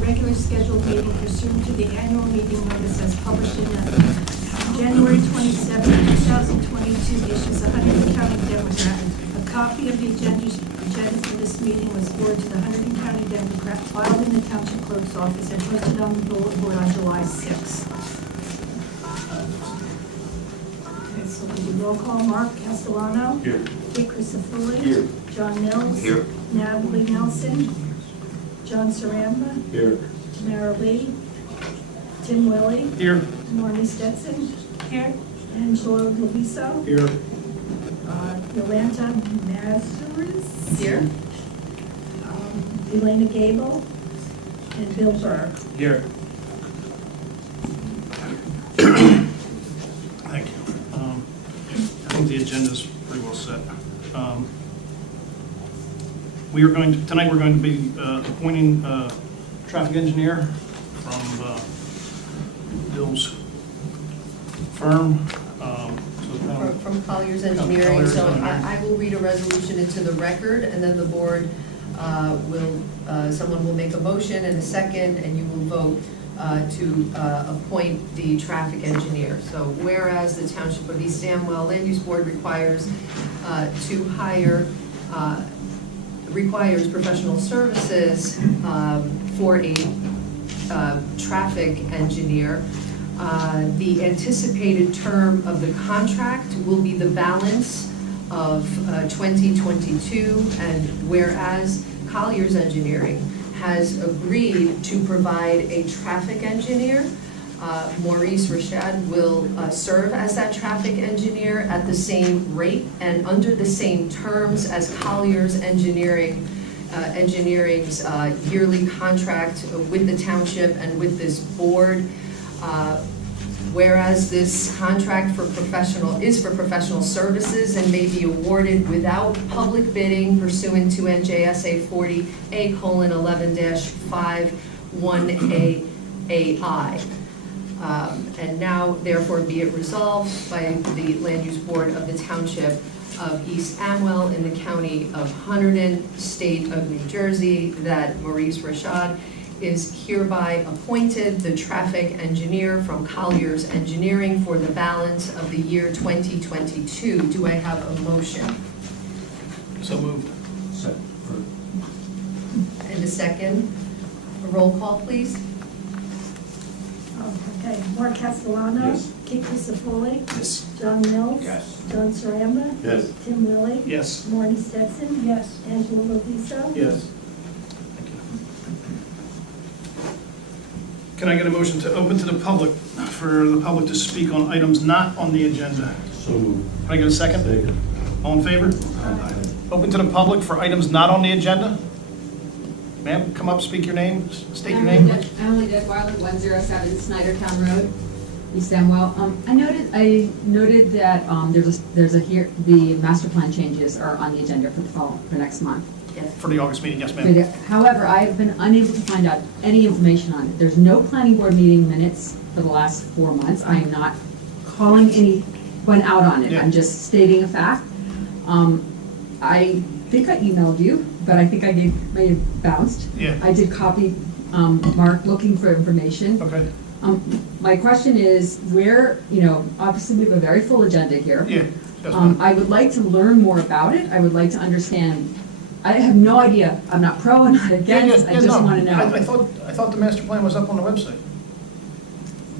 regular scheduled meeting pursuant to the annual meeting notice as published in January 27, 2022, issues the Hunterdon County Democrat. A copy of the agenda for this meeting was forwarded to the Hunterdon County Democrat, filed in the Township Clerk's office, and posted on the bulletin board on July 6th. Okay, so we do roll call. Mark Castellano. Here. Dick Crisafulli. Here. John Mills. Here. Natalie Nelson. John Saramba. Here. Tamara Lee. Tim Willie. Here. Marnie Stetson. Here. Angelo Loviso. Here. Yolanta Mazaris. Here. Elena Gable. And Bill Burr. Here. Thank you. I think the agenda's pretty well set. Tonight we're going to be appointing a traffic engineer from Bill's firm. From Colliers Engineering. Colliers So Engineering. I will read a resolution into the record, and then the board someone will make a motion and a second, and you will vote to appoint the traffic engineer. So whereas the Township of East Amwell Land Use Board requires professional services for a traffic engineer, the anticipated term of the contract will be the balance of 2022, and whereas Colliers Engineering has agreed to provide a traffic engineer, Maurice Rashad will serve as that traffic engineer at the same rate and under the same terms as Colliers Engineering's yearly contract with the township and with this board. Whereas this contract is for professional services and may be awarded without public bidding pursuant to NJSA 40A:11-5-1AI. And now therefore be it resolved by the Land Use Board of the Township of East Amwell in the County of Hunterdon, State of New Jersey, that Maurice Rashad is hereby appointed the traffic engineer from Colliers Engineering for the balance of the year 2022. Do I have a motion? So moved. And a second? A roll call, please. Okay, Mark Castellano. Yes. Dick Crisafulli. Yes. John Mills. Yes. John Saramba. Yes. Tim Willie. Yes. Marnie Stetson. Yes. Angelo Loviso. Yes. Thank you. Can I get a motion to open to the public, for the public to speak on items not on the agenda? So moved. Can I get a second? All in favor? Open to the public for items not on the agenda? Ma'am, come up, speak your name, state your name. Emily Detweiler, 107 Snydertown Road, East Amwell. I noted that the master plan changes are on the agenda for next month. Yes. For the August meeting, yes, ma'am. However, I have been unable to find out any information on it. There's no planning board meeting minutes for the last 4 months. I am not calling anyone out on it. Yeah. I'm just stating a fact. I think I emailed you, but I think may have bounced. Yeah. I did copy Mark looking for information. Okay, My question is obviously we have a very full agenda here. yeah. Yes, ma'am. I would like to learn more about it. I would like to understand. I have no idea. I'm not pro and not against. I just want to know. I thought the master plan was up on the website.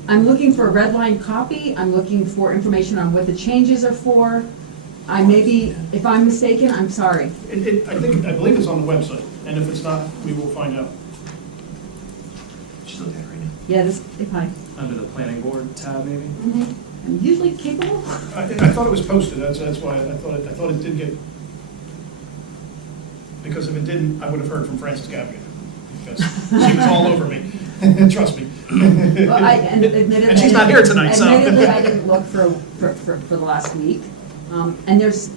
I'm looking for a red line copy. I'm looking for information on what the changes are for. If I'm mistaken, I'm sorry. I believe it's on the website, and if it's not, we will find out. She's looking at it right now. Yeah, Under the planning board tab, maybe? I'm usually capable. I thought it was posted, that's why I thought it did get, because if it didn't, I would have heard from Frances Gavigan, because she was all over me, trust me. Well, admittedly, And she's not here tonight, so. Admittedly, I didn't look for the last week. And it's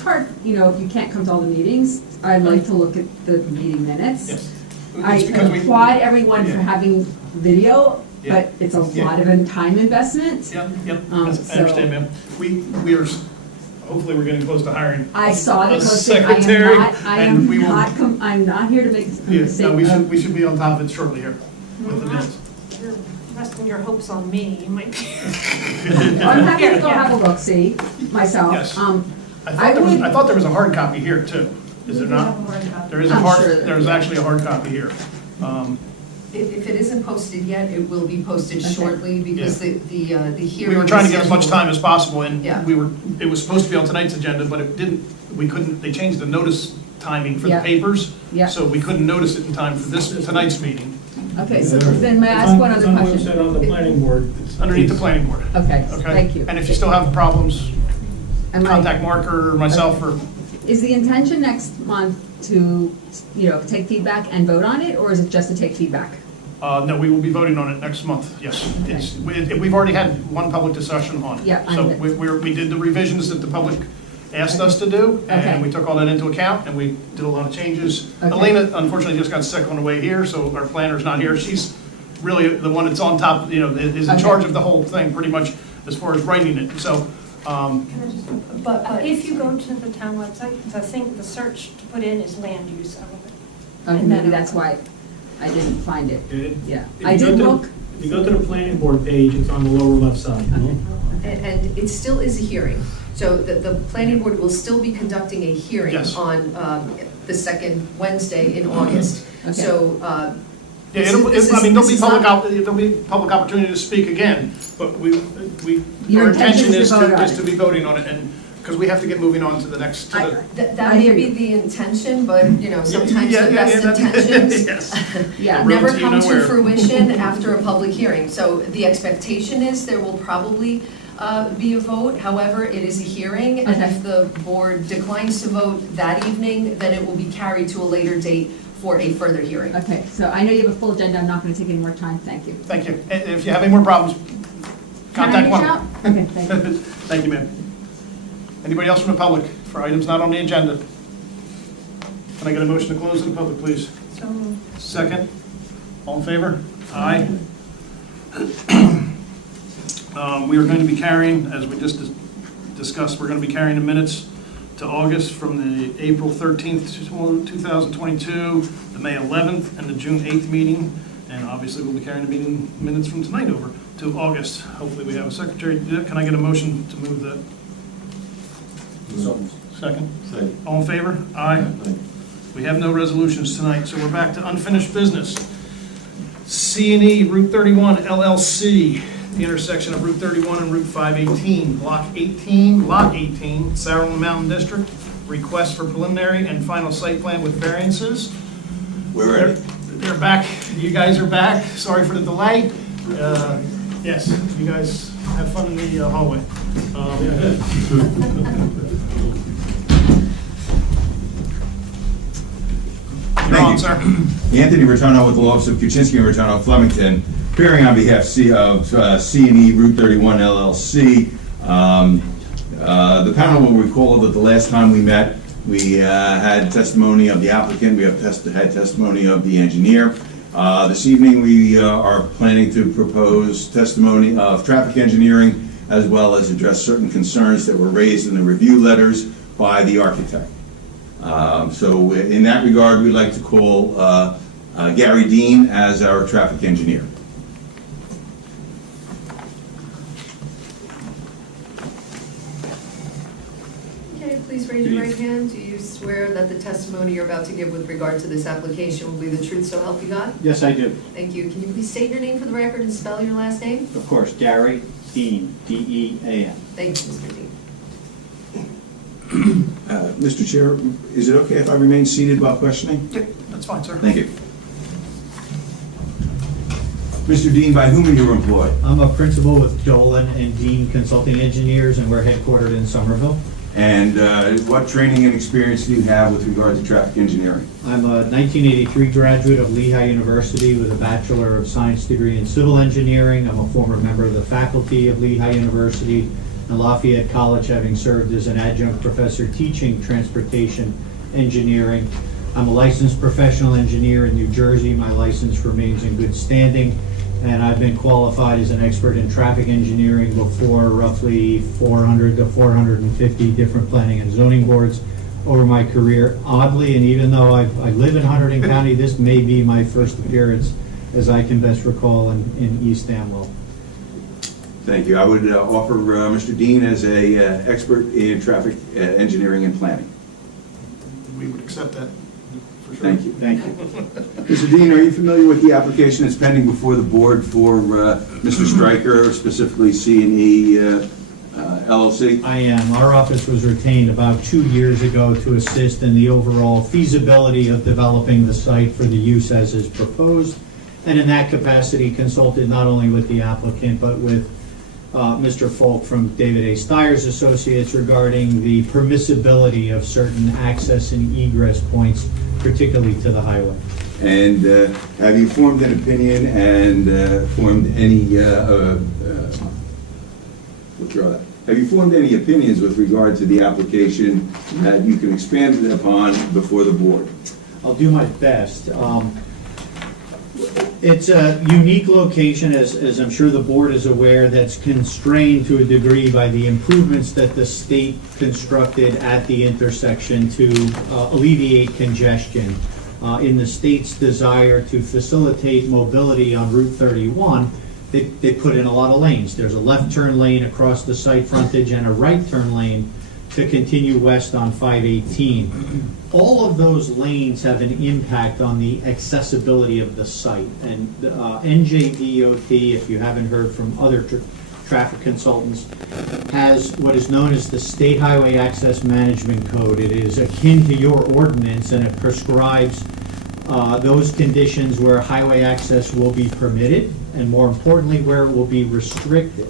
hard, if you can't come to all the meetings. I like to look at the meeting minutes. Yes. I It's because we- applaud everyone for Yeah. having video, Yeah. but it's a Yeah. lot of time investment. Yep, I So- understand, ma'am. We are hopefully we're getting close to hiring. I saw the a posting. secretary, I and am we will- not, I'm not here to make a Yeah, mistake. no, we should be on top of it shortly here with the minutes. You're resting your hopes on me, you might be. I'm happy to go Yeah. have a look, see, myself. Yes. I I thought there was a hard copy here too. Is there not? There is a I'm hard, sure that- there's actually a hard copy here. If it isn't posted yet, it will be posted Okay. shortly because the hearing. We were trying to is get as much scheduled- time as possible, and Yeah. it was supposed to be on tonight's agenda, but it didn't, we couldn't, they changed the notice timing for the Yeah. papers. Yeah. So we couldn't notice it in time for tonight's meeting. Okay, so then may I ask one other question? It's on the website on the planning board. It's underneath the planning board. Okay, Okay? thank you. And if you still have problems, Am I- contact Mark or myself or, Is the intention next month to, take feedback and vote on it, or is it just to take feedback? no, we will be voting on it next month, yes. We've already had one public discussion on it. Yeah, I So know. we did the revisions that the public asked us to do, Okay. and we took all that into account, and we did a lot of changes. Okay. Elena unfortunately just got sick on the way here, so our planner's not here. She's really the one that's on top, is in Okay. charge of the whole thing, pretty much, as far as writing it. So, But if you go to the town website, I think the search to put in is land use element. Okay, And maybe then- that's why I didn't find it. Yeah, If I you go did to- look. If you go to the planning board page, it's on the lower left side. And it still is a hearing. So the planning board will still be conducting a hearing Yes. on the second Wednesday in August. Okay. So, yeah, this there'll is be not- there'll be public opportunity to speak again, but Your our intention intention is to vote on is it. to be voting on it, and, because we have to get moving on to the next, I- that I may hear be you. the intention, but, sometimes Yeah, the yeah, best yeah, intentions yes. Yeah, Road never to come to nowhere. fruition after a public hearing. So the expectation is there will probably be a vote. However, it is a hearing, and Okay. if the board declines to vote that evening, then it will be carried to a later date for a further hearing. okay, so I know you have a full agenda, I'm not gonna take any more time, thank you. Thank you. And if you have any more problems, contact Can I one. reach out? Okay, thank you. Thank you, ma'am. Anybody else from the public for items not on the agenda? Can I get a motion to close to the public, please? So moved. Second? All in favor? Aye. We are going to be carrying, as we just discussed, we're going to be carrying the minutes to August from the April 13th, 2022, the May 11th, and the June 8th meeting. And obviously, we'll be carrying the meeting minutes from tonight over to August. Hopefully, we have a secretary to do that. Can I get a motion to move that? Second? All in favor? Aye. We have no resolutions tonight, so we're back to unfinished business. C&E Route 31 LLC, the intersection of Route 31 and Route 518, Block 18, Sarah Mountain District. Request for preliminary and final site plan with variances. We're ready. They're back. You guys are back. Sorry for the delay. Yes, you guys have fun in the hallway. You're on, Thank you. sir. Anthony Rotuno with the law office of Kuczynski and Rotuno, Flemington, appearing on behalf of C&E Route 31 LLC. The panel will recall that the last time we met, we had testimony of the applicant, we have had testimony of the engineer. This evening, we are planning to propose testimony of traffic engineering, as well as address certain concerns that were raised in the review letters by the architect. So in that regard, we'd like to call Gary Dean as our traffic engineer. Okay, please raise your right hand. Do you swear that the testimony you're about to give with regard to this application will be the truth, so help you God? Yes, I do. Thank you. Can you please state your name for the record and spell your last name? Of course, Gary Dean, D-E-A-N. Thank you, Mr. Dean. Mr. Chair, is it okay if I remain seated while questioning? Yeah, that's fine, sir. Thank you. Mr. Dean, by whom are you employed? I'm a principal with Dolan and Dean Consulting Engineers, and we're headquartered in Somerville. And what training and experience do you have with regard to traffic engineering? I'm a 1983 graduate of Lehigh University with a Bachelor of Science degree in Civil Engineering. I'm a former member of the faculty of Lehigh University and Lafayette College, having served as an adjunct professor teaching transportation engineering. I'm a licensed professional engineer in New Jersey. My license remains in good standing. and I've been qualified as an expert in traffic engineering before roughly 400 to 450 different planning and zoning boards over my career. Oddly, and even though I live in Hunterdon County, this may be my first appearance, as I can best recall, in East Amwell. Thank you. I would offer Mr. Dean as a expert in traffic engineering and planning. We would accept that, for sure. Thank you. Thank you. Mr. Dean, are you familiar with the application that's pending before the board for Mr. Stryker, specifically C&E LLC? I am. Our office was retained about 2 years ago to assist in the overall feasibility of developing the site for the use as is proposed, and in that capacity consulted not only with the applicant but with Mr. Folk from David A. Stiers Associates regarding the permissibility of certain access and egress points, particularly to the highway. And have you formed an opinion and formed any, withdraw that. Have you formed any opinions with regard to the application that you can expand upon before the board? I'll do my best. It's a unique location, as I'm sure the board is aware, that's constrained to a degree by the improvements that the state constructed at the intersection to alleviate congestion. In the state's desire to facilitate mobility on Route 31, they put in a lot of lanes. There's a left turn lane across the site frontage and a right turn lane to continue west on 518. All of those lanes have an impact on the accessibility of the site. And NJDOT, if you haven't heard from other traffic consultants, has what is known as the State Highway Access Management Code. It is akin to your ordinance, and it prescribes those conditions where highway access will be permitted, and more importantly, where it will be restricted.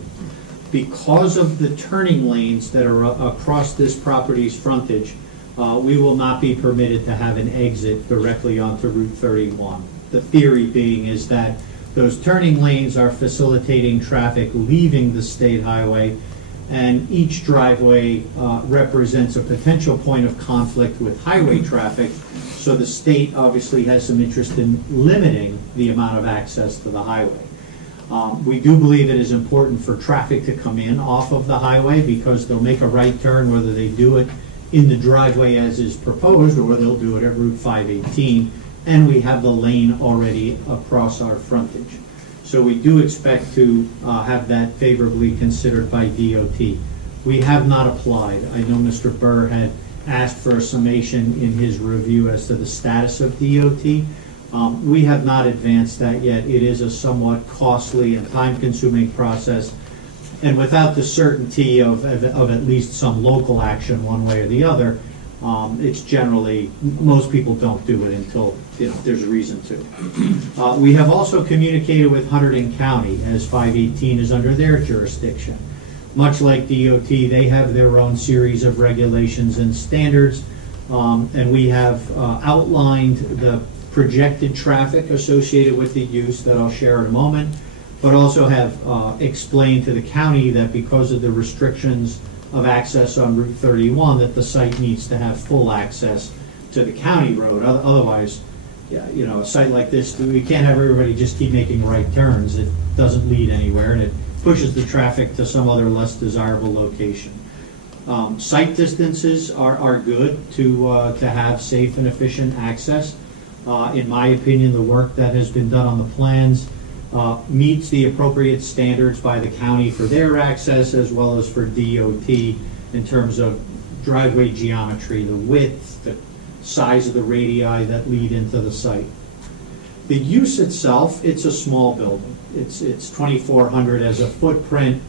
Because of the turning lanes that are across this property's frontage, we will not be permitted to have an exit directly onto Route 31. The theory being is that those turning lanes are facilitating traffic leaving the state highway, and each driveway represents a potential point of conflict with highway traffic, so the state obviously has some interest in limiting the amount of access to the highway. We do believe it is important for traffic to come in off of the highway because they'll make a right turn, whether they do it in the driveway as is proposed or they'll do it at Route 518, and we have the lane already across our frontage. So we do expect to have that favorably considered by DOT. We have not applied. I know Mr. Burr had asked for a summation in his review as to the status of DOT. We have not advanced that yet. It is a somewhat costly and time-consuming process, and without the certainty of at least some local action one way or the other, it's generally, most people don't do it until there's a reason to. We have also communicated with Hunterdon County, as 518 is under their jurisdiction. Much like DOT, they have their own series of regulations and standards, and we have outlined the projected traffic associated with the use that I'll share in a moment, but also have explained to the county that because of the restrictions of access on Route 31, that the site needs to have full access to the county road. Otherwise, a site like this, we can't have everybody just keep making right turns. It doesn't lead anywhere, and it pushes the traffic to some other less desirable location. Site distances are good to have safe and efficient access. In my opinion, the work that has been done on the plans meets the appropriate standards by the county for their access as well as for DOT in terms of driveway geometry, the width, the size of the radii that lead into the site. The use itself, it's a small building. It's 2,400 as a footprint,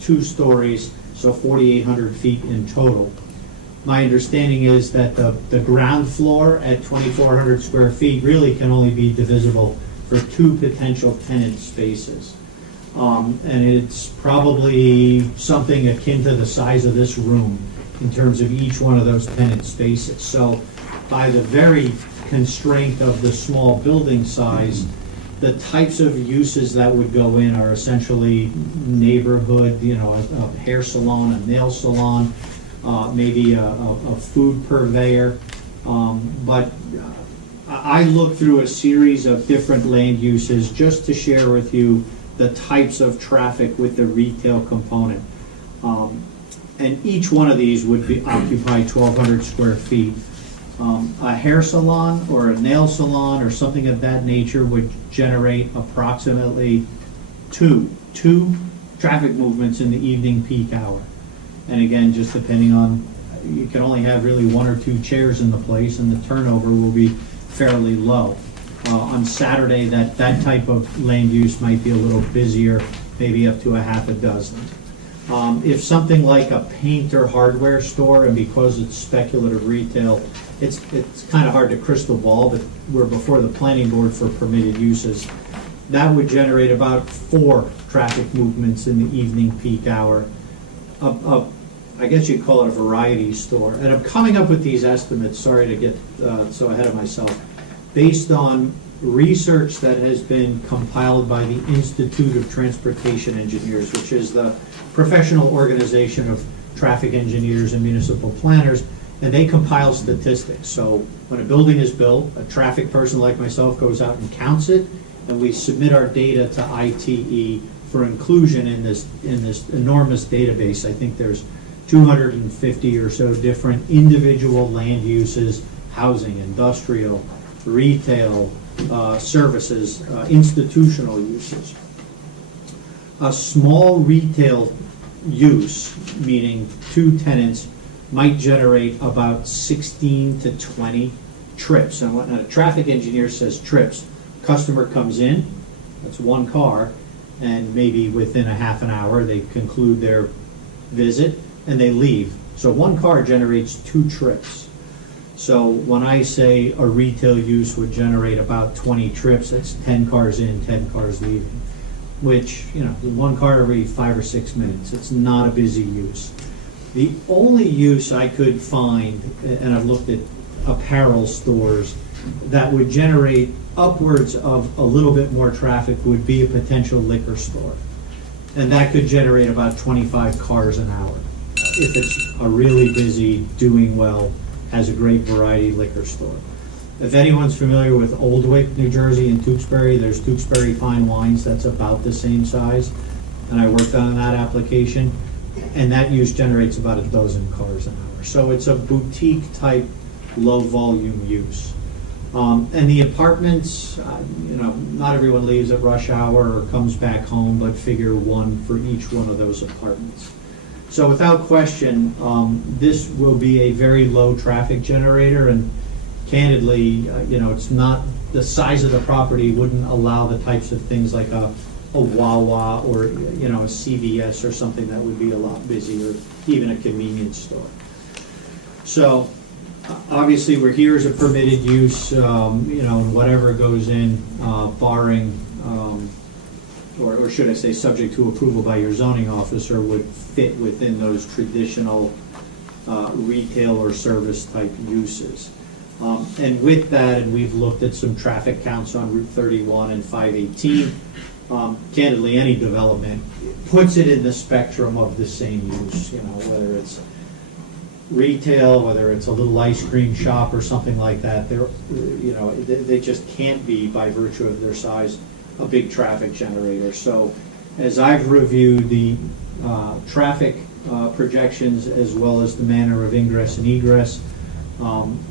2 stories, so 4,800 feet in total. My understanding is that the ground floor at 2,400 square feet really can only be divisible for 2 potential tenant spaces. And it's probably something akin to the size of this room in terms of each one of those tenant spaces. So by the very constraint of the small building size, the types of uses that would go in are essentially neighborhood, a hair salon, a nail salon, maybe a food purveyor. But I looked through a series of different land uses just to share with you the types of traffic with the retail component. And each one of these would be occupy 1,200 square feet. A hair salon or a nail salon or something of that nature would generate approximately two traffic movements in the evening peak hour. And again, just depending on, you can only have really one or two chairs in the place, and the turnover will be fairly low. On Saturday, that type of land use might be a little busier, maybe up to a half a dozen. If something like a paint or hardware store, and because it's speculative retail, it's kind of hard to crystal ball, but we're before the planning board for permitted uses. That would generate about 4 traffic movements in the evening peak hour. I guess you'd call it a variety store. And I'm coming up with these estimates, sorry to get so ahead of myself, based on research that has been compiled by the Institute of Transportation Engineers, which is the professional organization of traffic engineers and municipal planners, and they compile statistics. So when a building is built, a traffic person like myself goes out and counts it, and we submit our data to ITE for inclusion in this enormous database. I think there's 250 or so different individual land uses, housing, industrial, retail, services, institutional uses. A small retail use, meaning 2 tenants, might generate about 16 to 20 trips. And when a traffic engineer says trips, customer comes in, that's 1 car, and maybe within a half an hour they conclude their visit and they leave. So 1 car generates 2 trips. So when I say a retail use would generate about 20 trips, that's 10 cars in, 10 cars leaving, which, 1 car every 5 or 6 minutes. It's not a busy use. The only use I could find, and I've looked at apparel stores, that would generate upwards of a little bit more traffic would be a potential liquor store. And that could generate about 25 cars an hour. If it's a really busy, doing well, has a great variety liquor store. If anyone's familiar with Oldwick, New Jersey, and Tewksbury, there's Tewksbury Fine Wines, that's about the same size. And I worked on that application, and that use generates about a dozen cars an hour. So it's a boutique type, low volume use. And the apartments, not everyone leaves at rush hour or comes back home, but figure 1 for each one of those apartments. So without question, this will be a very low traffic generator, and candidly, it's not, the size of the property wouldn't allow the types of things like a Wawa or, a CVS or something that would be a lot busier, even a convenience store. So obviously, we're here as a permitted use, and whatever goes in, barring, or should I say, subject to approval by your zoning officer, would fit within those traditional retail or service type uses. And with that, and we've looked at some traffic counts on Route 31 and 518, candidly, any development puts it in the spectrum of the same use, whether it's retail, whether it's a little ice cream shop or something like that. They just can't be, by virtue of their size, a big traffic generator. So as I've reviewed the traffic projections as well as the manner of ingress and egress,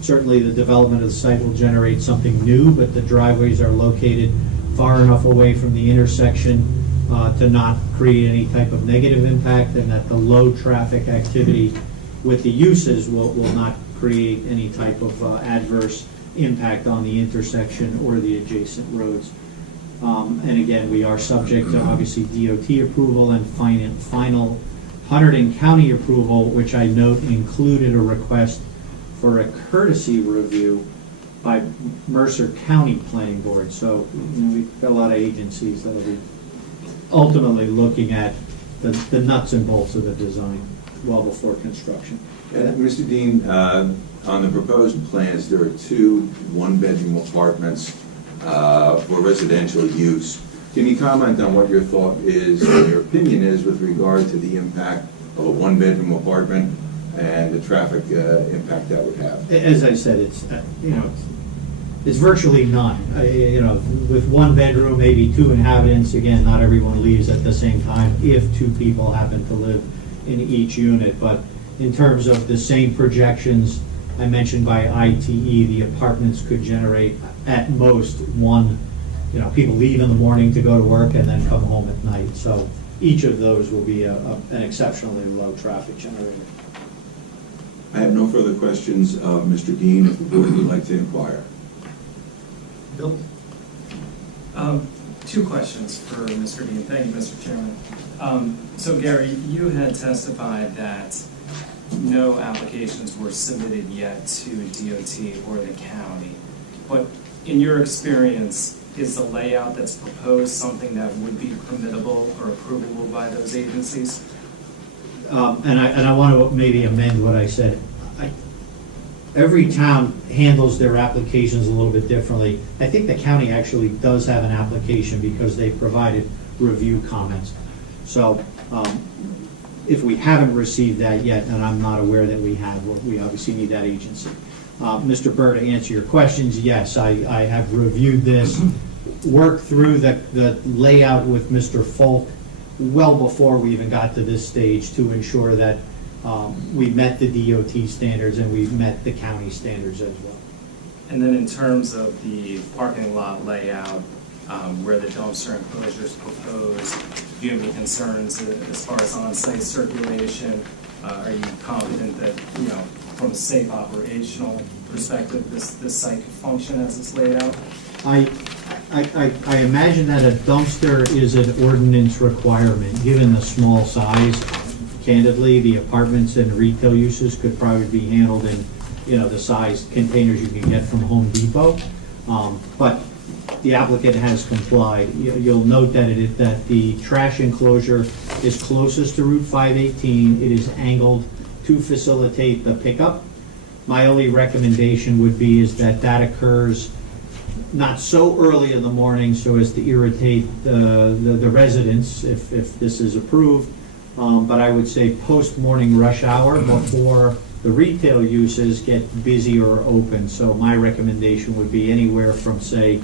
certainly the development of the site will generate something new, but the driveways are located far enough away from the intersection to not create any type of negative impact, and that the low traffic activity with the uses will not create any type of adverse impact on the intersection or the adjacent roads. And again, we are subject to obviously DOT approval and final Hunterdon County approval, which I note included a request for a courtesy review by Mercer County Planning Board. So we've got a lot of agencies that will be ultimately looking at the nuts and bolts of the design well before construction. Mr. Dean, on the proposed plans, there are 2 one-bedroom apartments for residential use. Can you comment on what your thought is, or your opinion is, with regard to the impact of a one-bedroom apartment and the traffic impact that would have? As I said, it's it's virtually none. You know, with one bedroom, maybe 2 inhabitants, again, not everyone leaves at the same time if 2 people happen to live in each unit. But in terms of the same projections I mentioned by ITE, the apartments could generate at most 1, you know, people leave in the morning to go to work and then come home at night. So each of those will be an exceptionally low traffic generator. I have no further questions of Mr. Dean, if the board would like to inquire. Bill? 2 questions for Mr. Dean. Thank you, Mr. Chairman. So Gary, you had testified that no applications were submitted yet to DOT or the county. But in your experience, is the layout that's proposed something that would be permittable or approvable by those agencies? And I want to maybe amend what I said. Every town handles their applications a little bit differently. I think the county actually does have an application because they provided review comments. So if we haven't received that yet, and I'm not aware that we have, we obviously need that agency. Mr. Burr, to answer your questions, yes, I have reviewed this, worked through the layout with Mr. Folk well before we even got to this stage to ensure that we met the DOT standards and we've met the county standards as well. And then in terms of the parking lot layout, where the dumpster enclosure is proposed, do you have any concerns as far as on-site circulation? Are you confident that, you know, from a safe operational perspective, this site could function as it's laid out? I imagine that a dumpster is an ordinance requirement, given the small size. Candidly, the apartments and retail uses could probably be handled in, you know, the size containers you can get from Home Depot. But the applicant has complied. You'll note that that the trash enclosure is closest to Route 518. It is angled to facilitate the pickup. My only recommendation would be is that occurs not so early in the morning so as to irritate the residents if this is approved, but I would say post-morning rush hour before the retail uses get busy or open. So my recommendation would be anywhere from, say,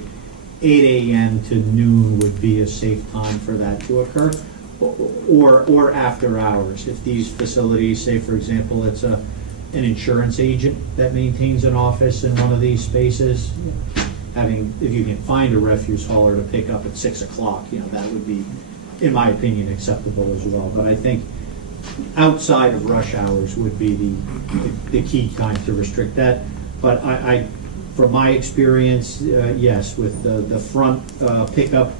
8 a.m. to noon would be a safe time for that to occur, or after hours. If these facilities, say for example, it's an insurance agent that maintains an office in one of these spaces, if you can find a refuse hauler to pick up at 6 o'clock, you know, that would be, in my opinion, acceptable as well. But I think outside of rush hours would be the key time to restrict that. But from my experience, yes, with the front pickup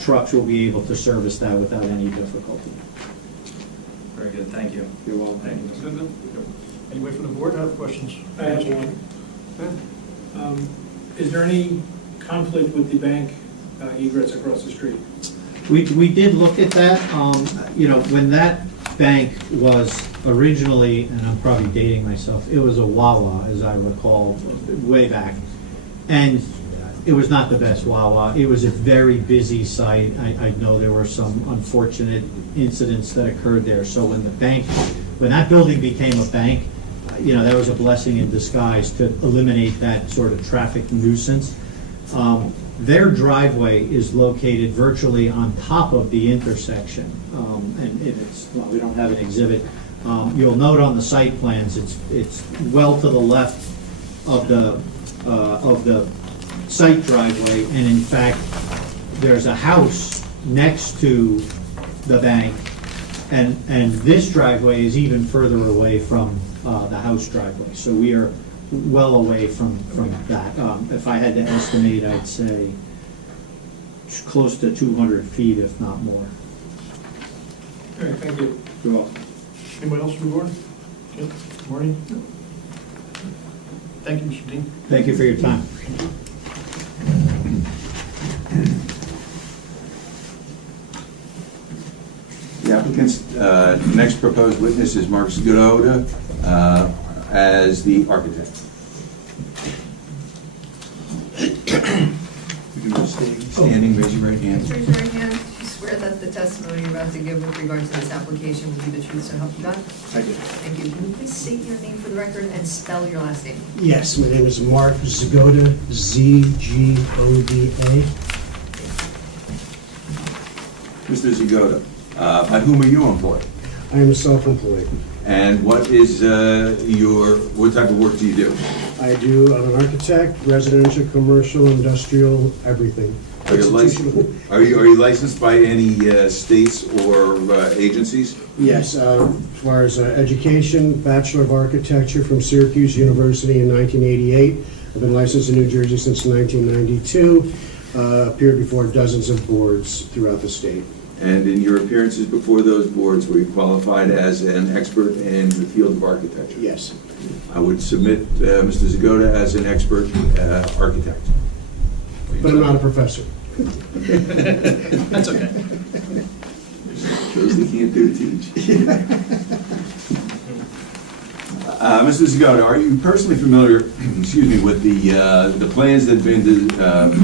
trucks will be able to service that without any difficulty. Very good, thank you. You're welcome. Thank you. Good, good. Anybody from the board have questions? I have one. Okay. Is there any conflict with the bank egress across the street? We did look at that. You know, when that bank was originally, and I'm probably dating myself, it was a Wawa, as I recall, way back. And it was not the best Wawa. It was a very busy site. I know there were some unfortunate incidents that occurred there. So when that building became a bank, you know, that was a blessing in disguise to eliminate that sort of traffic nuisance. Their driveway is located virtually on top of the intersection, and it's, well, we don't have an exhibit. You'll note on the site plans, it's well to the left of the site driveway, and in fact, there's a house next to the bank, and this driveway is even further away from the house driveway. So we are well away from that. If I had to estimate, I'd say close to 200 feet, if not more. All right, thank you. You're welcome. Anybody else from the board? Good. Morning. Thank you, Mr. Dean. Thank you for your time. The applicant's next proposed witness is Mark Zgoda as the architect. You can just stay standing, raise your right hand. Raise your right hand. swear that the testimony you're about to give with regard to this application will be the truth, so help you God? I do. Thank you. Can you please state your name for the record and spell your last name? Yes, my name is Mark Zagoda, Z-G-O-D-A. Mr. Zagoda, by whom are you employed? I am self-employed. And what is what type of work do you do? I'm an architect, residential, commercial, industrial, everything. Are you licensed, are you licensed by any states or agencies? Yes, as far as education, Bachelor of Architecture from Syracuse University in 1988. I've been licensed in New Jersey since 1992. Appeared before dozens of boards throughout the state. And in your appearances before those boards, were you qualified as an expert in the field of architecture? Yes. I would submit Mr. Zagoda as an expert architect. But I'm not a professor. That's okay. Those that can't do teach. Mr. Zagoda, are you personally familiar, excuse me, with the plans that have been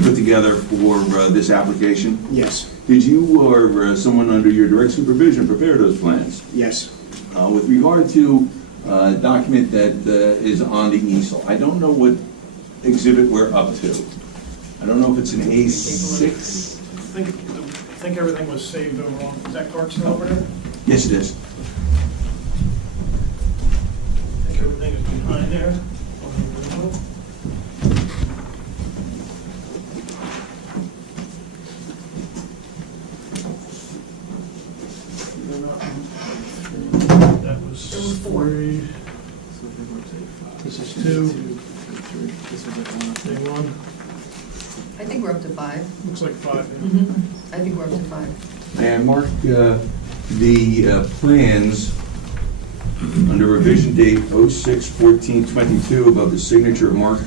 put together for this application? Yes. Did you or someone under your direct supervision prepare those plans? Yes. With regard to a document that is on the easel, I don't know what exhibit we're up to. I don't know if it's an A6. I think everything was saved over on, is that card still over there? Yes, it is. I think everything is behind there. That was There were four. 3. This is 2. Thing 1. I think we're up to 5. Looks like 5. I think we're up to 5. And Mark, the plans under revision date 06/14/22 above the signature of Mark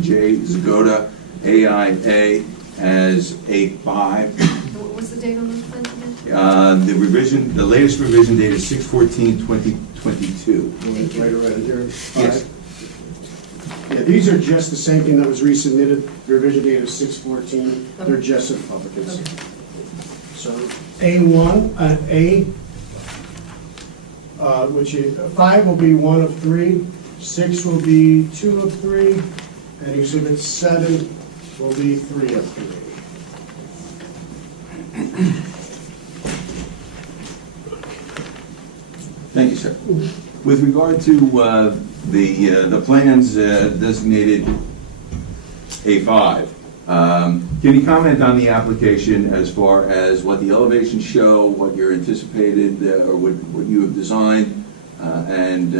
J. Zagoda, AIA, as A5. What was the date on those plans again? The latest revision date is 6/14/2022. Right around here. Yes. Yeah, these are just the same thing that was resubmitted, the revision date is 6/14, they're just Republicans. Okay. So A1, which is, 5 will be 1 of 3, 6 will be 2 of 3, and exhibit 7 will be 3 of 3. Thank you, sir. With regard to the plans designated A5, can you comment on the application as far as what the elevations show, what you're anticipated, or what you have designed, and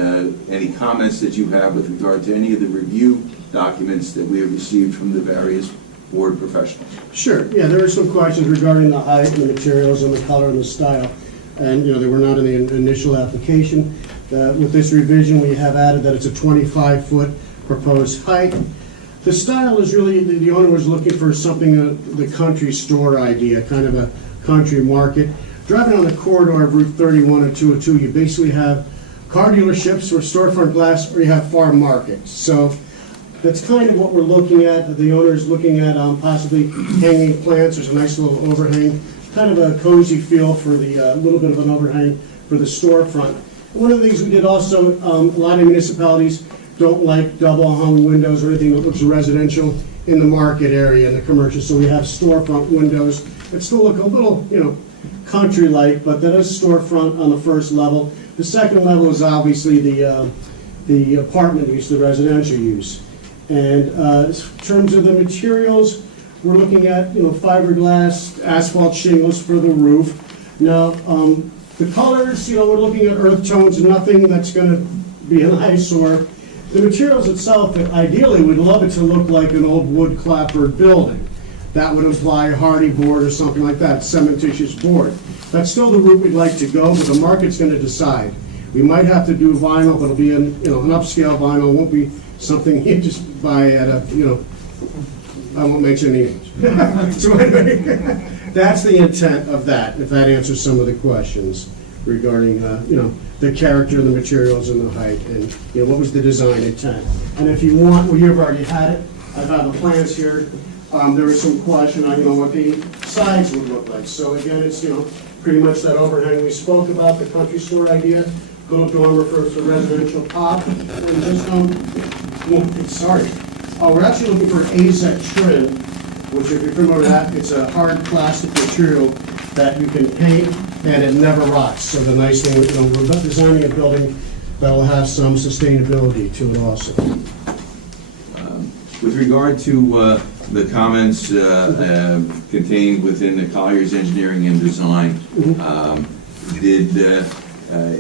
any comments that you have with regard to any of the review documents that we have received from the various board professionals? Sure, yeah, there were some questions regarding the height and the materials and the color and the style, and, they were not in the initial application. With this revision, we have added that it's a 25-foot proposed height. The style is really, the owner was looking for something, the country store idea, kind of a country market. Driving on the corridor of Route 31 or 202, you basically have car dealerships or storefront glass, or you have farm markets. So that's kind of what we're looking at. The owner is looking at possibly hanging plants. There's a nice little overhang, kind of a cozy feel for the little bit of an overhang for the storefront. One of the things we did also, a lot of municipalities don't like double hung windows or anything that looks residential in the market area, in the commercial. So we have storefront windows that still look a little, country-like, but that is storefront on the first level. The second level is obviously the apartment use, the residential use. And in terms of the materials, we're looking at, fiberglass, asphalt shingles for the roof. Now, the colors, we're looking at earth tones, nothing that's going to be an eyesore. The materials itself, ideally, we'd love it to look like an old wood clapboard building. That would imply hardy board or something like that, cementitious board. That's still the route we'd like to go, but the market's going to decide. We might have to do vinyl, but it'll be an upscale vinyl. It won't be something you just buy at a, I won't mention any names. So anyway, that's the intent of that, if that answers some of the questions regarding, the character, the materials, and the height, and, what was the design intent. And if you want, well, you've already had it. I have the plans here. there was some question on, what the sides would look like. So again, it's, pretty much that overhang we spoke about, the country store idea. Little dormer for residential pop, and just, we're actually looking for AZEK trim, which if you're familiar with that, it's a hard plastic material that you can paint and it never rots. So the nice thing, we're designing a building that will have some sustainability to it also. With regard to the comments contained within the Colliers Engineering and Design, did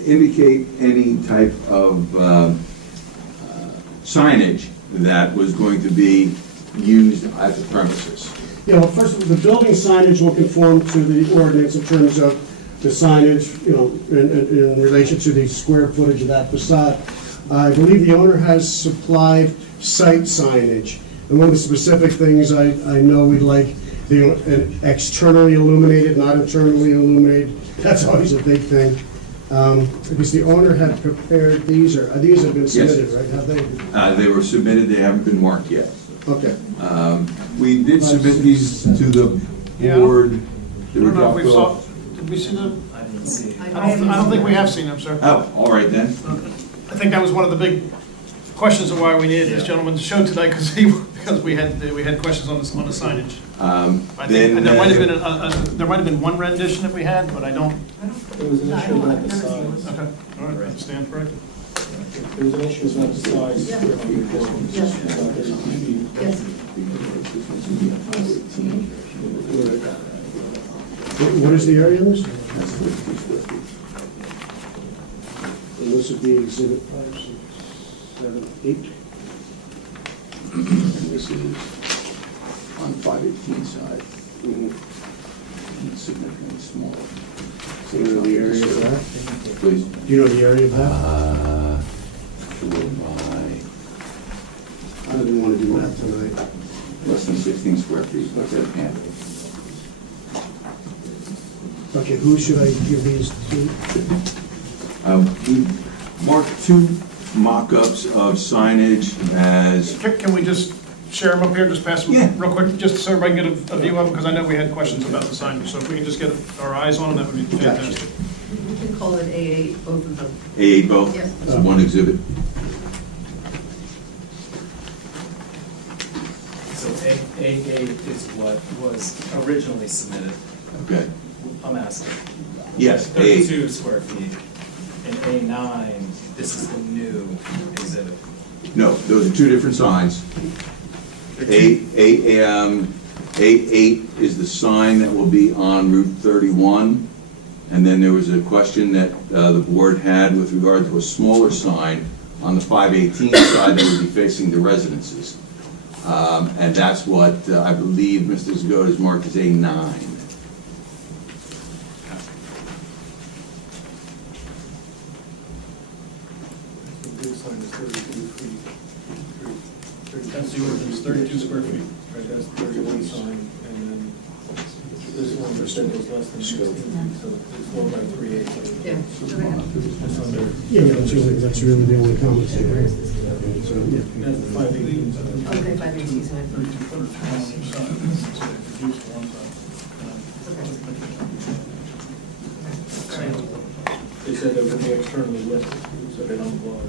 indicate any type of signage that was going to be used at the premises? Yeah, well, first, the building signage will conform to the ordinance in terms of the signage, in relation to the square footage of that facade. I believe the owner has supplied site signage. And one of the specific things I know we'd like, externally illuminated, not internally illuminated. That's always a big thing. Because the owner had prepared these have been submitted, right? Have they? They were submitted, they haven't been marked yet. Okay. We did submit these to the board. I don't know if we saw, did we see them? I didn't see. I don't think we have seen them, sir. Oh, all right then. I think that was one of the big questions of why we needed this gentleman to show tonight, because we had questions on the signage. I think there might have been one rendition that we had, but I don't. There was an issue about the size. Okay, all right, stand corrected. There was an issue about the size. Yes. What is the area in this? And this would be exhibit 5, 6, 7, 8. This is on 518 side. It's significantly smaller. Do you know the area of that? Please. Do you know the area of that? 4 by I didn't want to do that tonight. less than 16 square feet. That's it, yeah. Okay, who should I give these to? We marked 2 mock-ups of signage as, Can we just share them up here, just pass them Yeah. real quick, just so everybody can get a view of them, because I know we had questions about the signage, so if we can just get our eyes on them, that would be fantastic. We can call it A8, both of them. A8 both, Yep. it's one exhibit. So A8 is what was originally submitted. Okay. I'm asking. Yes, A8. 32 square feet. And A9, this is the new exhibit. No, those are 2 different signs. A8 is the sign that will be on Route 31. And then there was a question that the board had with regard to a smaller sign on the 518 side that would be facing the residences. And that's what I believe Mr. Zgoda has marked as A9. The big sign is 32 feet. That's the ordinance, 32 square feet. Right, that's the 31 sign, and then this one percent is less than 16 feet, so it's 4 by 3/8. Yeah. It's under, Yeah, that's really the only comment there. So, yeah. that's the 518. Okay, 518 sign. 32 footers on each side. Reduced to one side. They said they would be externally lit, so they don't blow.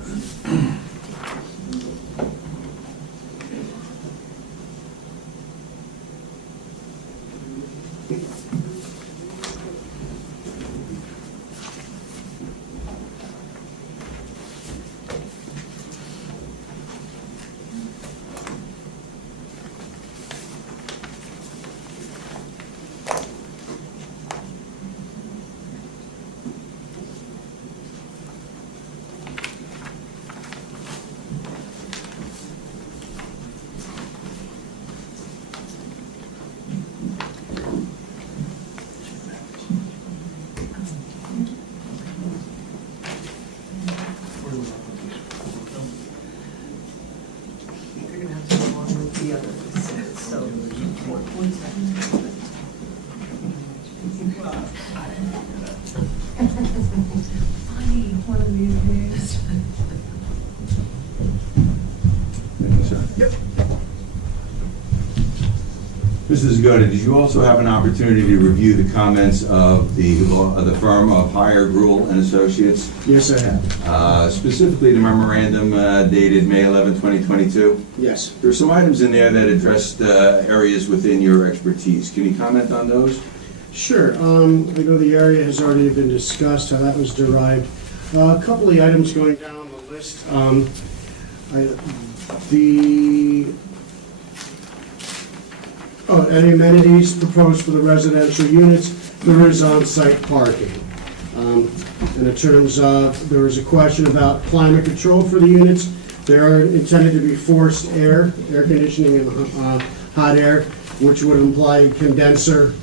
You're gonna have to go along with the other exhibits, so. One second. Funny, one of these days. Thank you, sir. Mr. Zagoda, did you also have an opportunity to review the comments of the firm of Hire Gruel and Associates? Yes, I have. Specifically the memorandum dated May 11, 2022? Yes. There are some items in there that addressed areas within your expertise. Can you comment on those? Sure. I know the area has already been discussed, how that was derived. A couple of the items going down the list. Any amenities proposed for the residential units, there is on-site parking. And in terms of, there was a question about climate control for the units. They are intended to be forced air conditioning and hot air, which would imply condenser,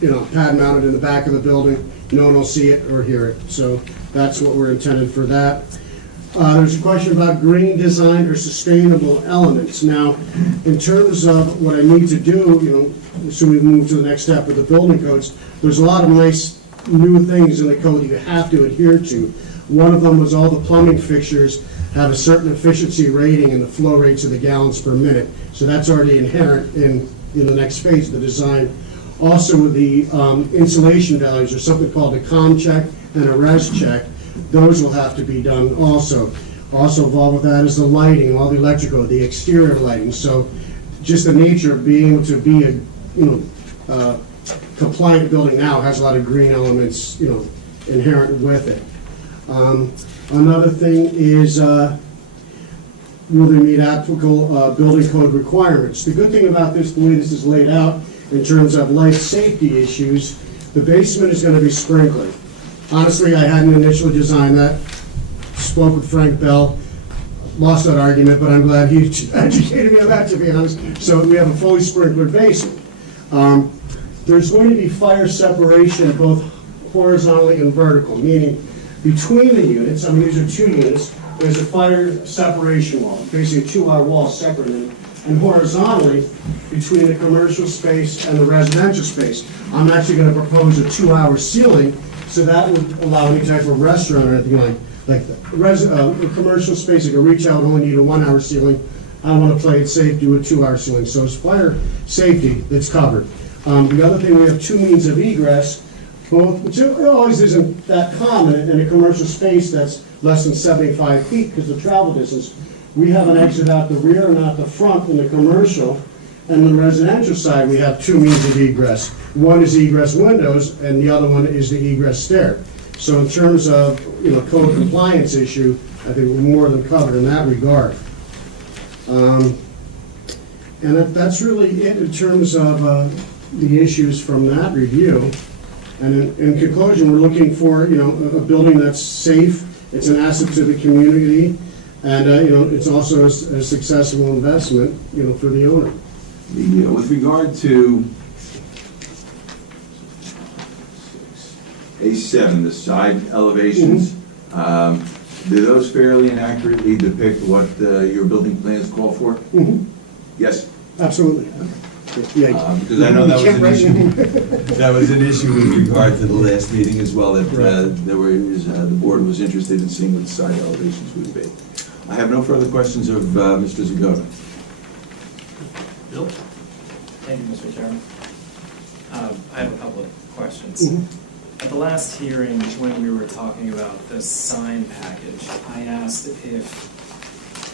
pad mounted in the back of the building. No one will see it or hear it. So that's what we're intended for that. There's a question about green design or sustainable elements. Now, in terms of what I need to do, so we move to the next step with the building codes, there's a lot of nice new things in the code you have to adhere to. One of them was all the plumbing fixtures have a certain efficiency rating and the flow rates of the gallons per minute. So that's already inherent in the next phase of the design. Also, with the insulation values, there's something called a COM check and a res check. Those will have to be done also. Also involved with that is the lighting, all the electrical, the exterior lighting. So just the nature of being able to be a compliant building now has a lot of green elements, inherent with it. Another thing is, will they meet applicable building code requirements? The good thing about this, the way this is laid out, in terms of life safety issues, the basement is going to be sprinkled. Honestly, I hadn't initially designed that. Spoke with Frank Bell, lost that argument, but I'm glad he educated me on that, to be honest. So we have a fully sprinklered basement. There's going to be fire separation both horizontally and vertical, meaning between the units, these are two units, there's a fire separation wall, basically a 2-hour wall separating, and horizontally between the commercial space and the residential space. I'm actually going to propose a 2-hour ceiling, so that would allow any type of restaurant or anything like the commercial space, I can reach out, only need a 1-hour ceiling. I want to play it safe, do a 2-hour ceiling. So it's fire safety that's covered. The other thing, we have two means of egress, both, which always isn't that common in a commercial space that's less than 75 feet because of travel distance. We have an exit out the rear and out the front in the commercial. And the residential side, we have two means of egress. One is egress windows, and the other one is the egress stair. So in terms of code compliance issue, I think we're more than covered in that regard. And that's really it in terms of the issues from that review. And in conclusion, we're looking for a building that's safe. It's an asset to the community, and it's also a successful investment for the owner. With regard to A7, the side elevations, do those fairly and accurately depict what your building plans call for? Yes? Absolutely. Because I know that was an issue. That was an issue with regard to the last meeting as well, that the board was interested in seeing what the side elevations would be. I have no further questions of Mr. Zagoda. Bill? Thank you, Mr. Chairman. I have a couple of questions. At the last hearing, when we were talking about the sign package, I asked if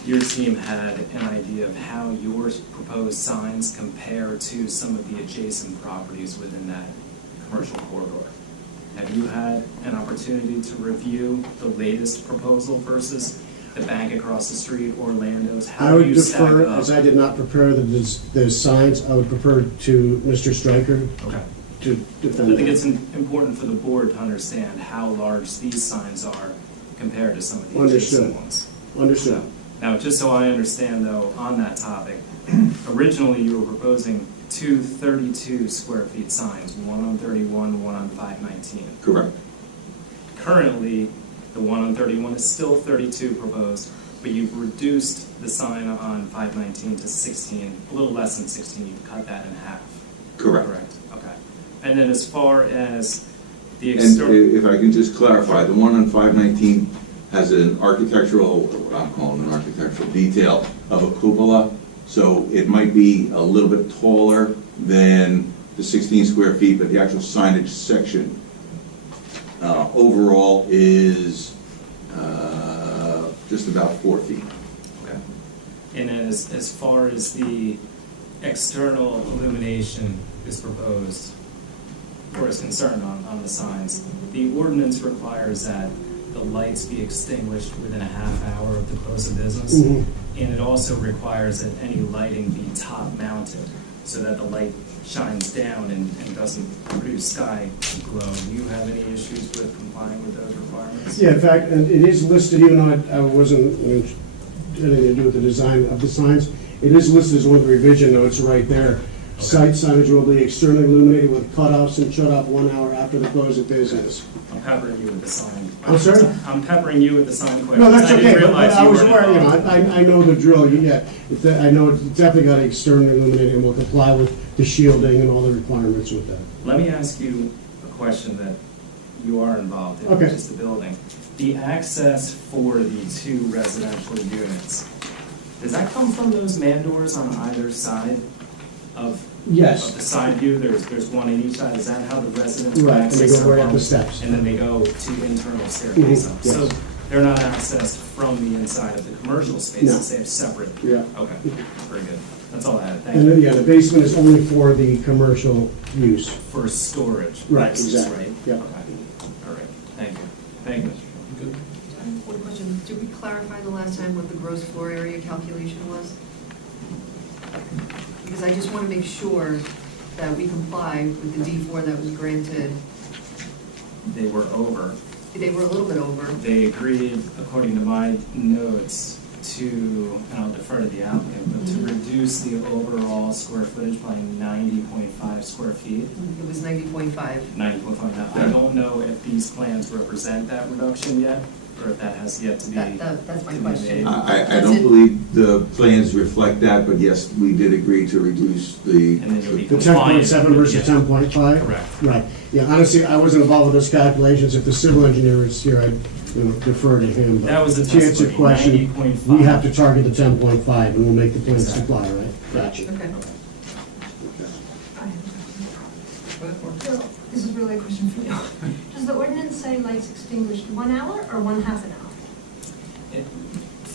your team had an idea of how your proposed signs compare to some of the adjacent properties within that commercial corridor. Have you had an opportunity to review the latest proposal versus the bank across the street, Orlando's? I would defer, as I did not prepare the signs, I would prefer to Mr. Stryker to defend. I think it's important for the board to understand how large these signs are compared to some of the adjacent ones. Understood. Now, just so I understand, though, on that topic, originally you were proposing two 32 square feet signs, one on 31, one on 519. Correct. Currently, the one on 31 is still 32 proposed, but you've reduced the sign on 519 to 16, a little less than 16. You've cut that in half. Correct. Okay. And then as far as the And external... if I can just clarify, the one on 519 has an architectural, I'm calling it an architectural detail of a cupola, so it might be a little bit taller than the 16 square feet, but the actual signage section overall is just about 4 feet. Okay. And as far as the external illumination is proposed, or is concerned on the signs, the ordinance requires that the lights be extinguished within a half hour of the close of business. Mhm. And it also requires that any lighting be top mounted, so that the light shines down and doesn't produce sky glow. Do you have any issues with complying with those requirements? Yeah, in fact, and it is listed, even though I wasn't anything to do with the design of the signs, it is listed as one of the revision notes right there. Site signage will be externally illuminated with cutoffs and shut off 1 hour after the close of business. I'm peppering you with the sign. I'm sorry? I'm peppering you with the sign questions. No, that's I didn't okay, but realize I you was weren't aware, involved. I know the drill, yeah. I know it's definitely got externally illuminated and will comply with the shielding and all the requirements with that. Let me ask you a question that you are involved in, Okay. which is the building. The access for the 2 residential units, does that come from those man doors on either side of Yes. of the side view? There's one in each side. Is that how the residents would Right, and they access go their right up the homes? steps. And then they go to internal staircase Mhm, up? yes. So they're not accessed from the inside of the commercial spaces? No. They have separate? Yeah. Okay, very good. That's all I had. Thank And then, you. yeah, the basement is only for the commercial use. For storage Right, purposes, exactly. right? Yeah. Okay, all right. Thank you. Thank you, Mr. Chairman. One question, did we clarify the last time what the gross floor area calculation was? Because I just want to make sure that we comply with the D4 that was granted. They were over. They were a little bit over. They agreed, according to my notes, to, and I'll defer to the applicant, but to reduce the overall square footage by 90.5 square feet. It was 90.5. 90.5. Now, I don't know if these plans represent that reduction yet, or if that has yet to be. That's my to be question. made. I don't believe the plans reflect that, but yes, we did agree to reduce the, And then you'll be The compliant 10.7 with- versus yeah. 10.5? Correct. Right. Yeah, honestly, I wasn't involved with those calculations. If the civil engineer is here, I'd defer to him. But That was the to answer your testimony, question, 90.5. we have to target the 10.5, and we'll make the plans Exactly. comply, right? Gotcha. Okay. Bill, this is really a question for you. Does the ordinance say lights extinguished 1 hour or 1/2 an hour?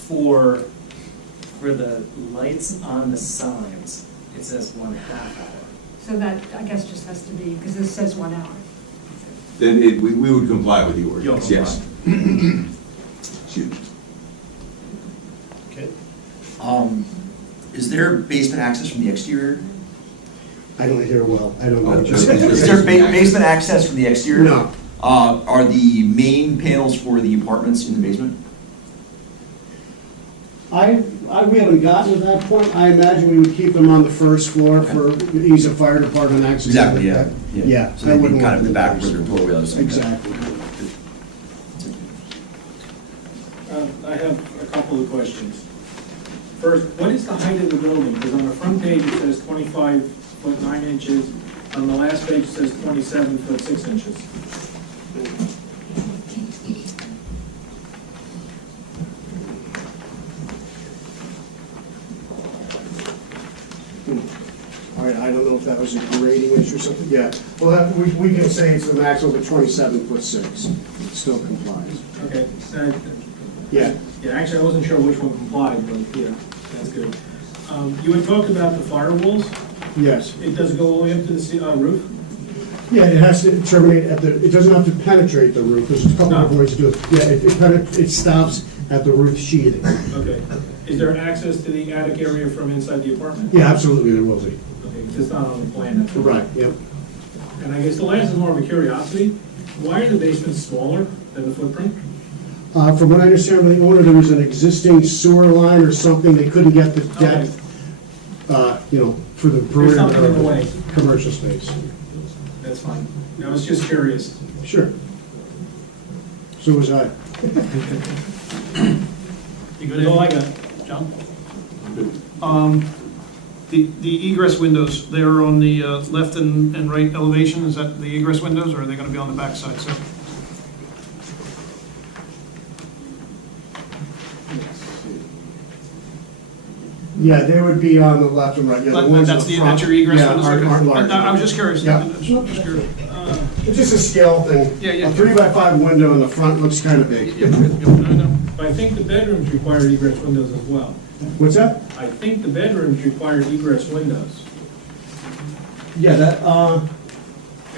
For the lights on the signs, it says 1/2 hour. So that, I guess, just has to be, because this says 1 hour. then we would comply with the ordinance, You'll yes. Excuse me. Okay. Is there basement access from the exterior? I don't hear well. I don't know what you're Is saying. Is there basement access from the exterior? No. Are the main panels for the apartments in the basement? We haven't gotten to that point. I imagine we would keep them on the first floor for ease of fire department access. Exactly, yeah. Yeah. So I they'd be wouldn't kind want of in the them back where their doorway is. Exactly. I have a couple of questions. First, what is the height of the building? Because on the front page it says 25 foot 9 inches, on the last page it says 27 foot 6 inches. All right, I don't know if that was a grading issue or something. Yeah. Well, we can say it's the maximum of 27 foot 6. It still complies. Okay. Yeah. Yeah, actually, I wasn't sure which one complied, but yeah, that's good. You had talked about the firewalls. Yes. It doesn't go all the way up to the roof? Yeah, it has to terminate at the, it doesn't have to penetrate the roof. There's a couple of No. ways to do it. Yeah, it stops at the roof sheathing. Okay. Is there access to the attic area from inside the apartment? Yeah, absolutely, there will be. Okay, it's not on the plan. that's all. Right, yep. And I guess the last is more of a curiosity. Why are the basements smaller than the footprint? From what I understand from the owner, there was an existing sewer line or something. They couldn't get the depth, for the perimeter something in the of way. the commercial space. That's fine. I was just curious. Sure. So was I. You good? That's all I got. John? The egress windows, they're on the left and right elevation, is that the egress windows, or are they gonna be on the back side, sir? Yeah, they would be on the left and right, yeah, the ones in That's the front. that's your egress Yeah, windows? aren't Okay. large. I was just curious. Yeah. Just curious. It's just a scale thing. Yeah, yeah. A 3x5 window in the front looks kind of big. Yeah, I know. But I think the bedrooms require egress windows as well. What's that? I think the bedrooms require egress windows. Yeah, that,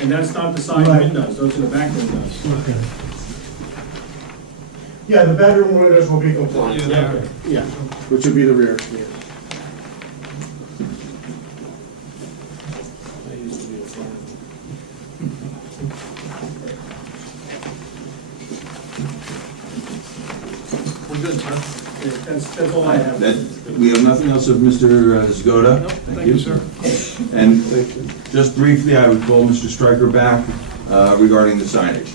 And that's not the side Right. windows, those are the back windows. okay. Yeah, the bedroom windows will be compliant. Yeah, they are. Yeah, which would be the rear. They used to be a front. We're good, sir. That's all I have. We have nothing else of Mr. Zgoda? Nope, thank you, sir. And just briefly, I would call Mr. Stryker back regarding the signage.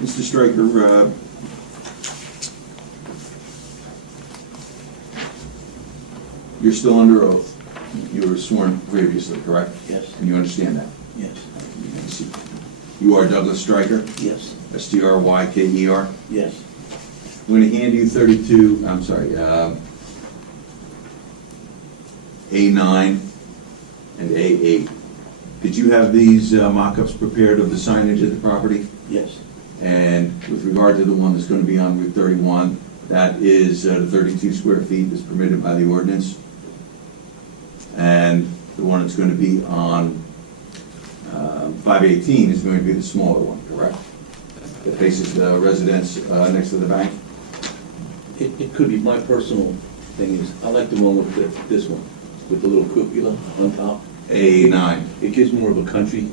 Mr. Stryker, you're still under oath. You were sworn previously, correct? Yes. And you understand that? Yes. You are Douglas Stryker, Yes. Stryker. Yes. I'm going to hand you A9 and A8. Did you have these mock-ups prepared of the signage at the property? Yes. And with regard to the one that's going to be on Route 31, that is the 32 square feet that's permitted by the ordinance. And the one that's going to be on 518 is going to be the smaller one, correct? That faces the residence next to the bank? It could be, my personal thing is, I like the one with this one, with the little cupola on top. A9. It gives more of a country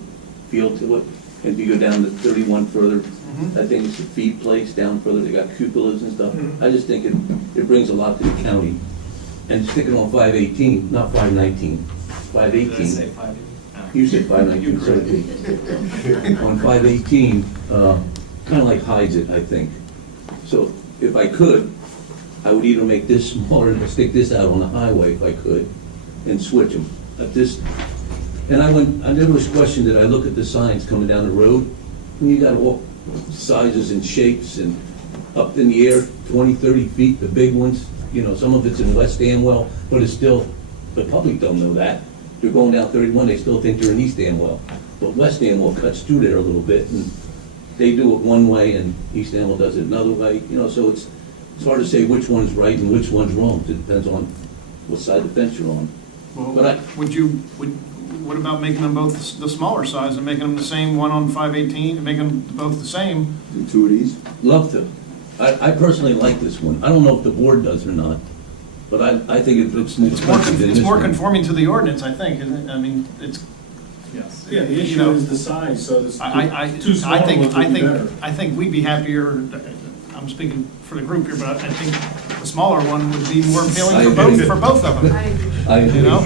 feel to it. And if you go down to 31 further, I think it's the feed place down further, they got cupolas and stuff. I just think it brings a lot to the county. And sticking on 518, not 519, 518. Did I say 5? You said 519, so on 518, kind of like hides it, I think. So if I could, I would either make this smaller and stick this out on the highway if I could, and switch them. And there was a question that I look at the signs coming down the road, and you got all sizes and shapes and up in the air, 20, 30 feet, the big ones. You know, some of it's in West Amwell, but it's still, the public don't know that. They're going down 31, they still think they're in East Amwell. But West Amwell cuts through there a little bit, and they do it one way, and East Amwell does it another way. You know, so it's hard to say which one's right and which one's wrong. It depends on what side of the fence you're on. Well, But what about making them both the smaller size and making them the same one on 518 and making them both the same? Do two of these? Love to. I personally like this one. I don't know if the board does or not, but I think it's It's more conforming to the ordinance, I think, isn't it? I mean, it's, Yes. Yeah, the You issue know, is the size, so the I two smaller ones would be better. I think we'd be happier, I'm speaking for the group here, but I think the smaller one would be more appealing for both of them. You know?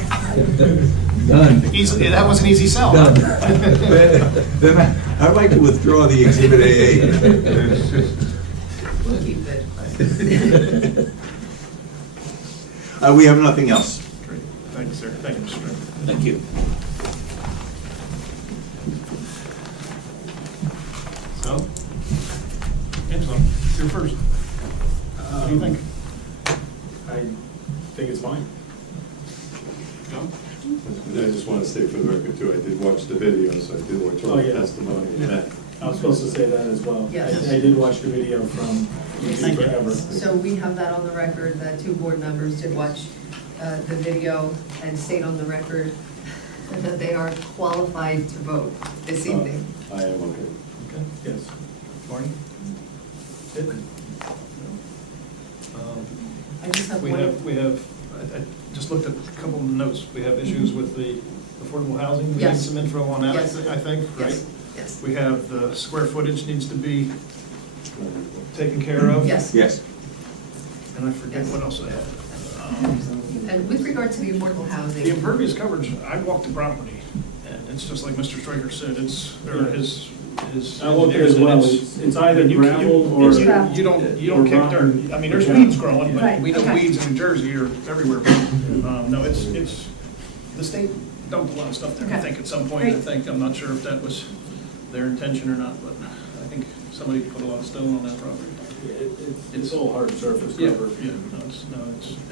Done. Easily, that was an easy sell. Done. Then I'd like to withdraw the Exhibit AA. We'll keep it. We have nothing else. Great. Thank you, sir. Thank you, Mr. Stryker. Thank you. So, Angela, you're first. What do you think? I think it's fine. John? I just want to say for the record too, I did watch the video, so I did watch all Oh, the yeah. testimony. And I was supposed to say that as well. Yes. I did watch the video from Thank YouTube you. Forever. So we have that on the record, that two board members did watch the video and state on the record that they are qualified to vote this evening. I am okay. Okay. Yes. Barney? Good. I just have We one. have, I just looked at a couple of the notes. We have issues with the affordable housing. We need Yes. some info on that, Yes. I think, right? Yes, yes. We have the square footage needs to be taken care of. Yes. Yes. And I forget Yes. what else I had. And with regard to the affordable The housing, impervious coverage, I walked the property, and it's just like Mr. Stryker said, or his. I looked as well, it's either gravel or. You don't kick dirt. I mean, there's weeds growing, but Right, we know okay. weeds in New Jersey are everywhere. No, it's, the state dumped a lot of stuff there, I Okay. think, at some point, I Great. think. I'm not sure if that was their intention or not, but, somebody put a lot of stone on that property. It's all hard surface Yeah, cover. yeah,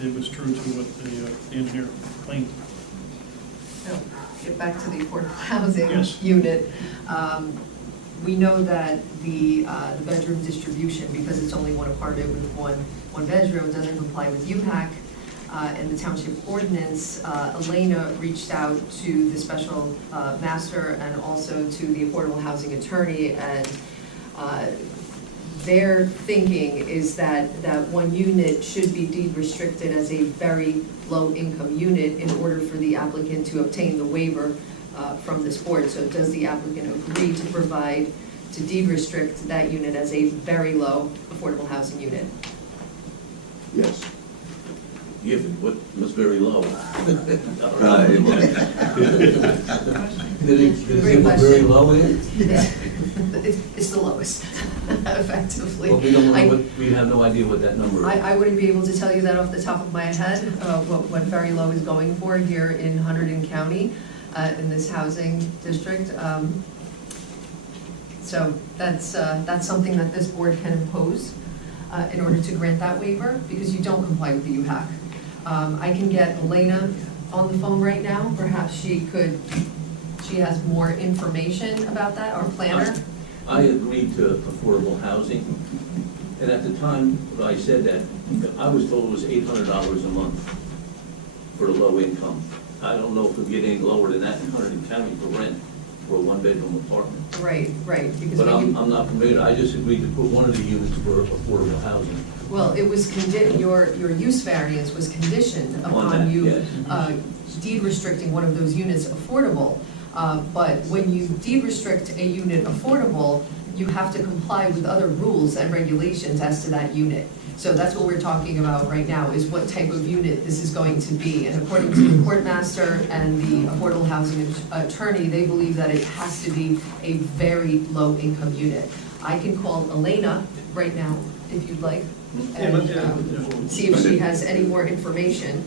it was true to what the engineer claimed. Now, get back to the affordable housing Yes. unit. We know that the bedroom distribution, because it's only one apartment with one bedroom, doesn't comply with UHAC and the township ordinance. Elena reached out to the special master and also to the affordable housing attorney, and their thinking is that one unit should be deed restricted as a very low-income unit in order for the applicant to obtain the waiver from this board. So does the applicant agree to provide, to deed restrict that unit as a very low affordable housing unit? Yes. Given what was very low. Great question. Very low in? It's the lowest, effectively. Well, we don't know what, we have no idea what that number is. I wouldn't be able to tell you that off the top of my head, what very low is going for here in Hunterdon County, in this housing district. So that's something that this board can impose in order to grant that waiver, because you don't comply with the UHAC. I can get Elena on the phone right now. Perhaps she has more information about that, our planner. I agreed to affordable housing, and at the time that I said that, I was told it was $800 a month for the low income. I don't know if we'll get any lower than that in Hunterdon County for rent for a one-bedroom apartment. Right. Because But when I'm not committed. I just agreed to put one of the units for affordable housing. well, it was your use variance was conditioned upon that, you yes. deed restricting one of those units affordable. But when you deed restrict a unit affordable, you have to comply with other rules and regulations as to that unit. So that's what we're talking about right now, is what type of unit this is going to be. And according to the court master and the affordable housing attorney, they believe that it has to be a very low income unit. I can call Elena right now, if you'd like, and see if she has any more information.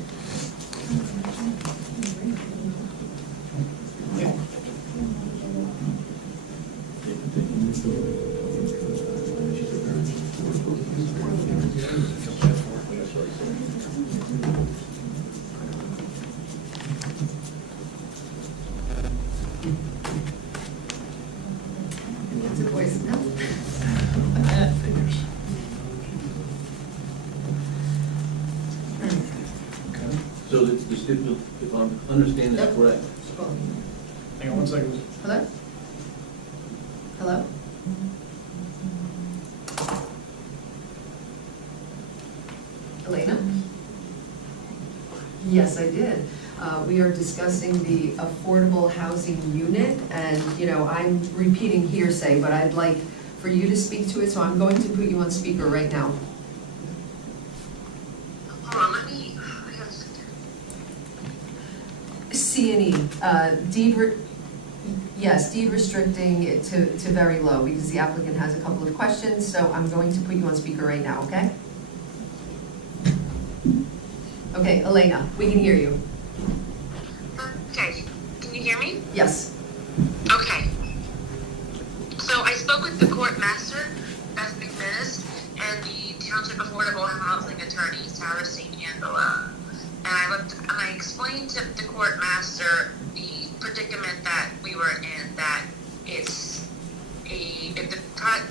It's a voice, no? So if I'm understanding that correct, Hang on one second. Hello? Hello? Elena? Yes, I did. We are discussing the affordable housing unit, and, I'm repeating hearsay, but I'd like for you to speak to it, so I'm going to put you on speaker right now. Hold on, let me, C&E, deed restricting it to very low, because the applicant has a couple of questions, so I'm going to put you on speaker right now, okay? Okay, Elena, we can hear you. okay, can you hear me? Yes. Okay. So I spoke with the court master, Beth McManus, and the Township Affordable Housing Attorney, Sarah St. Angela. And I explained to the court master the predicament that we were in, that if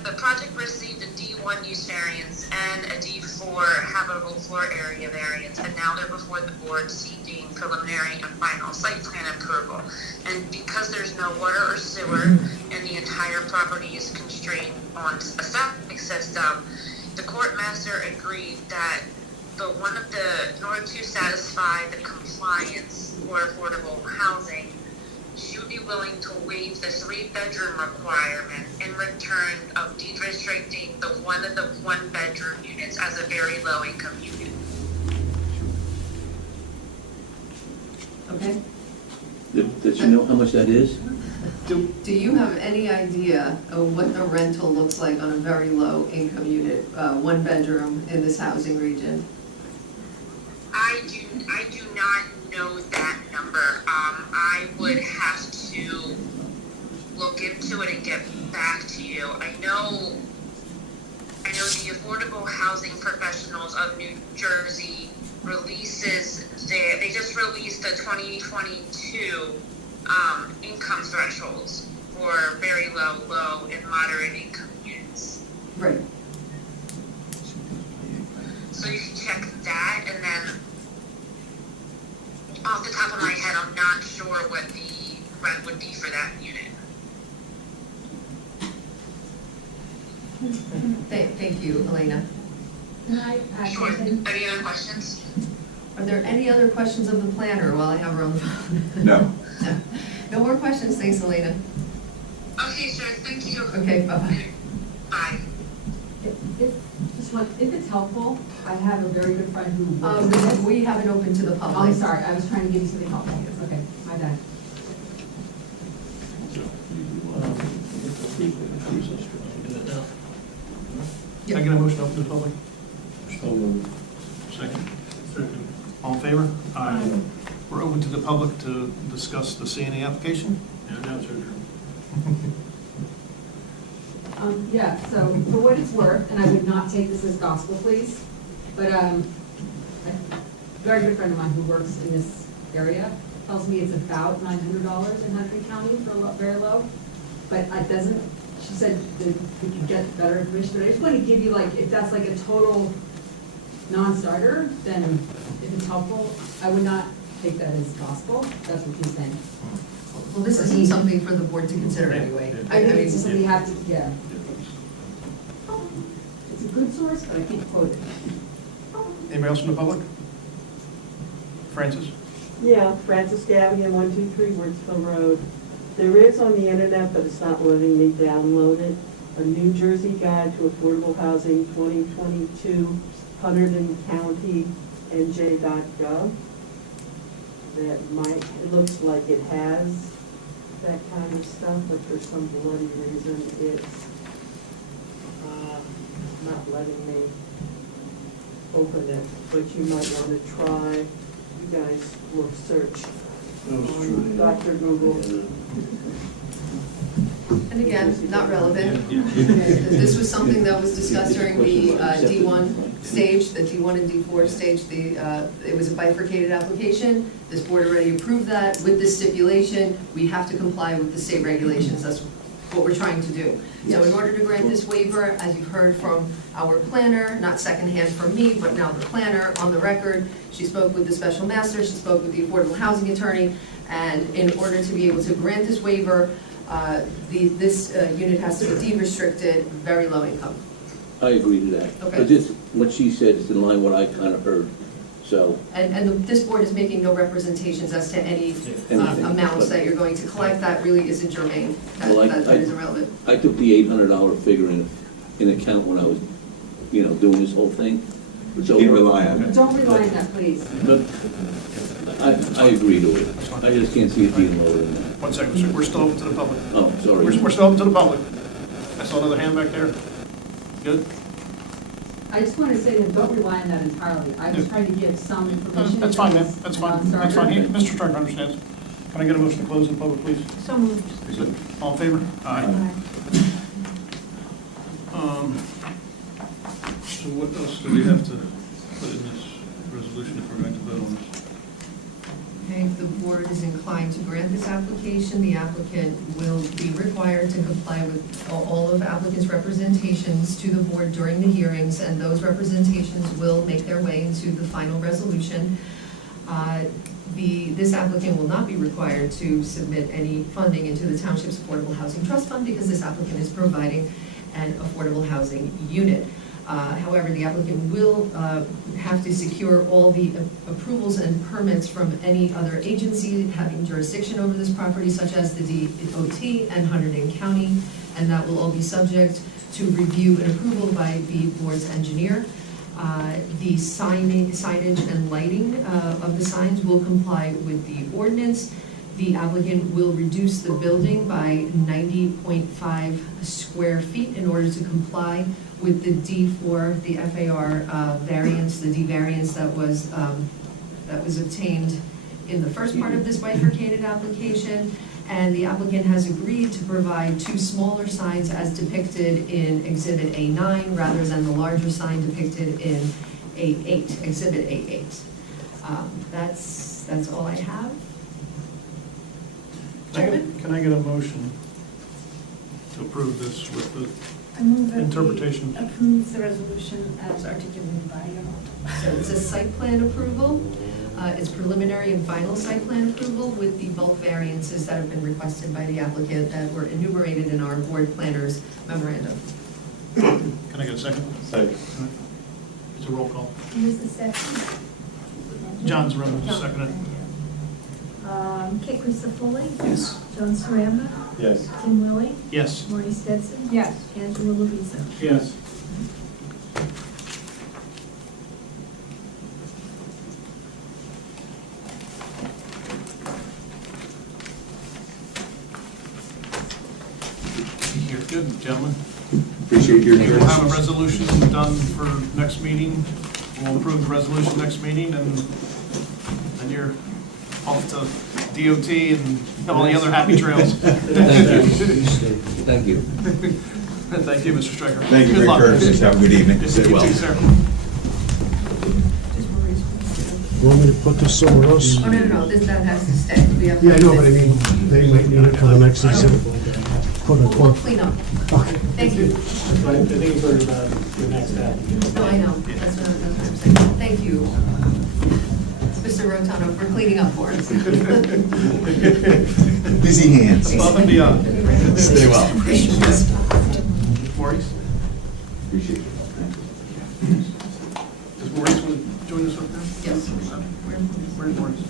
the project received a D1 use variance and a D4 habitable floor area variance, and now they're before the board seeking preliminary and final site plan approval. And because there's no water or sewer and the entire property is constrained on a septic system, the court master agreed that in order to satisfy the compliance for affordable housing, she would be willing to waive the 3-bedroom requirement in return of deed restricting the one of the 1-bedroom units as a very low income unit. Okay. does she know how much that is? Do you have any idea of what the rental looks like on a very low income unit, 1 bedroom in this housing region? I do not know that number. I would have to look into it and get back to you. I know know the Affordable Housing Professionals of New Jersey releases, they just released the 2022 income thresholds for very low, low, and moderate income units. Right. So you can check that, and then off the top of my head, I'm not sure what the rent would be for that unit. Thank you, Elena. Can I add Sure. something? Any other questions? Are there any other questions of the planner while I have her on the phone? No. No more questions, thanks, Elena. Okay, sure, thank you. Okay, bye-bye. Bye. If it's helpful, I have a very good friend who works in this. We haven't opened to the Oh, public. I'm sorry, I was trying to give you something helpful. Okay, my bad. Can I get a motion to open to the public? Second. All in favor? Aye. We're open to the public to discuss the C&E application? Yeah, now it's your turn. Yeah, so for what it's worth, and I would not take this as gospel, please, but a very good friend of mine who works in this area tells me it's about $900 in Hudson County for very low, but it doesn't, she said that we could get better information, but I just want to give you like, if that's like a total non-starter, then if it's helpful, I would not take that as gospel, that's what she's saying. Well, this isn't something for the board to consider anyway. I think it's just something you have to, yeah. It's a good source, but I can't quote it. Anybody else from the public? Francis? Yeah, Francis Gavigan, 123 Wurtsville Road. There is on the internet, but it's not letting me download it, a New Jersey Guide to Affordable Housing 2022, Hunterdon County, NJ.gov. That might, it looks like it has that kind of stuff, but for some bloody reason, it's not letting me open it. But you might want to try, you guys will search on Dr. Google. And again, not relevant. This was something that was discussed during the D1 stage, the D1 and D4 stage. It was a bifurcated application. This board already approved that. With this stipulation, we have to comply with the state regulations. That's what we're trying to do. So in order to grant this waiver, as you've heard from our planner, not secondhand from me, but now the planner on the record, she spoke with the special master, she spoke with the affordable housing attorney, and in order to be able to grant this waiver, this unit has to be deed-restricted, very low income. I agree to that. Okay. But just, what she said is in line with what I kind of heard, so. And this board is making no representations as to any amounts that you're going to collect. That really isn't germane. That is irrelevant. I took the $800 figure in account when I was, doing this whole thing. So Can't rely on it. Don't rely on that, please. But I agree to it. I just can't see it being lower than that. 1 second, sir. We're still open to the public. Oh, sorry. We're still open to the public. I saw another hand back there. Good? I just want to say that don't rely on that entirely. I was trying to give some information. That's fine, ma'am. That's fine. That's fine. Mr. Turner understands. Can I get a motion to close the public, please? So moved. Good. All in favor? Aye. So what else do we have to put in this resolution if we're going to vote on this? Okay, if the board is inclined to grant this application, the applicant will be required to comply with all of applicant's representations to the board during the hearings, and those representations will make their way into the final resolution. This applicant will not be required to submit any funding into the Township's Affordable Housing Trust Fund because this applicant is providing an affordable housing unit. However, the applicant will have to secure all the approvals and permits from any other agency having jurisdiction over this property, such as the DOT and Hunterdon County, and that will all be subject to review and approval by the board's engineer. The signage and lighting of the signs will comply with the ordinance. The applicant will reduce the building by 90.5 square feet in order to comply with the D4, the FAR variance, the D variance that was obtained in the first part of this bifurcated application. And the applicant has agreed to provide 2 smaller signs as depicted in Exhibit A9 rather than the larger sign depicted in A8, Exhibit A8. That's all I have. Chairman? Can I get a motion to approve this with the I move that we interpretation? approve the resolution as articulated by your. So it's a site plan approval. It's preliminary and final site plan approval with the bulk variances that have been requested by the applicant that were enumerated in our board planner's memorandum. Can I get a second? Second. It's a roll call. Who's the second? John's running the second. Kate Crisafulli? Yes. John Sarama? Yes. Tim Willie? Yes. Marty Stetson? Yes. Angela Luisa? Yes. You're good, gentlemen. Appreciate your We'll have a endurance. resolution done for next meeting. We'll approve the resolution next meeting, and then you're off to DOT and all the other happy trails. Thank you. Thank you. Thank you, Mr. Striker. Thank you for Good your luck. courtesy. Have a good evening. Sit You well. too, sir. Want me to put this somewhere else? Oh, no, that has to stay. We have to- Yeah, I know, but I mean, they might need it for the next exhibit, quote We'll unquote. clean up. Okay. Thank you. I think it's sort of the next step. No, I know, that's what I'm saying. Thank you, Mr. Rotano, for cleaning up for us. Busy hands. Above and beyond. Stay well. Maurice? Appreciate it. Does Maurice want to join us up there? Yes. Where's Maurice?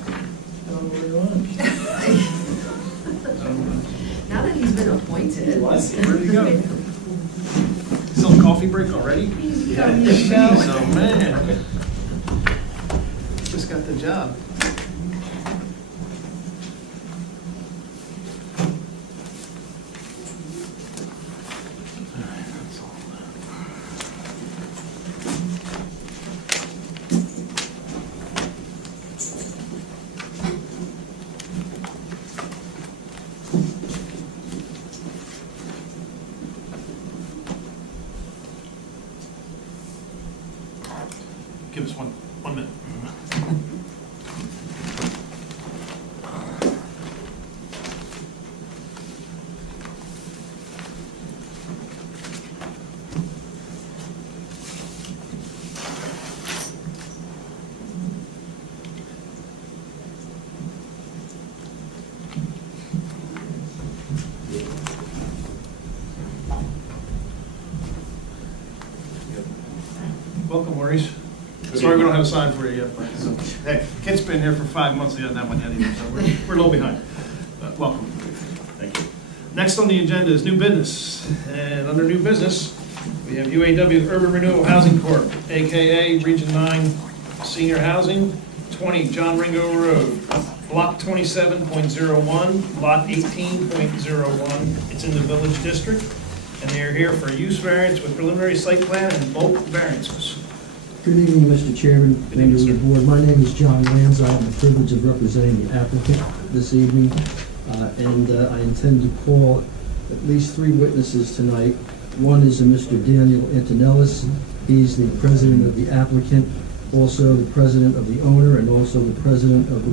Now that he's been appointed. Where'd he go? Still a coffee break already? Jeez, oh man. Just got the job. Give us one minute. Welcome, Maurice. Sorry we don't have a sign for you yet, but, hey, Kit's been here for 5 months, he doesn't have one yet either, so we're a little behind. But welcome. Thank you. Next on the agenda is new business, and under new business, we have UAW Urban Renewal Housing Corp., AKA Region 9 Senior Housing, 20 John Ringo Road, Block 27.01, Lot 18.01. It's in the Village District, and they are here for a use variance with preliminary site plan and bulk variances. Good evening, Mr. Chairman, members of the board. My name is John Lanza. I have the privilege of representing the applicant this evening, and I intend to call at least 3 witnesses tonight. One is a Mr. Daniel Antonellis. He's the president of the applicant, also the president of the owner, and also the president of the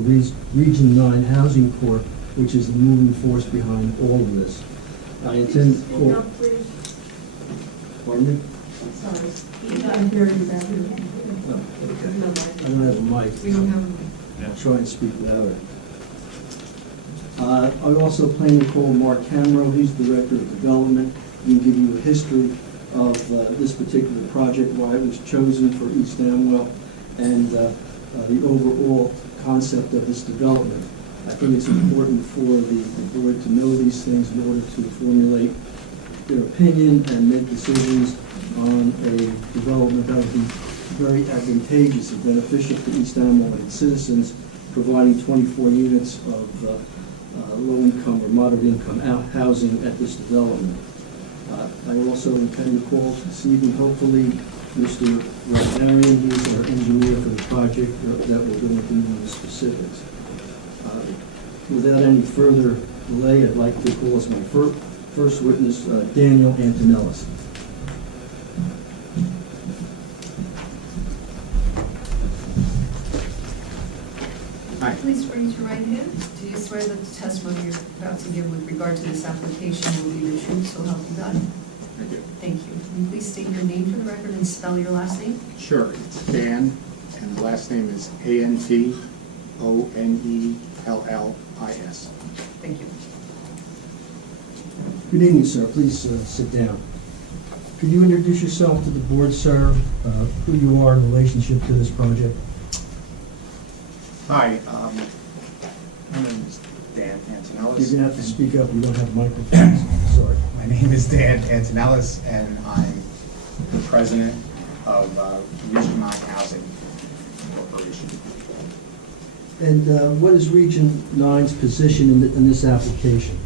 Region 9 Housing Corp., which is the moving force behind all of this. I intend to call... Pardon me? Sorry. I'm hearing you back here. Oh, okay. I don't have a mic. We don't have I'll try and speak without it. I also plan to call Mark Camero. He's the Director of Development. He can give you a history of this particular project, why it was chosen for East Amwell, and the overall concept of this development. I think it's important for the board to know these things in order to formulate their opinion and make decisions on a development that would be very advantageous and beneficial to East Amwell and its citizens, providing 24 units of low-income or moderate-income housing at this development. I also intend to call this evening, hopefully, Mr. Rodarian, who is our engineer for the project, that will go into the specifics. Without any further delay, I'd like to call as my first witness, Daniel Antonellis. Please raise your right hand. Do you swear that the testimony you're about to give with regard to this application will be the truth, so help you God? I do. Thank you. Can you please state your name for the record and spell your last name? Sure, it's Dan, and the last name is Antonellis. Thank you. Good evening, sir. Please sit down. Could you introduce yourself to the board, sir, who you are in relationship to this project? Hi, my name is Dan Antonellis. You're going to have to speak up. We don't have microphones. Sorry. My name is Dan Antonellis, and I'm the president of Region 9 Housing Corporation. And what is Region 9's position in this application?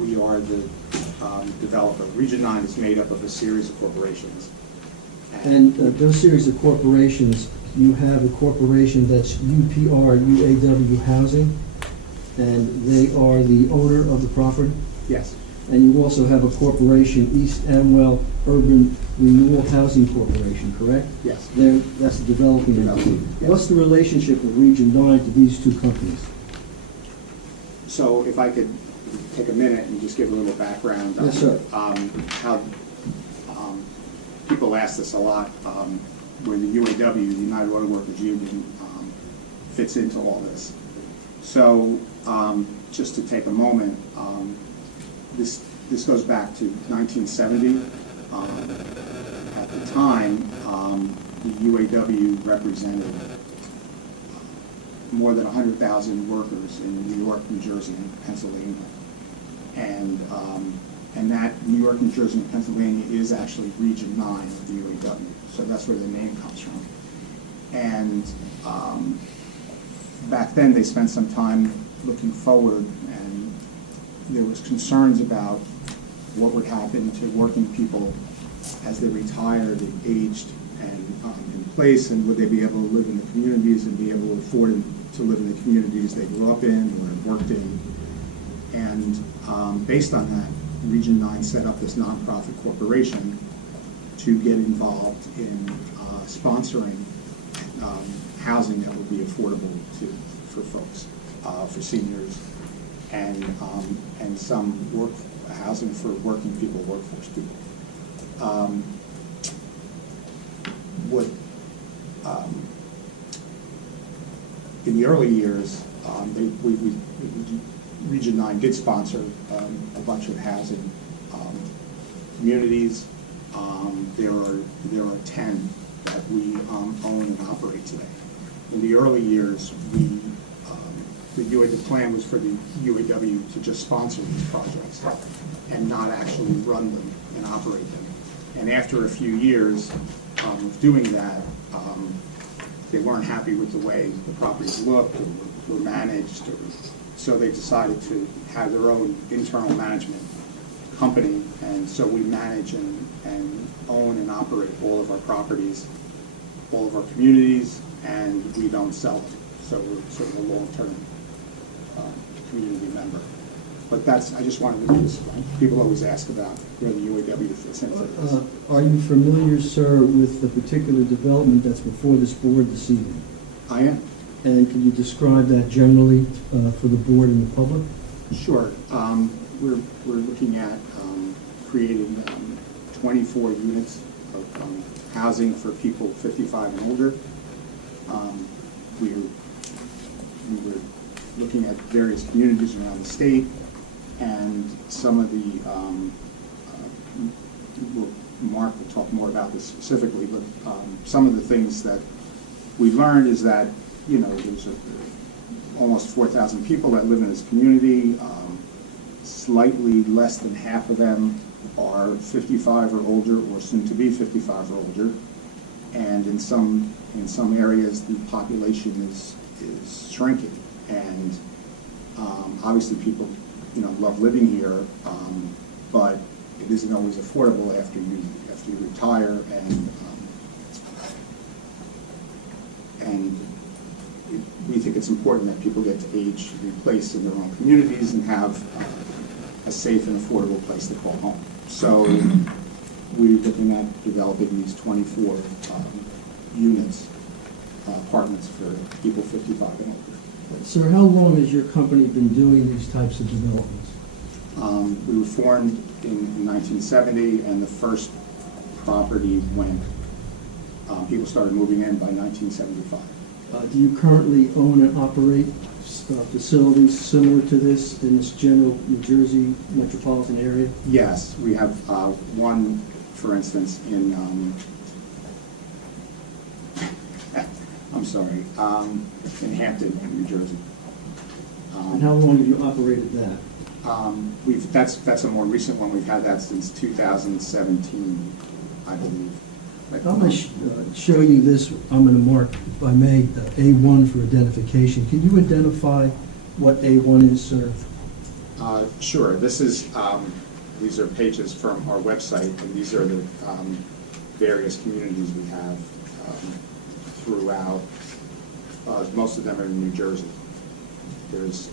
We are the developer. Region 9 is made up of a series of corporations. And those series of corporations, you have a corporation that's UPR, UAW Housing, and they are the owner of the property? Yes. And you also have a corporation, East Amwell Urban Renewal Housing Corporation, correct? Yes. That's the developing entity. Yes. What's the relationship of Region 9 to these two companies? So if I could take a minute and just give a little background on Yes, sir. How people ask this a lot, where the UAW, the United Auto Workers Union, fits into all this. So just to take a moment, this goes back to 1970. At the time, the UAW represented more than 100,000 workers in New York, New Jersey, and Pennsylvania. And that New York, New Jersey, and Pennsylvania is actually Region 9 of the UAW. So that's where the name comes from. And back then, they spent some time looking forward, and there was concerns about what would happen to working people as they retired and aged and in place, and would they be able to live in the communities and be able to afford to live in the communities they grew up in or worked in. And based on that, Region 9 set up this nonprofit corporation to get involved in sponsoring housing that would be affordable for folks, for seniors, and some housing for working people, workforce people. In the early years, Region 9 did sponsor a bunch of housing communities. There are 10 that we own and operate today. In the early years, the plan was for the UAW to just sponsor these projects and not actually run them and operate them. And after a few years of doing that, they weren't happy with the way the properties looked or were managed, so they decided to have their own internal management company. And so we manage and own and operate all of our properties, all of our communities, and we don't sell them. So we're sort of a long-term community member. But I just wanted to do this. People always ask about where the UAW fits into this. Are you familiar, sir, with the particular development that's before this board this evening? I am. And can you describe that generally for the board and the public? Sure. We're looking at creating 24 units of housing for people 55 and older. We were looking at various communities around the state, and some of the, Mark will talk more about this specifically, but some of the things that we learned is that, there's almost 4,000 people that live in this community. Slightly less than half of them are 55 or older, or soon to be 55 or older. And in some areas, the population is shrinking. And obviously people, love living here, but it isn't always affordable after you retire, and we think it's it's important that people get to age in place in their own communities and have a safe and affordable place to call home. So we're looking at developing these 24 units, apartments for people 55 and older. Sir, how long has your company been doing these types of developments? We were formed in 1970, and the first property went, people started moving in by 1975. Do you currently own and operate facilities similar to this in this general New Jersey metropolitan area? Yes, we have one, for instance, in, I'm sorry, in Hampton, New Jersey. And how long have you operated that? That's a more recent one. We've had that since 2017, I believe. I'm going to show you this. I'm going to mark, if I may, A1 for identification. Can you identify what A1 is, sir? Sure. This is, these are pages from our website, and these are the various communities we have throughout. Most of them are in New Jersey. There's,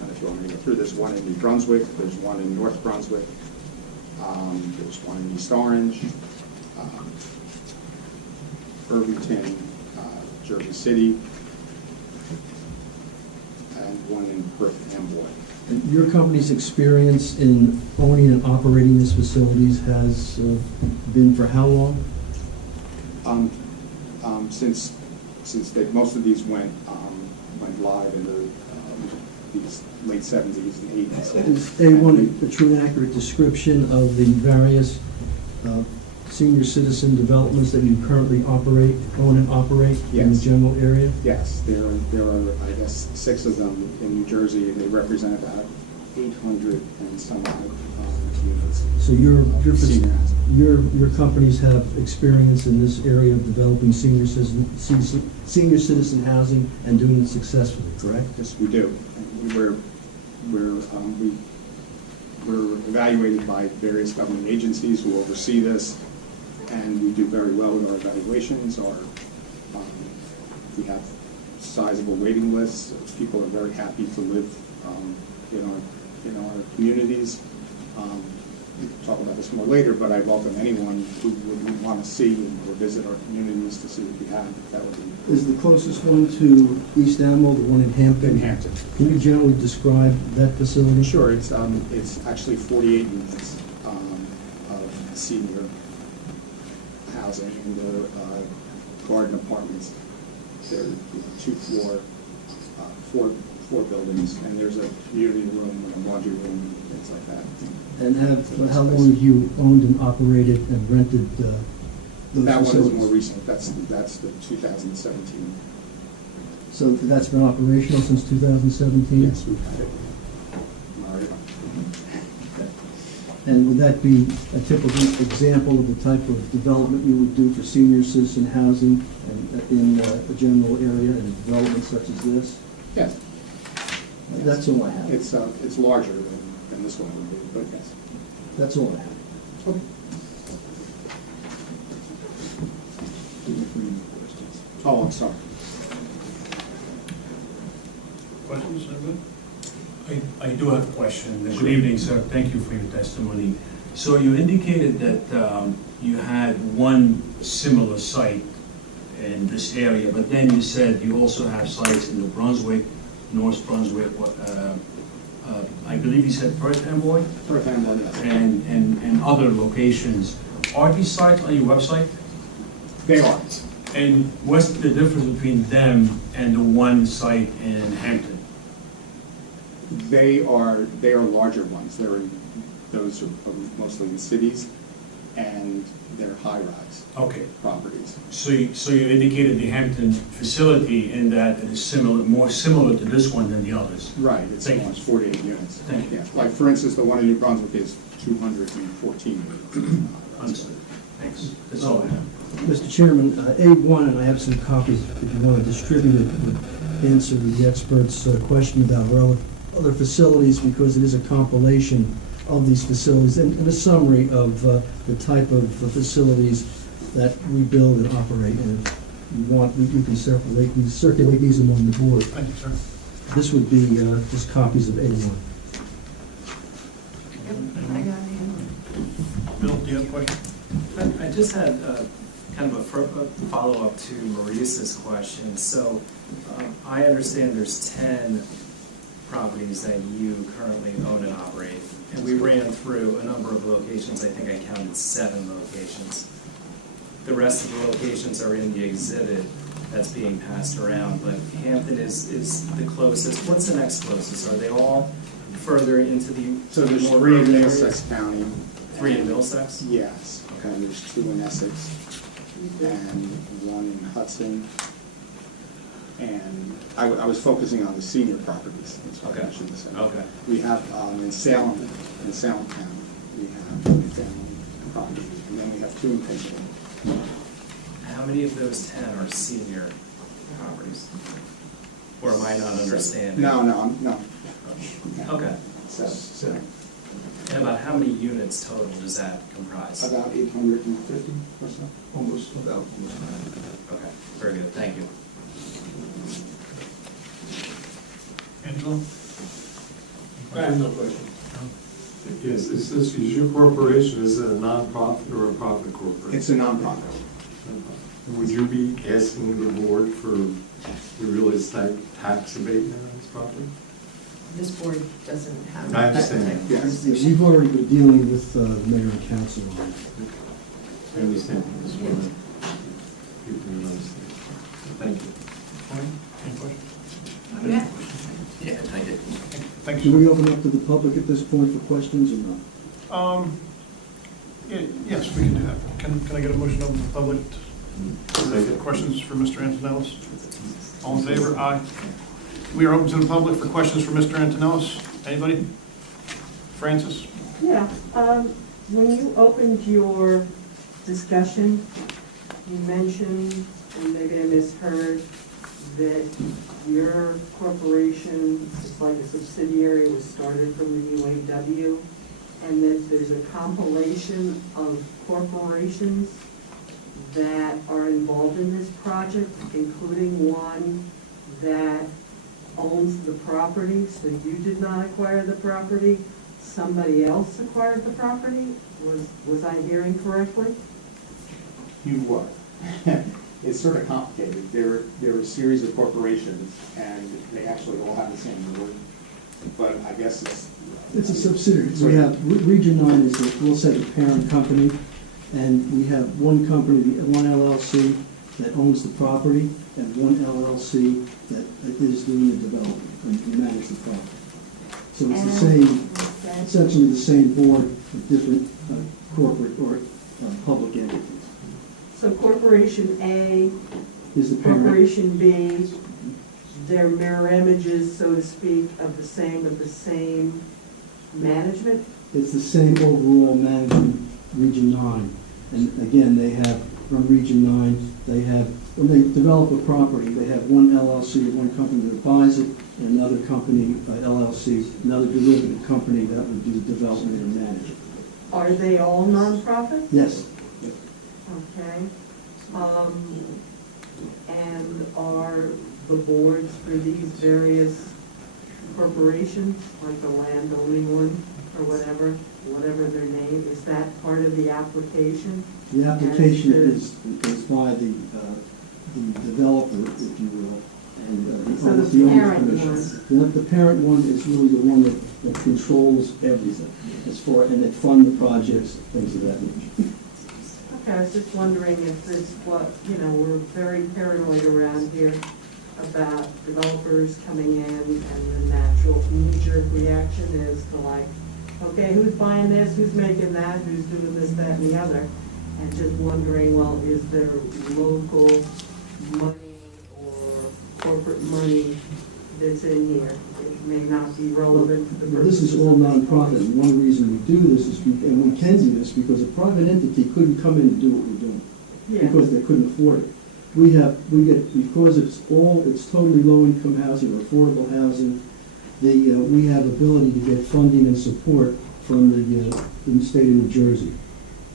and if you want me to go through, there's one in New Brunswick, there's one in North Brunswick, there's one in East Orange, Irvington, Jersey City, and one in Perth Amboy. And your company's experience in owning and operating these facilities has been for how long? Since most of these went live in the these late 70s and 80s. Is A1 a true and accurate description of the various senior citizen developments that you currently own and operate in the general area? Yes, there are, I guess, 6 of them in New Jersey, and they represent about 800 and some odd units. So your companies have experience in this area of developing senior citizen housing and doing it successfully, correct? Yes, we do. We're evaluated by various government agencies who oversee this, and we do very well with our evaluations. We have sizable waiting lists. People are very happy to live in our communities. We'll talk about this more later, but I welcome anyone who would want to see or visit our communities to see what we have. That would be. Is the closest one to East Amwell the one in Hampton? In Hampton. Can you generally describe that facility? Sure. It's actually 48 units of senior housing, and they're garden apartments. They're 2-floor, four buildings, and there's a community room and a laundry room and things like that. And how long have you owned and operated and rented those that facilities? One is more recent. That's the 2017. So that's been operational since 2017? Yes, we've had it. And would that be a typical example of the type of development you would do for senior citizen housing in a general area and a development such as this? Yes. That's all I have. It's larger than this one would be, but yes. That's all I have. Okay. Oh, I'm sorry. Questions, everybody? I do have a question. Good evening, sir. Thank you for your testimony. So you indicated that you had one similar site in this area, but then you said you also have sites in New Brunswick, North Brunswick, I believe you said Perth Amboy? Perth Amboy, yes. And other locations. Are these sites on your website? They are. And what's the difference between them and the one site in Hampton? They are larger ones. Those are mostly in cities, and they're high-rise properties. So you indicated the Hampton facility in that it is more similar to this one than the others. Right. It's almost 48 units. Thank you. Yeah. Like for instance, the one in New Brunswick is 214 units. Understood. Thanks. That's all I have. Mr. Chairman, A1, and I have some copies if you want to distribute it, would answer the expert's question about other facilities, because it is a compilation of these facilities and a summary of the type of facilities that we build and operate. And you want, you can circulate these among the board. Thank you, sir. This would be just copies of A1. I got it. Bill, do you have a question? I just had kind of a follow-up to Maurice's question. So I understand there's 10 properties that you currently own and operate. And we ran through a number of locations. I think I counted 7 locations. The rest of the locations are in the exhibit that's being passed around, but Hampton is the closest. What's the next closest? Are they all further into the So there's more 3 in urban Middlesex areas? County. 3 in Middlesex? Yes, and there's 2 in Essex, and 1 in Hudson. And I was focusing on the senior properties. That's what I should say. Okay. We have in Salem County, we have family properties, and then we have 2 in Pittsburgh. How many of those 10 are senior properties? Or am I not understanding? No. Okay. So, And about how many units total does that comprise? about 850 or so. Almost. Okay, very good, thank you. Angelo? I have no question. Yes, is your corporation, is it a nonprofit or a profit corporation? It's a nonprofit. Would you be asking the board for the real estate tax abatement on this property? This board doesn't have. I understand. Yes. We've already been dealing with the mayor and council on it. I understand. Just want to people to understand. Thank you. Any questions? Yeah. Yeah, I did. Thank Do you, we sir. open up to the public at this point for questions or not? Yes, we can do that. Can I get a motion of the public? Questions for Mr. Antonellis? All in favor? Aye. We are open to the public for questions for Mr. Antonellis. Anybody? Francis? Yeah, when you opened your discussion, you mentioned, and maybe I misheard, that your corporation, it's like a subsidiary, was started from the UAW, and that there's a compilation of corporations that are involved in this project, including one that owns the property, so you did not acquire the property, somebody else acquired the property? Was I hearing correctly? You were. It's sort of complicated. There are a series of corporations, and they actually all have the same board, but I guess It's a subsidiary. We have, Region 9 is, we'll say, the parent company, and we have one company, one LLC that owns the property, and one LLC that is doing the development and manage the property. So it's the same, essentially the same board of different corporate or public entities. So Corporation A, Is the parent. Corporation B, they're mirror images, so to speak, of the same management? It's the same overall management, Region 9. And again, they have, from Region 9, they have, when they develop a property, they have one LLC, one company that buys it, and another company, LLC, another derivative company that would do the development and manage it. Are they all nonprofit? Yes. Okay. And are the boards for these various corporations, like the landowning one, or whatever their name, is that part of the application? The application is by the developer, if you will, and So the owner's parent permission. The parent one is really the one that controls everything, as far, and that fund the projects, things of that nature. Okay, I was just wondering if this, we're very paranoid around here about developers coming in, and the natural knee-jerk reaction is to like, okay, who's buying this, who's making that, who's doing this, that, and the other? And just wondering, well, is there local money or corporate money that's in here? It may not be relevant to the Well, this is all nonprofit, and one reason we do this is, and we can do this, because a private entity couldn't come in and do what we're doing, Yeah. because they couldn't afford it. We get, because it's totally low-income housing or affordable housing, we have ability to get funding and support from the state of New Jersey.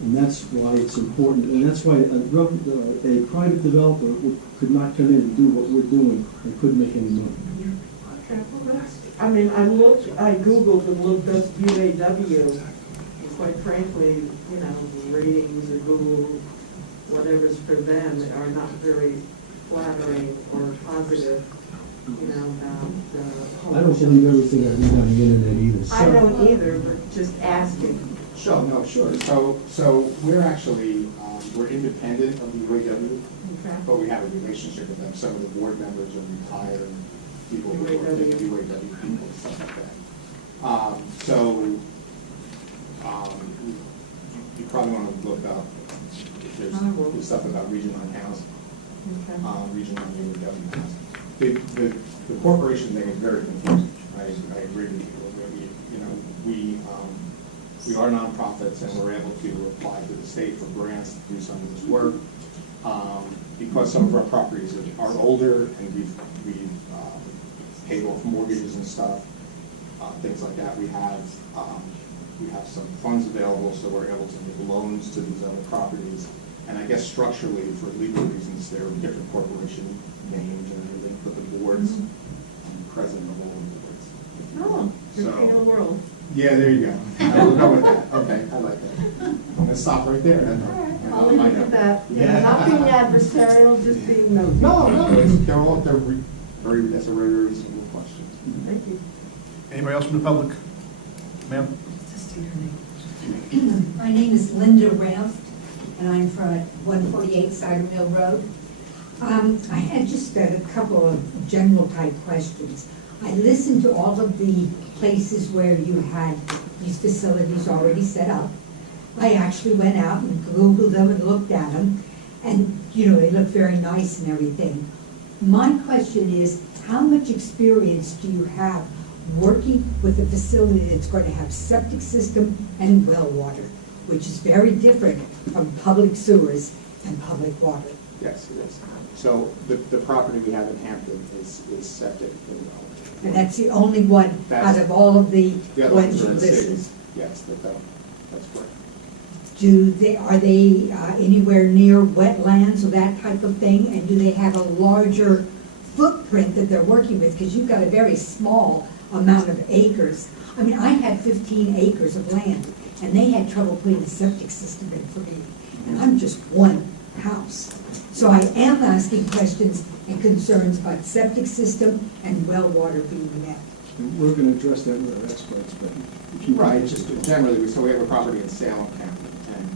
And that's why it's important, and that's why a private developer could not come in and do what we're doing and couldn't make any money. I mean, I Googled and looked up UAW, and quite frankly, you know, the ratings or Google, whatever's for them are not very flattering or positive, you know, about the whole. I don't believe everything I read on the internet either. I don't either, but just asking. Sure. So we're actually, we're independent of the UAW, Okay. but we have a relationship with them. Some of the board members are retired people who work at UAW people, stuff like that. You probably want to look up, if there's stuff about regional housing, regional UAW housing. The corporation thing is very confusing. I agree with you. You know, we are nonprofits and we're able to apply to the state for grants to do some of this work. Because some of our properties are older and we've paid off mortgages and stuff, things like that, we have some funds available, so we're able to give loans to these other properties. And I guess structurally, for legal reasons, there are different corporation names and everything, but the boards, I'm president of all the boards. Oh, you're king of the world. Yeah, there you go. I'll go with that. Okay, I like that. I'm gonna stop right there. Then. All right, I'll leave it at that. Yeah. Not being adversarial, just being nosy. No, they're that's a very reasonable question. Thank you. Anybody else from the public? Ma'am? My name is Linda Raft, and I'm from 148 Cider Mill Road. I had just a couple of general type questions. I listened to all of the places where you had these facilities already set up. I actually went out and Googled them and looked at them, and you know, they look very nice and everything. My question is, how much experience do you have working with a facility that's going to have septic system and well water, which is very different from public sewers and public water? Yes, it is. So the property we have in Hampton is septic and well. And that's the only one out of all of the other ones ones you are in the listed? cities. Yes, that's correct. Are they anywhere near wetlands or that type of thing? And do they have a larger footprint that they're working with? Because you've got a very small amount of acres. I mean, I had 15 acres of land, and they had trouble putting a septic system in for me. And I'm just one house. So I am asking questions and concerns about septic system and well water being met. We're going to address that with our experts, but if you Right, just generally, so we have a property in Salem County, and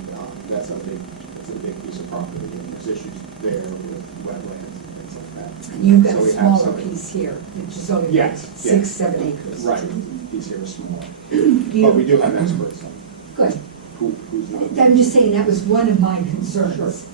that's a big piece of property, and there's issues there with wetlands and things like that. And you've got So a we have smaller something- piece here, which is only Yes, 6-7 acres. Right, piece here is smaller, but we do have experts on Good. who's not. I'm just saying that was one of my concerns.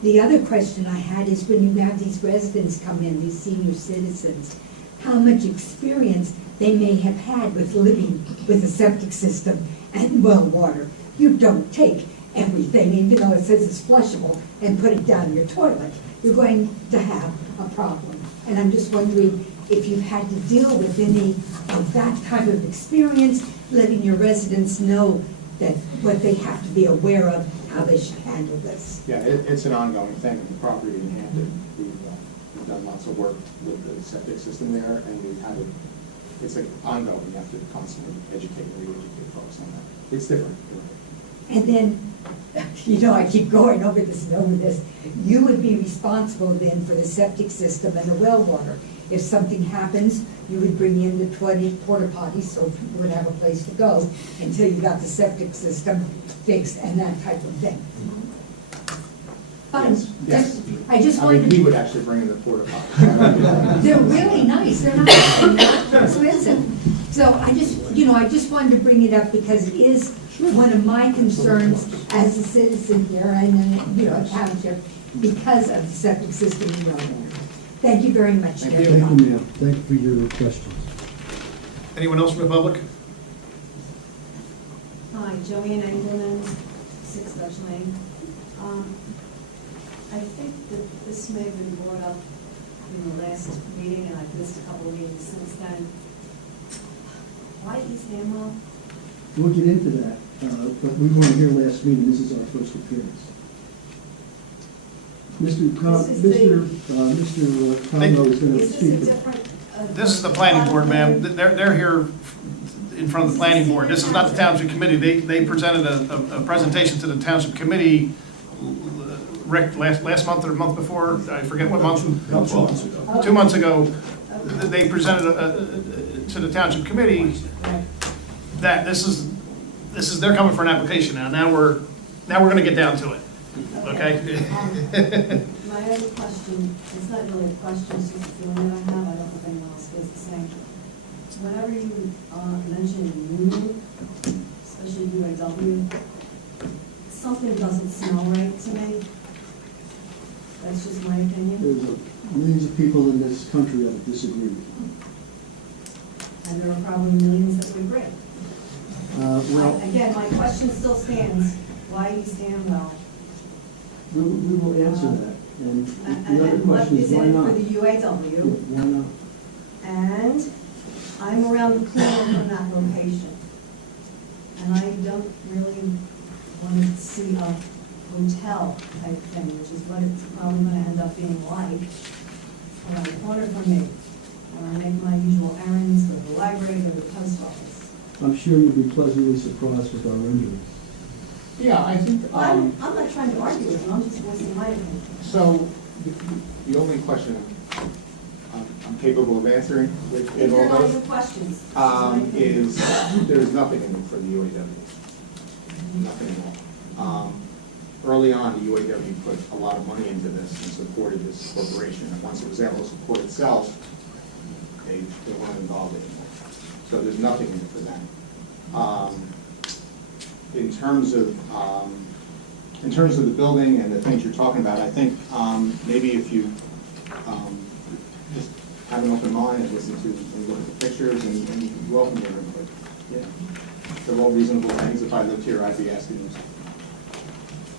The other question I had is when you have these residents come in, these senior citizens, how much experience they may have had with living with a septic system and well water. You don't take everything, even though it says it's flushable, and put it down your toilet. You're going to have a problem. And I'm just wondering if you've had to deal with any of that type of experience, letting your residents know that what they have to be aware of, how they should handle this. Yeah, it's an ongoing thing. The property in Hampton, we've done lots of work with the septic system there, and we've had it's like ongoing. You have to constantly educate and re-educate folks on that. It's different. And then, you know, I keep going over this and over this. You would be responsible then for the septic system and the well water. If something happens, you would bring in the 20 porta potties so people would have a place to go until you got the septic system fixed and that type of thing. Fine. Yes. I just I wanted mean, to. we would actually bring in the porta potties. They're really nice, they're not expensive. So I just wanted to bring it up because it is one of my concerns as a citizen here and, a township because of the septic system and well water. Thank you very much, Thank you, everyone. ma'am. Thank you for your questions. Anyone else from the public? Hi, Joanne Engelman, 6 Dutch Lane. I think that this may have been brought up in the last meeting, and I've missed a couple of meetings since then. Why East Amwell? We'll get into that, but we weren't here last meeting, this is our first appearance. Mr. Conroe is going to Is speak. this a different? This is the planning board, ma'am. They're here in front of the planning board. This is not the township committee. They presented a presentation to the township committee, Rick, last month or month before, I forget what month. 2 months ago. They presented to the township committee that this is they're coming for an application now. Now we're going to get down to it. Okay? My other question, it's not really a question, it's just a feeling that I have, I don't know if anyone else feels the same. Whenever you mention union, especially UAW, something doesn't smell right to me. That's just my opinion. There's millions of people in this country that disagree with you. And there are probably millions that would agree. Well, Again, my question still stands, why East Amwell? we will answer that. And the other And what question is is, in why it not? for the UAW? Yeah, why not? And I'm around the corner from that location. And I don't really want to see a hotel type thing, which is what it's probably going to end up being like, around the corner from me. And I make my usual errands, go to the library, go to the post office. I'm sure you'll be pleasantly surprised with our renderings. Yeah, I think, I'm not trying to argue with you, I'm just voicing my opinion. so, the only question I'm capable of answering with If all they're not those, your questions, this is my opinion. is there's nothing in it for the UAW. Nothing at all. Early on, the UAW put a lot of money into this and supported this corporation. And once it was able to support itself, they weren't involved anymore. So there's nothing in it for them. In terms of the building and the things you're talking about, I think maybe if you just have an open mind and listen to and look at the pictures and you can welcome your input. Yeah, they're all reasonable things. If I lived here, I'd be asking you,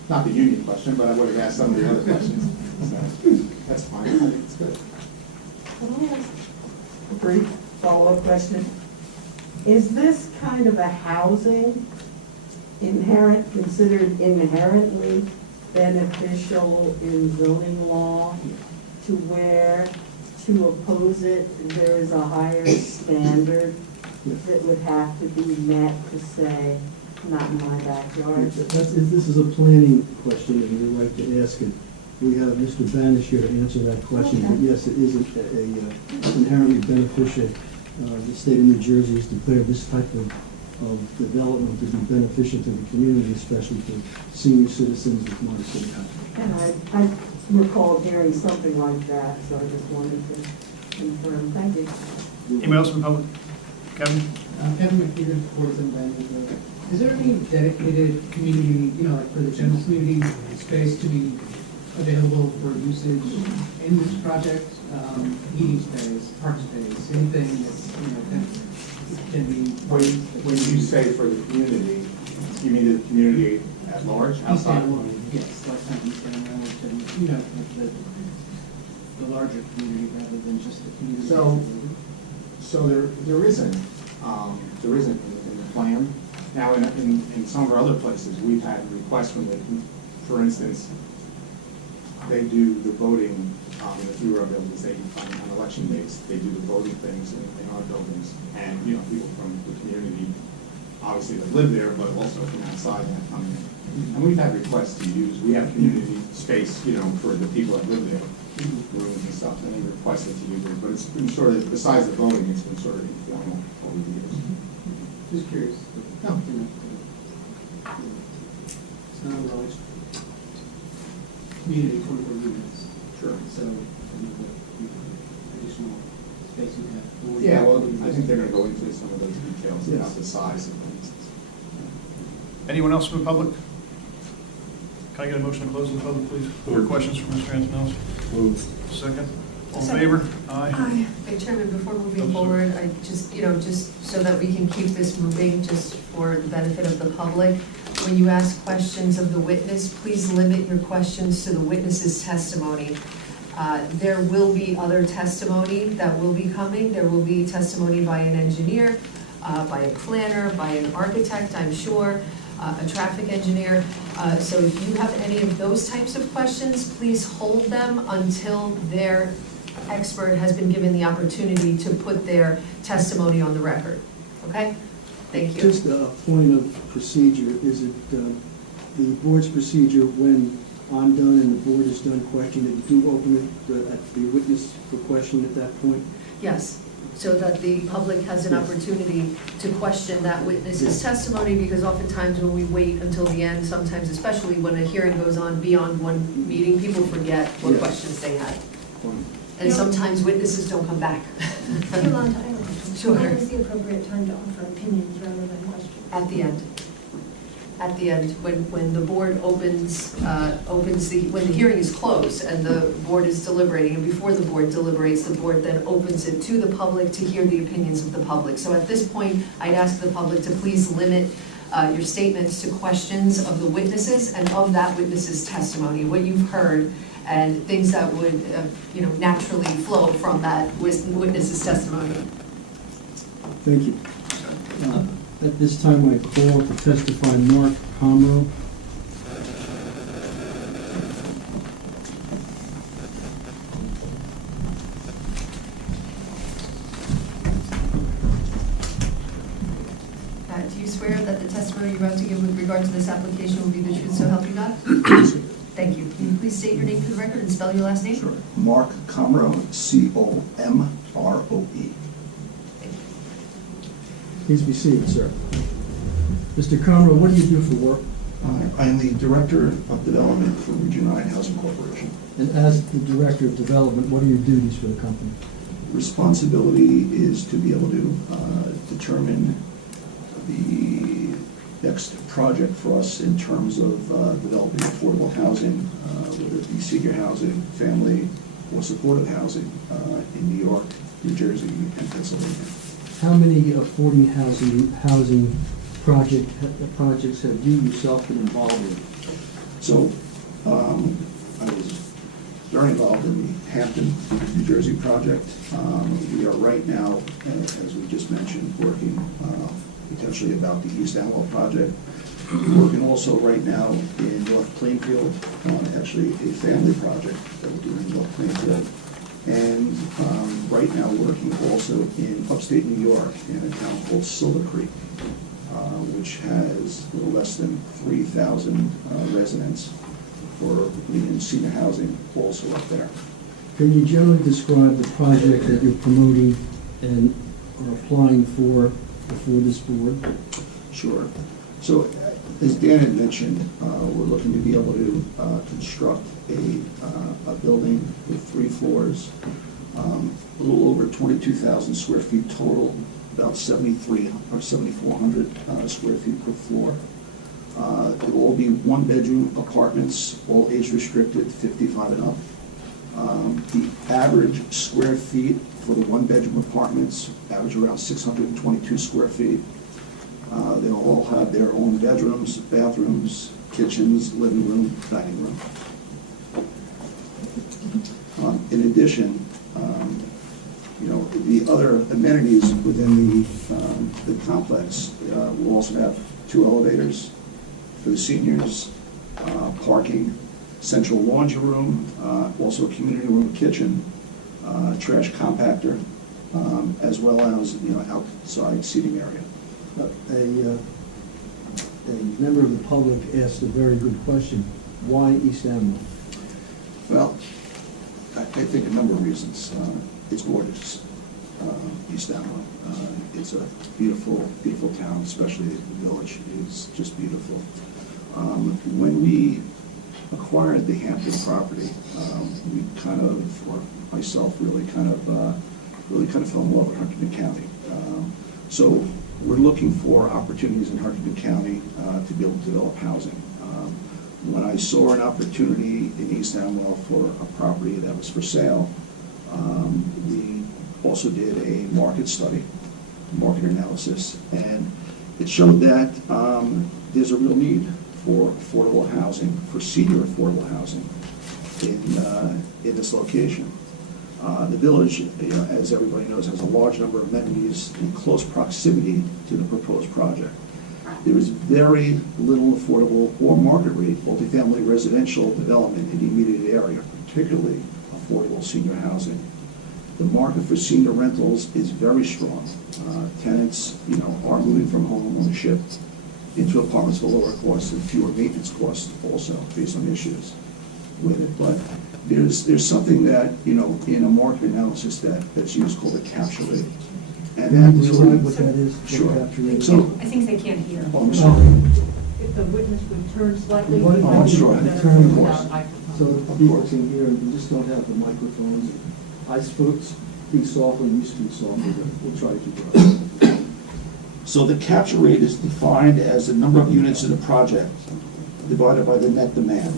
not the union question, but I would have asked some of the other questions. So that's fine. I think it's good. Can I ask a brief follow-up question? Is this kind of a housing considered inherently beneficial in zoning law to where to oppose it, there is a higher standard that would have to be met to say, not in my backyard? This is a planning question, and you're right to ask it. We have Mr. Banish here to answer that question, but yes, it is inherently beneficial. The state of New Jersey has declared this type of development to be beneficial to the community, especially to senior citizens of my city. And I recall hearing something like that, so I just wanted to confirm. Thank you. Anybody else from the public? Kevin? Kevin McPeter, Portsmouth Bank. Is there any dedicated community, like for the general community space to be available for usage in this project? Meeting space, park space, anything that's, can be. When you say for the community, you mean the community at large, outside? Yes, like East Amwell, and, like the larger community rather than just the community. So there isn't in the plan. Now, in some of our other places, we've had requests from for instance, they do the voting in a few of our buildings. They on election days, they do the voting things in our buildings, and people from the community, obviously that live there, but also from outside that come in. And we've had requests to use. We have community space, for the people that live there, rooms and stuff, and they requested to use it. But it's been sort of, besides the voting, it's been sort of informal over the years. Just curious. No. It's not a large community, 24 units. Sure. So, additional space you have. Yeah, well, I think they're going to go into some of those details about the size of things. Anyone else from the public? Can I get a motion to close the public, please? Or questions from Mr. Antonelli? Move. Second. All in favor? Aye. Hey, Chairman, before moving forward, I just, just so that we can keep this moving, just for the benefit of the public, when you ask questions of the witness, please limit your questions to the witness's testimony. There will be other testimony that will be coming. There will be testimony by an engineer. by a planner, by an architect, I'm sure, a traffic engineer. So if you have any of those types of questions, please hold them until their expert has been given the opportunity to put their testimony on the record. Okay? Thank you. Just a point of procedure, is it the board's procedure when I'm done and the board is done questioning, that you do open it at the witness for question at that point? Yes, so that the public has an opportunity to question that witness's testimony, because oftentimes when we wait until the end, sometimes especially when a hearing goes on beyond one meeting, people forget what questions they had. And sometimes witnesses don't come back. Yolanda, Sure. when is the appropriate time to offer opinions rather than questions? At the end. At the end, when the board opens when the hearing is closed and the board is deliberating, and before the board deliberates, the board then opens it to the public to hear the opinions of the public. So at this point, I'd ask the public to please limit your statements to questions of the witnesses and of that witness's testimony, what you've heard, and things that would naturally flow from that witness's testimony. Thank you. At this time, I call to testify Mark Comro. Do you swear that the testimony you're about to give with regard to this application will be the truth, so help you God? Thank you. Can you please state your name for the record and spell your last name? Sure. Mark Comro, C-O-M-R-O-E. Please be seated, sir. Mr. Comro, what do you do for work? I am the Director of Development for Region 9 Housing Corporation. And as the Director of Development, what are your duties for the company? Responsibility is to be able to determine the next project for us in terms of developing affordable housing, whether it be senior housing, family, or supportive housing in New York, New Jersey, and Pennsylvania. How many affordable housing projects have you yourself been involved in? So I was very involved in the Hampton, New Jersey project. We are right now, as we just mentioned, working potentially about the East Amwell project. We're working also right now in North Plainfield on actually a family project that we're doing in North Plainfield. And right now working also in upstate New York in a town called Silver Creek, which has a little less than 3,000 residents for median senior housing also up there. Can you generally describe the project that you're promoting and are applying for before this board? Sure. So as Dan had mentioned, we're looking to be able to construct a building with 3 floors, a little over 22,000 square feet total, about 7,400 square feet per floor. It will all be 1-bedroom apartments, all age restricted, 55 and up. The average square feet for the 1-bedroom apartments average around 622 square feet. They'll all have their own bedrooms, bathrooms, kitchens, living room, dining room. In addition, the other amenities within the complex, we'll also have 2 elevators for the seniors, parking, central laundry room, also a community room, kitchen, trash compactor, as well as outside seating area. A member of the public asked a very good question. Why East Amwell? Well, I think a number of reasons. It's gorgeous, East Amwell. It's a beautiful, beautiful town, especially the village is just beautiful. When we acquired the Hampton property, we kind of, or myself really kind of fell in love with Huntington County. So we're looking for opportunities in Huntington County to be able to develop housing. When I saw an opportunity in East Amwell for a property that was for sale, we also did a market study, market analysis, and it showed that there's a real need for affordable housing, for senior affordable housing in this location. The village, as everybody knows, has a large number of amenities in close proximity to the proposed project. There is very little affordable or market rate multifamily residential development in the immediate area, particularly affordable senior housing. The market for senior rentals is very strong. Tenants, are moving from home ownership into apartments for lower costs and fewer maintenance costs also based on issues with it. But there's something that, in a market analysis that's used called a capture rate. And Can that you is describe what that is? Sure. Capture rate? So, I think they can't hear. oh, I'm sorry. If the witness would turn slightly. What- Oh, sure. Turn Of course. So that people can hear, and we just don't have the microphones. I speak softly, you speak softly, but we'll try to keep it up. So the capture rate is defined as the number of units in a project divided by the net demand.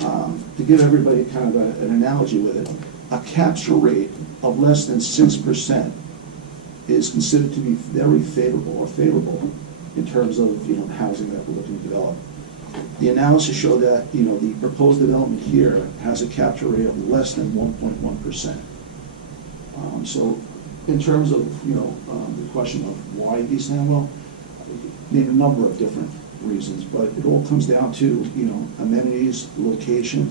To give everybody kind of an analogy with it, a capture rate of less than 6% is considered to be very favorable in terms of, the housing that we're looking to develop. The analysis showed that, the proposed development here has a capture rate of less than 1.1%. So in terms of, the question of why East Amwell, name a number of different reasons, but it all comes down to, amenities, location.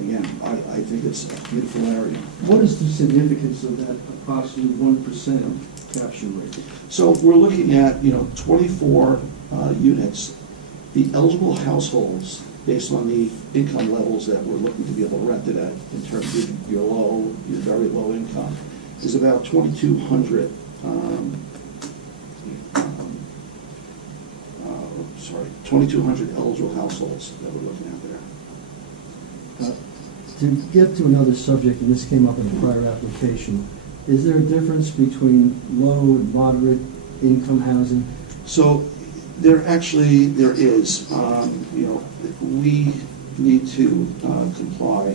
Again, I think it's a beautiful area. What is the significance of that approximately 1% capture rate? So we're looking at, 24 units. The eligible households, based on the income levels that we're looking to be able to rent it at, in terms of your low, your very low income, is about 2,200. 2,200 eligible households that we're looking at there. To get to another subject, and this came up in a prior application, is there a difference between low and moderate income housing? So there is. We need to comply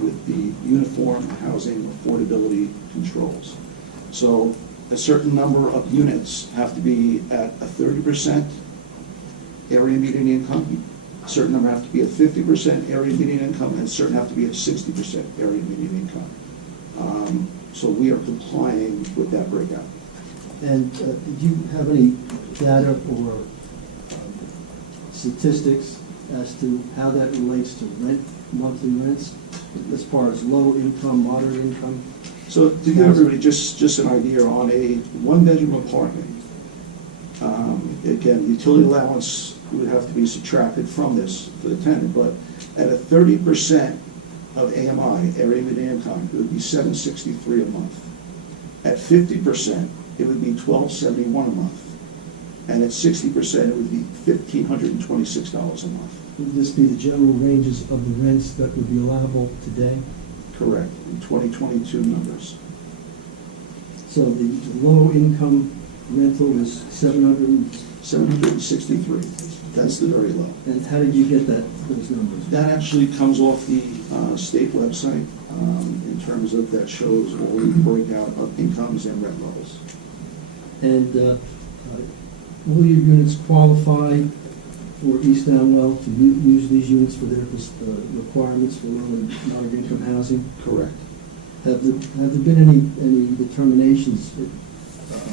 with the Uniform Housing Affordability Controls. So a certain number of units have to be at a 30% area median income, a certain number have to be at 50% area median income, and certain have to be at 60% area median income. So we are complying with that breakout. And do you have any data or statistics as to how that relates to monthly rents, as far as low income, moderate income? So to give everybody just an idea, on a one-bedroom apartment, again, utility allowance would have to be subtracted from this for the tenant, but at a 30% of AMI, area median income, it would be $763 a month. At 50%, it would be $1,271 a month. And at 60%, it would be $1,526 a month. Would this be the general ranges of the rents that would be allowable today? Correct, in 2022 numbers. So the low income rental is 763. That's the very low. And how did you get those numbers? That actually comes off the state website in terms of that shows all the breakout of incomes and rent levels. And will your units qualify for East Amwell to use these units for their requirements for low and moderate income housing? Correct. Have there been any determinations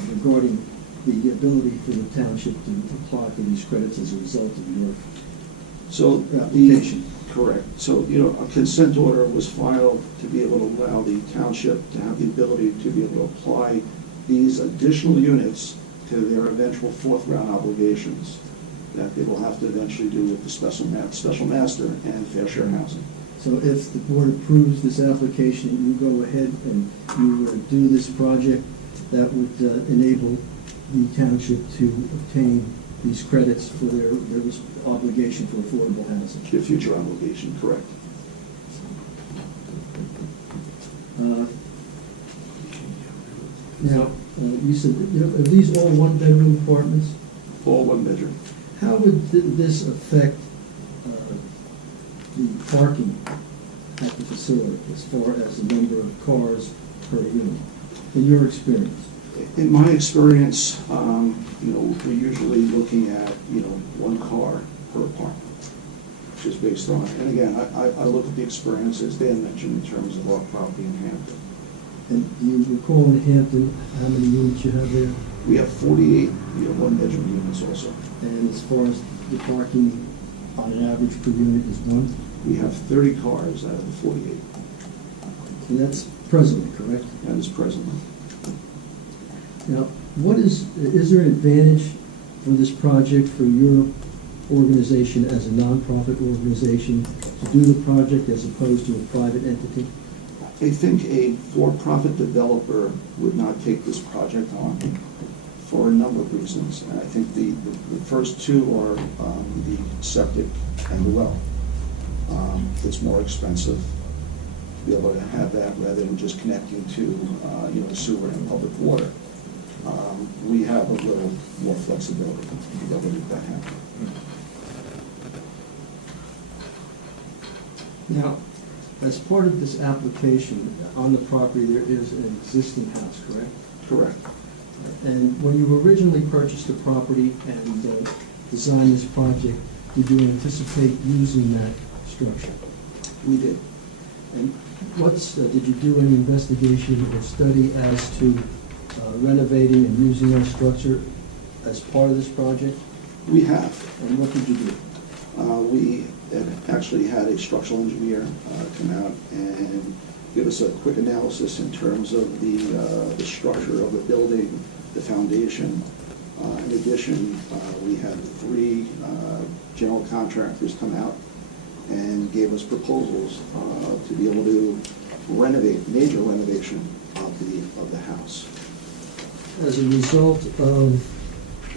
regarding the ability for the township to apply for these credits as a result of your application? Correct. So, a consent order was filed to be able to allow the township to have the ability to be able to apply these additional units to their eventual fourth round obligations that they will have to eventually do with the special master and fair share housing. So if the board approves this application, you go ahead and you do this project, that would enable the township to obtain these credits for their obligation for affordable housing. The future obligation, correct. Now, you said, are these all one-bedroom apartments? All one bedroom. How would this affect the parking at the facility as far as the number of cars per unit, in your experience? In my experience, we're usually looking at, one car per apartment. just based on, and again, I look at the experiences Dan mentioned in terms of our property in Hampton. And do you recall in Hampton, how many units you have there? We have 48, one-bedroom units also. And as far as the parking on an average per unit is one? We have 30 cars out of the 48. And that's presently, correct? That is presently. Now, is there an advantage for this project for your organization as a nonprofit organization to do the project as opposed to a private entity? I think a for-profit developer would not take this project on for a number of reasons. And I think the first two are the septic and the well. It's more expensive to be able to have that rather than just connecting to sewer and public water. We have a little more flexibility to be able to make that happen. Now, as part of this application, on the property, there is an existing house, correct? Correct. And when you originally purchased the property and designed this project, did you anticipate using that structure? We did. And did you do any investigation or study as to renovating and using that structure as part of this project? We have. And what did you do? We actually had a structural engineer come out and give us a quick analysis in terms of the structure of the building, the foundation. In addition, we had 3 general contractors come out and gave us proposals to be able to renovate, major renovation of the house. As a result of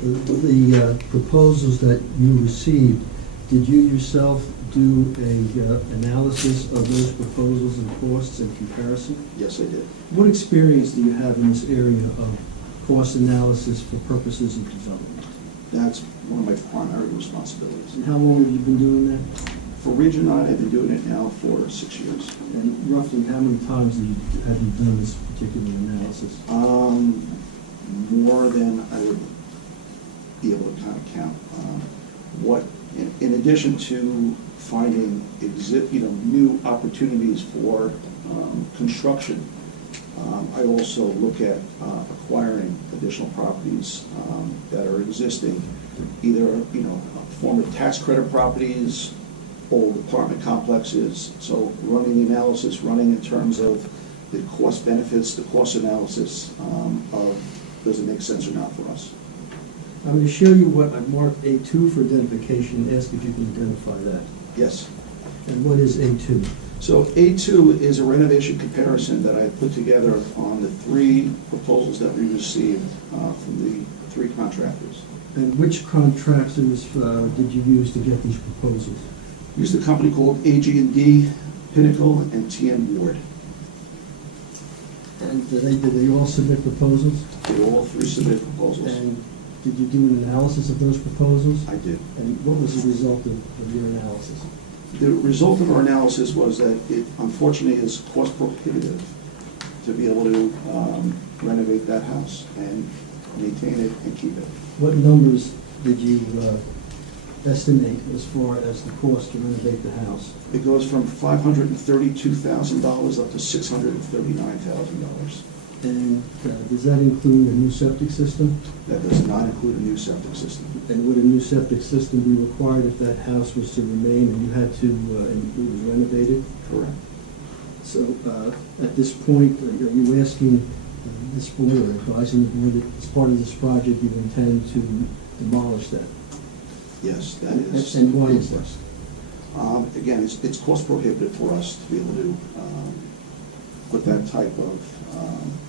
the proposals that you received, did you yourself do a analysis of those proposals and costs and comparison? Yes, I did. What experience do you have in this area of cost analysis for purposes of development? That's one of my primary responsibilities. And how long have you been doing that? For Region 9, I've been doing it now for 6 years. And roughly how many times have you done this particular analysis? More than I would be able to kind of count. In addition to finding new opportunities for construction, I also look at acquiring additional properties that are existing, either former tax credit properties, old apartment complexes. So running the analysis, running in terms of the cost benefits, the cost analysis of does it make sense or not for us. I'm going to show you what I've marked A2 for identification and ask if you can identify that. Yes. And what is A2? So A2 is a renovation comparison that I put together on the 3 proposals that we received from the 3 contractors. And which contractors did you use to get these proposals? Used a company called AG&D, Pinnacle, and TN Ward. And did they all submit proposals? They all 3 submitted proposals. And did you do an analysis of those proposals? I did. And what was the result of your analysis? The result of our analysis was that it unfortunately is cost prohibitive to be able to renovate that house and maintain it and keep it. What numbers did you estimate as far as the cost to renovate the house? It goes from $532,000 up to $639,000. And does that include a new septic system? That does not include a new septic system. And would a new septic system be required if that house was to remain and you had to, and it was renovated? Correct. So at this point, are you asking this board or advising the board that as part of this project you intend to demolish that? Yes, that is. And why is that? Again, it's cost prohibitive for us to be able to put that type of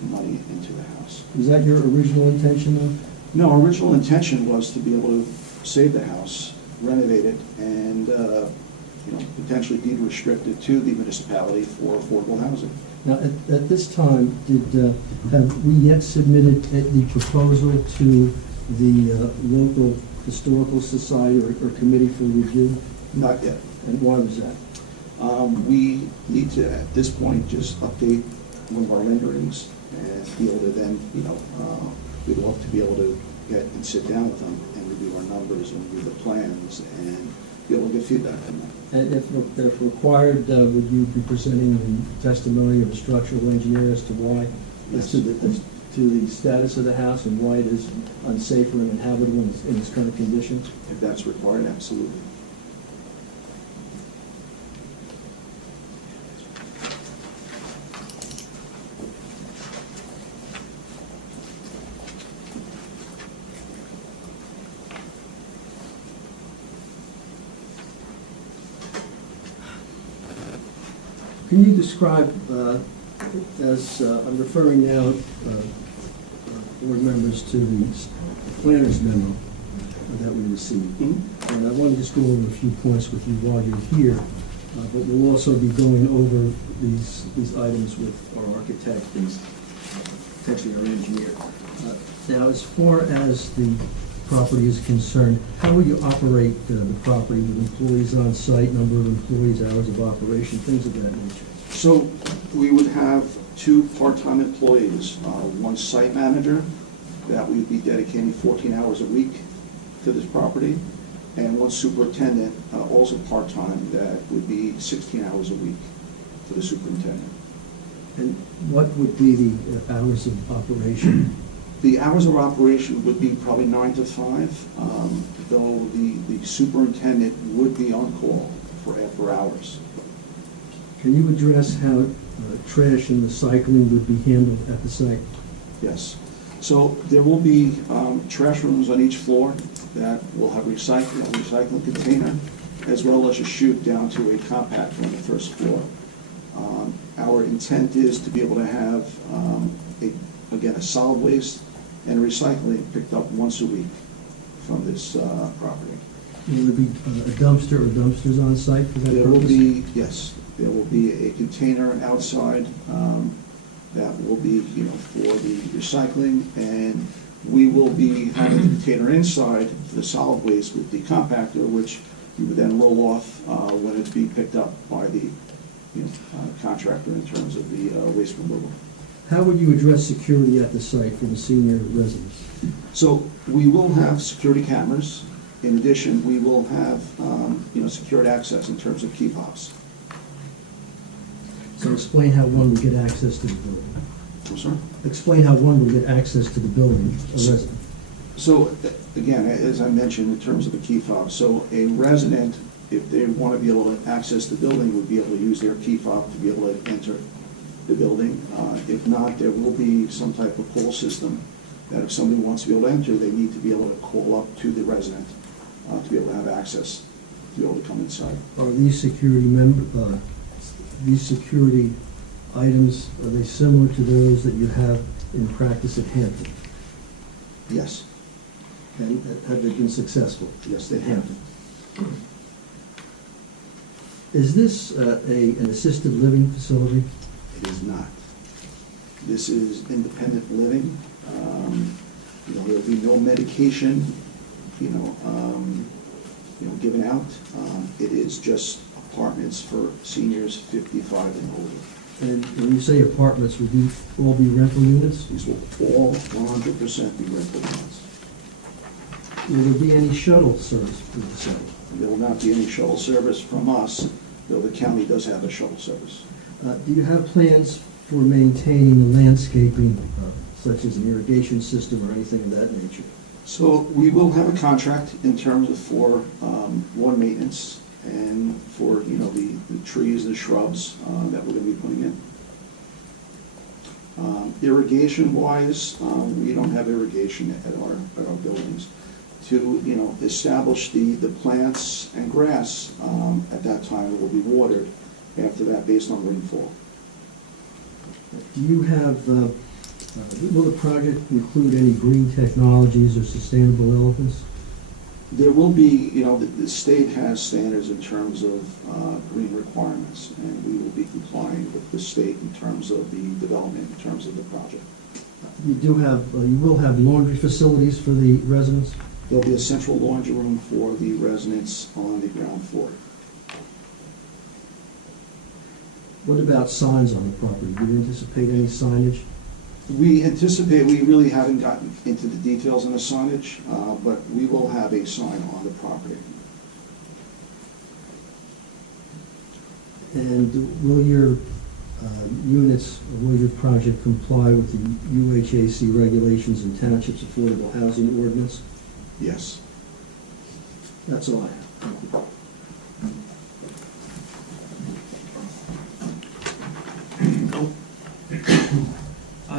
money into the house. Is that your original intention, though? No, our original intention was to be able to save the house, renovate it, and potentially deed restrict it to the municipality for affordable housing. Now, at this time, have we yet submitted the proposal to the local historical society or committee for review? Not yet. And why was that? We need to, at this point, just update one of our renderings and be able to then, we'd love to be able to get and sit down with them and review our numbers and review the plans and be able to get feedback from them. And if required, would you be presenting the testimony of a structural engineer as to why, as to the status of the house and why it is unsafe or uninhabitable in its current condition? If that's required, absolutely. Can you describe, as I'm referring now, board members, to the planner's memo that we received? And I want to just go over a few points with you while you're here, but we'll also be going over these items with our architect and potentially our engineer. Now, as far as the property is concerned, how will you operate the property with employees on site, number of employees, hours of operation, things of that nature? So we would have 2 part-time employees, one site manager that we would be dedicating 14 hours a week to this property, and one superintendent, also part-time, that would be 16 hours a week for the superintendent. And what would be the hours of operation? The hours of operation would be probably 9 to 5, though the superintendent would be on call for after hours. Can you address how trash and recycling would be handled at the site? Yes. So there will be trash rooms on each floor that will have a recycling container, as well as a chute down to a compactor on the first floor. Our intent is to be able to have, a solid waste and recycling picked up once a week from this property. Will there be a dumpster or dumpsters on site for that There will purpose? be, yes, there will be a container outside that will be, for the recycling, and we will be having a container inside for the solid waste with the compactor, which you would then roll off when it's being picked up by the contractor in terms of the waste removal. How would you address security at the site for the senior residents? So we will have security cameras. In addition, we will have, secured access in terms of key fobs. So explain how one would get access to the building. I'm sorry? Explain how one would get access to the building, a resident. So, again, as I mentioned, in terms of the key fob, so a resident, if they want to be able to access the building, would be able to use their key fob to be able to enter the building. If not, there will be some type of call system that if somebody wants to be able to enter, they need to be able to call up to the resident to be able to have access, to be able to come inside. Are these these security items, are they similar to those that you have in practice at Hampton? Yes. And have they been successful? Yes, they at have. Hampton? Is this an assisted living facility? It is not. This is independent living. There will be no medication, given out. It is just apartments for seniors 55 and older. And when you say apartments, would these all be rental units? These will all 100% be rental units. Will there be any shuttle service for the site? There will not be any shuttle service from us, though the county does have a shuttle service. Do you have plans for maintaining the landscaping, such as an irrigation system or anything of that nature? So we will have a contract in terms of for lawn maintenance and for, the trees and shrubs that we're going to be putting in. Irrigation-wise, we don't have irrigation at our buildings. To, establish the plants and grass, at that time it will be watered. After that, based on rainfall. Do you have, will the project include any green technologies or sustainable elements? There will be, the state has standards in terms of green requirements, and we will be complying with the state in terms of the development, in terms of the project. You will have laundry facilities for the residents? There'll be a central laundry room for the residents on the ground floor. What about signs on the property? Do you anticipate any signage? We anticipate, we really haven't gotten into the details on the signage, but we will have a sign on the property. And will your units, or will your project comply with the UHAC regulations and Township's Affordable Housing Ordinance? Yes. That's all I have. Thank you.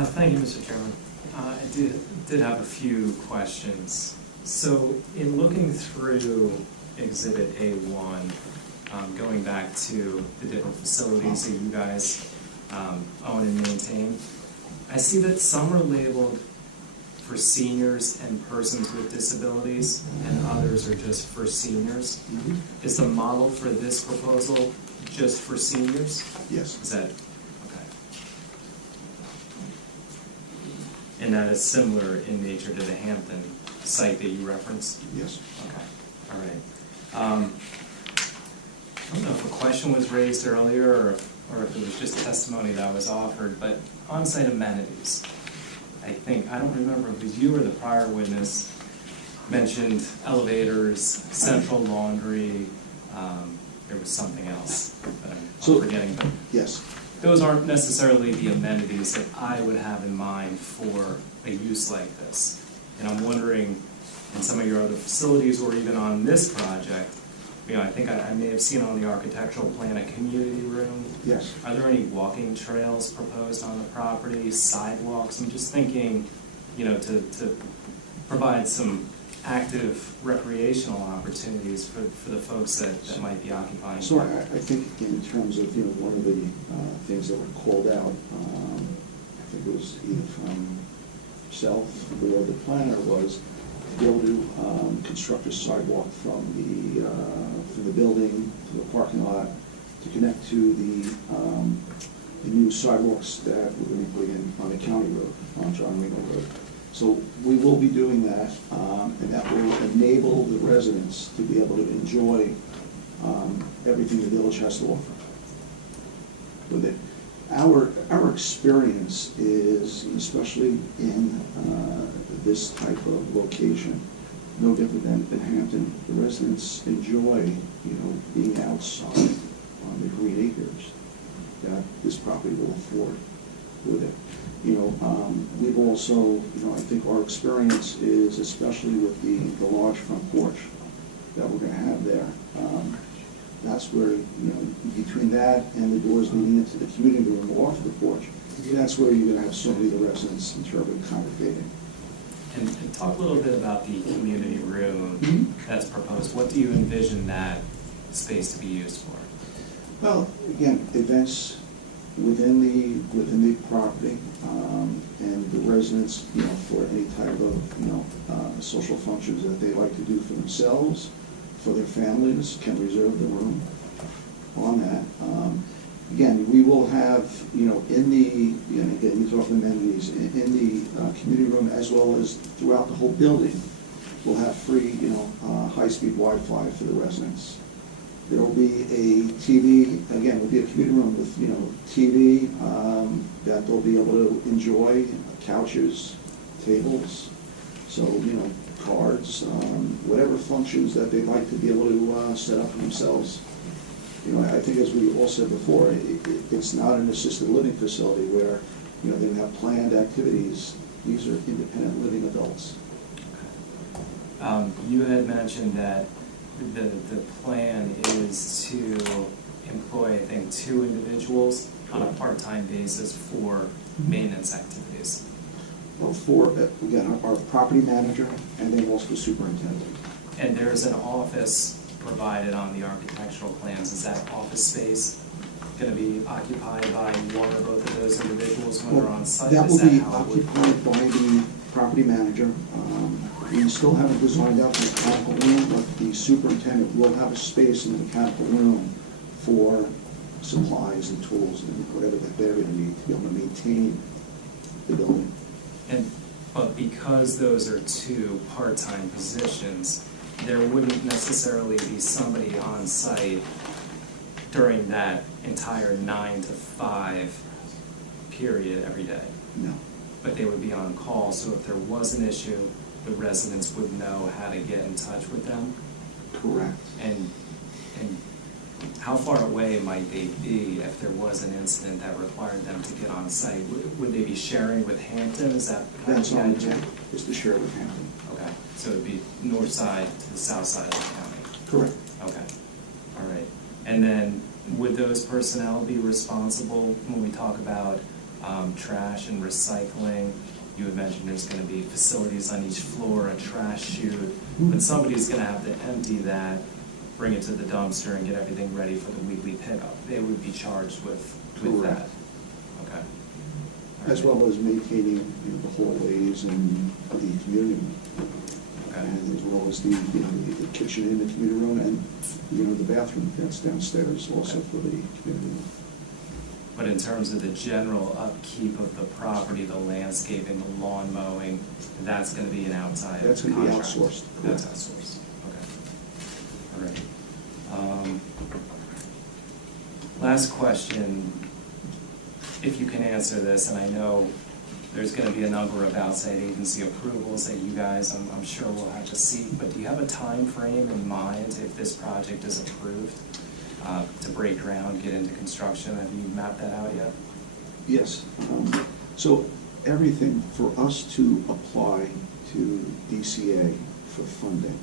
Thank you, Mr. Chairman. I did have a few questions. So in looking through Exhibit A1, going back to the different facilities that you guys own and maintain, I see that some are labeled for seniors and persons with disabilities, and others are just for seniors. Is the model for this proposal just for seniors? Yes. Is that, okay. And that is similar in nature to the Hampton site that you referenced? Yes. Okay, all right. I don't know if a question was raised earlier or if it was just testimony that was offered, but on-site amenities. I don't remember if it was you or the prior witness mentioned elevators, central laundry, there was something else that I'm forgetting, but yes, those aren't necessarily the amenities that I would have in mind for a use like this. And I'm wondering, in some of your other facilities or even on this project, I think I may have seen on the architectural plan a community room. Yes. Are there any walking trails proposed on the property, sidewalks? I'm just thinking, to provide some active recreational opportunities for the folks that might be occupying. So I think in terms of, one of the things that were called out, I think it was either from yourself or the planner, was to be able to construct a sidewalk from the building to the parking lot to connect to the new sidewalks that we're going to put in on the county road, on John Ringo Road. So we will be doing that, and that will enable the residents to be able to enjoy everything the village has to offer with it. Our experience is, especially in this type of location, no different than Hampton. The residents enjoy, being outside on the green acres that this property will afford with it. We've also, I think our experience is, especially with the large front porch that we're going to have there. That's where, between that and the doors leading into the community room off the porch, that's where you're going to have so many of the residents in terms of congregating. And talk a little bit about the community room that's proposed. What do you envision that space to be used for? Well, again, events within the property, and the residents, for any type of, social functions that they like to do for themselves, for their families, can reserve the room on that. Again, we will have, in the, again, you talk amenities, in the community room as well as throughout the whole building, we'll have free, high-speed Wi-Fi for the residents. There will be a TV, again, will be a community room with, TV that they'll be able to enjoy, couches, tables, so, cards, whatever functions that they'd like to be able to set up for themselves. I think as we all said before, it's not an assisted living facility where, they have planned activities. These are independent living adults. You had mentioned that the plan is to employ, I think, 2 individuals on a part-time basis for maintenance activities. Well, for, again, our property manager and then also the superintendent. And there's an office provided on the architectural plans. Is that office space going to be occupied by one or both of those individuals when they're on site? That will be occupied by the property manager. We still haven't designed out the mechanical room, but the superintendent will have a space in the mechanical room for supplies and tools and whatever that they're going to need to be able to maintain the building. But because those are 2 part-time positions, there wouldn't necessarily be somebody on site during that entire 9 to 5 period every day. No. But they would be on call, so if there was an issue, the residents would know how to get in touch with them. Correct. And how far away might they be if there was an incident that required them to get on site? Would they be sharing with Hampton? Is that kind That's of on the idea? intent, is to share with Hampton. Okay, so it'd be north side to the south side of the county? Correct. Okay, all right. And then would those personnel be responsible when we talk about trash and recycling? You had mentioned there's going to be facilities on each floor, a trash chute, but somebody's going to have to empty that, bring it to the dumpster, and get everything ready for the weekly pickup. They would be charged with that. Okay. As well as maintaining, the hallways and the community. And as well as the kitchen in the community room and, the bathroom that's downstairs also for the community room. But in terms of the general upkeep of the property, the landscaping, the lawn mowing, that's going to be an outside contract? That's going to be outsourced. That's outsourced, okay. All right. Last question, if you can answer this, and I know there's going to be a number of outside agency approvals that you guys, I'm sure will have to seek, but do you have a time frame in mind if this project is approved to break ground, get into construction? Have you mapped that out yet? Yes. So everything for us to apply to DCA for funding,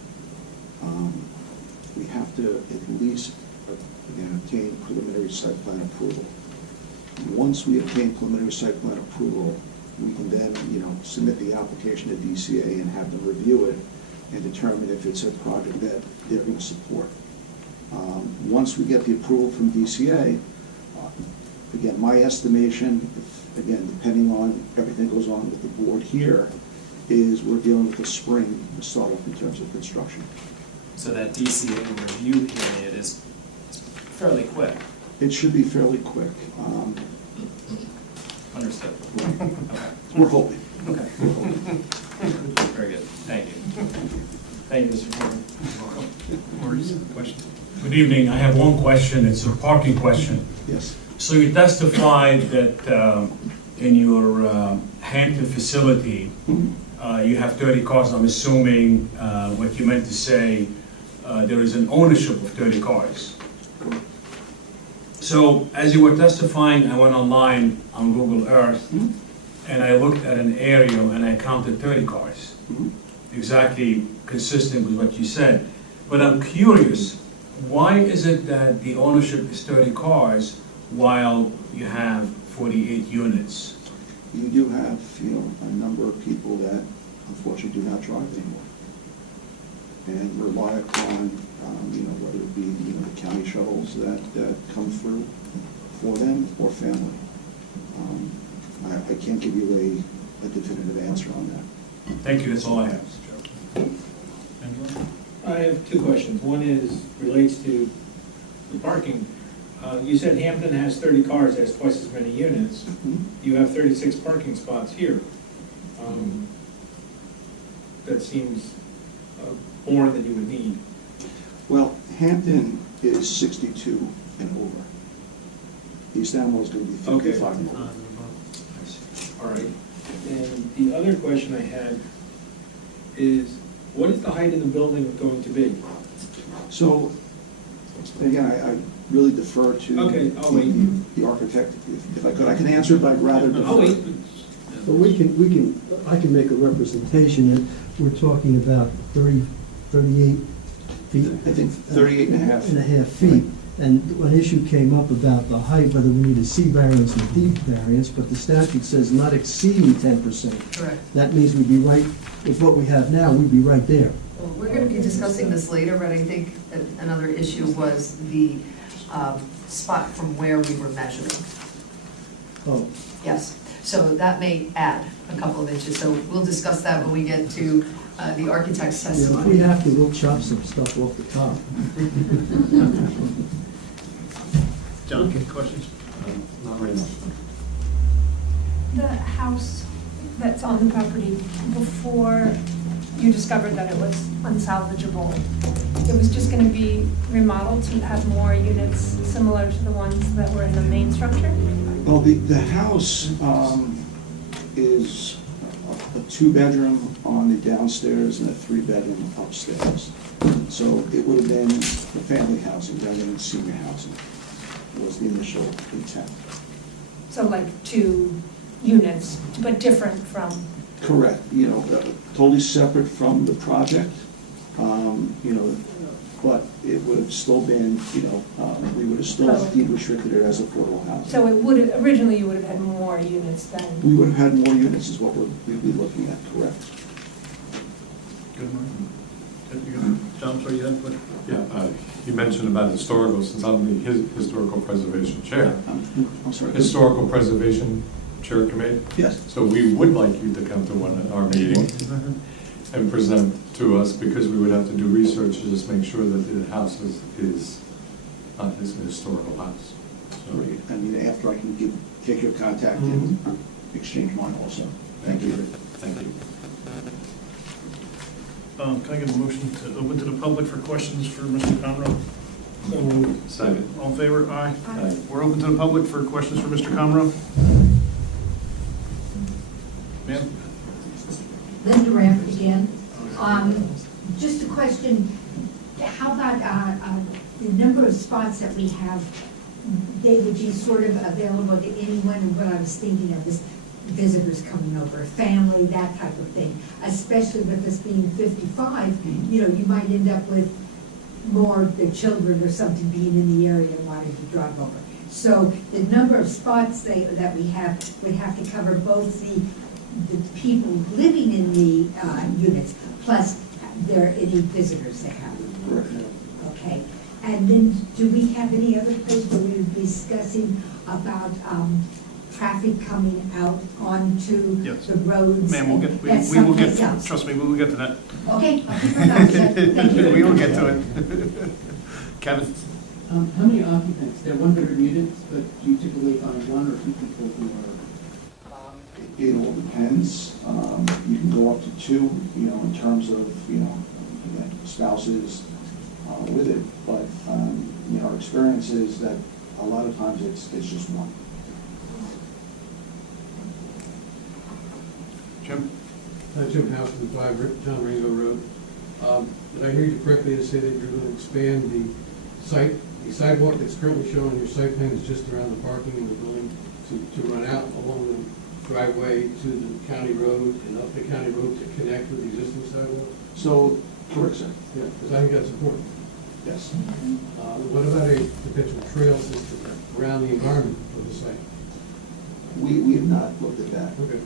we have to at least obtain preliminary site plan approval. Once we obtain preliminary site plan approval, we can then, submit the application to DCA and have them review it and determine if it's a project that they're going to support. Once we get the approval from DCA, again, my estimation, again, depending on everything that goes on with the board here, is we're dealing with the spring to start off in terms of construction. So that DCA review period is fairly quick? It should be fairly quick. Understood. Okay. Okay. We're hoping. Okay. Very good. Thank you. Thank you, Mr. Chairman. Maurice, question? Good evening. I have one question. It's a parking question. Yes. So you testified that in your Hampton facility, you have 30 cars. I'm assuming what you meant to say, there is an ownership of 30 cars. So as you were testifying, I went online on Google Earth, and I looked at an area and I counted 30 cars. Exactly consistent with what you said. But I'm curious, why is it that the ownership is 30 cars while you have 48 units? You do have, a number of people that unfortunately do not drive anymore and rely upon, whether it be, the county shuttles that come through for them or family. I can't give you a definitive answer on that. Thank you, that's all I have. I have two questions. One relates to the parking. You said Hampton has 30 cars, has twice as many units. You have 36 parking spots here. That seems more than you would need. Well, Hampton is 62 and over. East Amwell is going to be 55 and over. All right. And the other question I had is, what is the height of the building going to be? So, again, I really defer to Okay, I'll wait. the architect. If I could, I can answer it, but I'd rather defer. I'll wait. But I can make a representation that we're talking about 38 feet. I think 38 and a half. And a half feet. And an issue came up about the height, whether we need a C variance and D variance, but the statute says not exceeding 10%. Correct. That means we'd be right, with what we have now, we'd be right there. Well, we're going to be discussing this later, but I think another issue was the spot from where we were measuring. Oh. Yes, so that may add a couple of inches, so we'll discuss that when we get to the architect's Yeah, if testimony. we have to, we'll chop some stuff off the top. John, questions? Not right now. The house that's on the property, before you discovered that it was unsalvageable, it was just going to be remodeled to have more units similar to the ones that were in the main structure? Well, the house is a 2-bedroom on the downstairs and a 3-bedroom upstairs. So it would have been the family housing rather than senior housing, was the initial intent. So like 2 units, but different from, Correct, totally separate from the project, but it would have still been, we would have still deed restricted it as affordable housing. so it would have, originally you would have had more units than, We would have had more units is what we'd be looking at, correct? Good, Mark. You go. John, sorry, you had, but. Yeah, you mentioned about historical, since I'm the historical preservation chair. I'm sorry. Historical Preservation Chair Committee? Yes. So we would like you to come to one of our meetings and present to us, because we would have to do research to just make sure that the house is not this historical house. So, Great. I mean, after I can take your contact and exchange mine also. Thank you. Thank you. Can I get a motion to open to the public for questions for Mr. Conroe? Second. All in favor? Aye. Aye. We're open to the public for questions for Mr. Conroe. Ma'am? Linda Rampert again. Just a question, how about the number of spots that we have, they would be sort of available to anyone, and what I was thinking of is visitors coming over, family, that type of thing, especially with us being 55, you might end up with more the children or something being in the area and wanting to drive over. So the number of spots that we have would have to cover both the people living in the units, plus any visitors they have. Correct. Okay. And then, do we have any other place where we would be discussing about traffic coming out onto Yes. the roads? Ma'am, we'll get, That's we will get, someplace else. trust me, we will get to that. Okay, I'll keep my mouth shut. Thank you. We will get to it. Kevin? How many occupants? There are 100 units, but do you typically find 1 or 2 people who are? It all depends. You can go up to 2, in terms of, spouses with it. But, our experience is that a lot of times it's just one. Jim? Jim House from 5 John Ringo Road. Did I hear you correctly to say that you're going to expand the sidewalk that's currently shown on your site plan is just around the parking in the building to run out along the driveway to the county road and up the county road to connect with the existing sidewalk? So, correct, sir. Yeah, because I think that's important. Yes. What about a potential trail system around the environment of the site? We have not looked at that. Okay.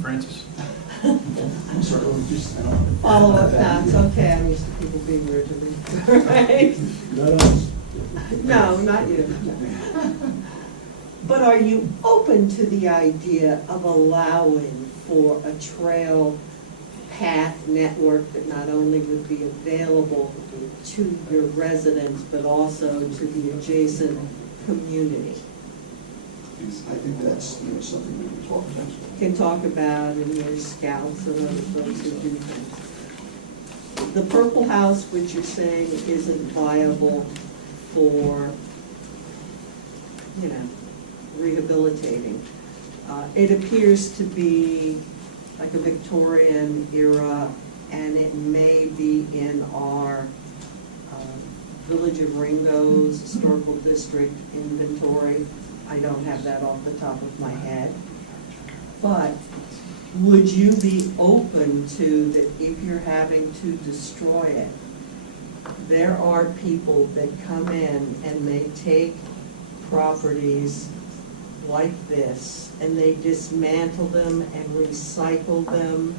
Francis? I'm sorry, I don't. Follow-up, that's okay, I'm used to people being rude to me, right? Not us. No, not you. But are you open to the idea of allowing for a trail path network that not only would be available to your residents, but also to the adjacent community? I think that's, something we can talk about. Can talk about in your scouts and other folks who do things. The Purple House, which you're saying isn't viable for, rehabilitating. It appears to be like a Victorian era, and it may be in our Village of Ringo's Historical District inventory. I don't have that off the top of my head. But would you be open to that if you're having to destroy it? There are people that come in and they take properties like this and they dismantle them and recycle them,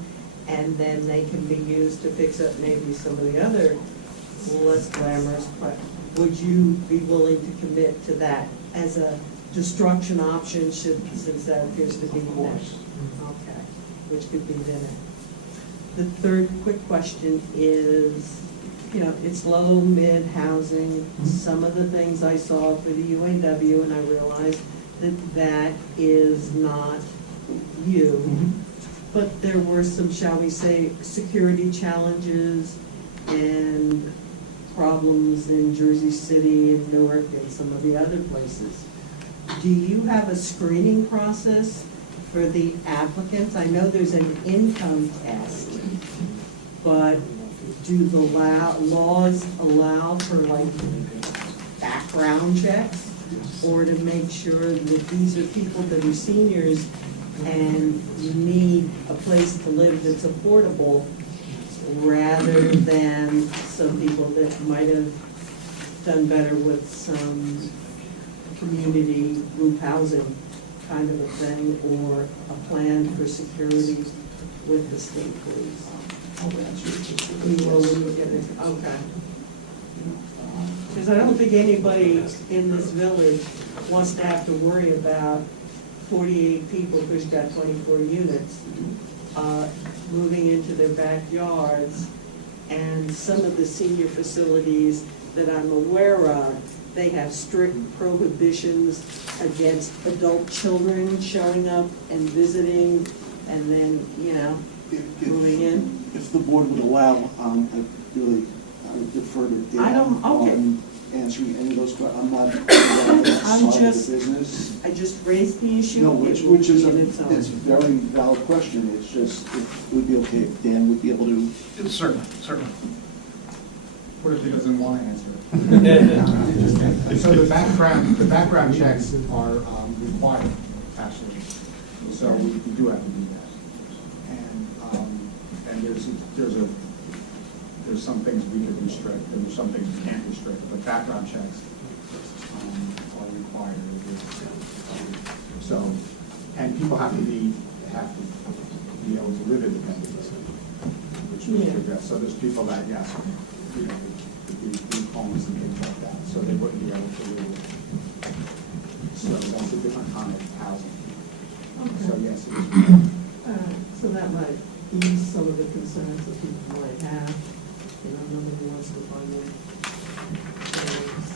and then they can be used to fix up maybe some of the other less glamorous, but would you be willing to commit to that as a destruction option since that appears to be there? Okay, which could be there. The third quick question is, it's low, mid housing. Some of the things I saw for the UAW, and I realized that that is not you. But there were some, shall we say, security challenges and problems in Jersey City and Newark and some of the other places. do you have a screening process for the applicants? I know there's an income test, but do the laws allow for like background checks? Or to make sure that these are people that are seniors and need a place to live that's affordable, rather than some people that might have done better with some community group housing kind of a thing, or a plan for security with the state police? Okay. Because I don't think anybody in this village wants to have to worry about 48 people who's got 24 units moving into their backyards. And some of the senior facilities that I'm aware of, they have strict prohibitions against adult children showing up and visiting and then, moving in. If the board would allow, I would defer to Dan on answering any of those questions. I'm not business. I just raised the issue. No, which is it's a very valid question. It's just, it would be okay if Dan would be able to. Certainly. What if he doesn't want to answer it? So the background checks are required, actually. So we do have to do that. And there's some things we could restrict, and there's some things we can't restrict, but background checks are required. So, and people have to be able to live independently, which we should address. So there's people that, yes, could be homeless and things like that, so they wouldn't be able to live. So that's a different kind of housing. Okay. So yes, it is. So that might ease some of the concerns that people might have. Nobody wants to find them.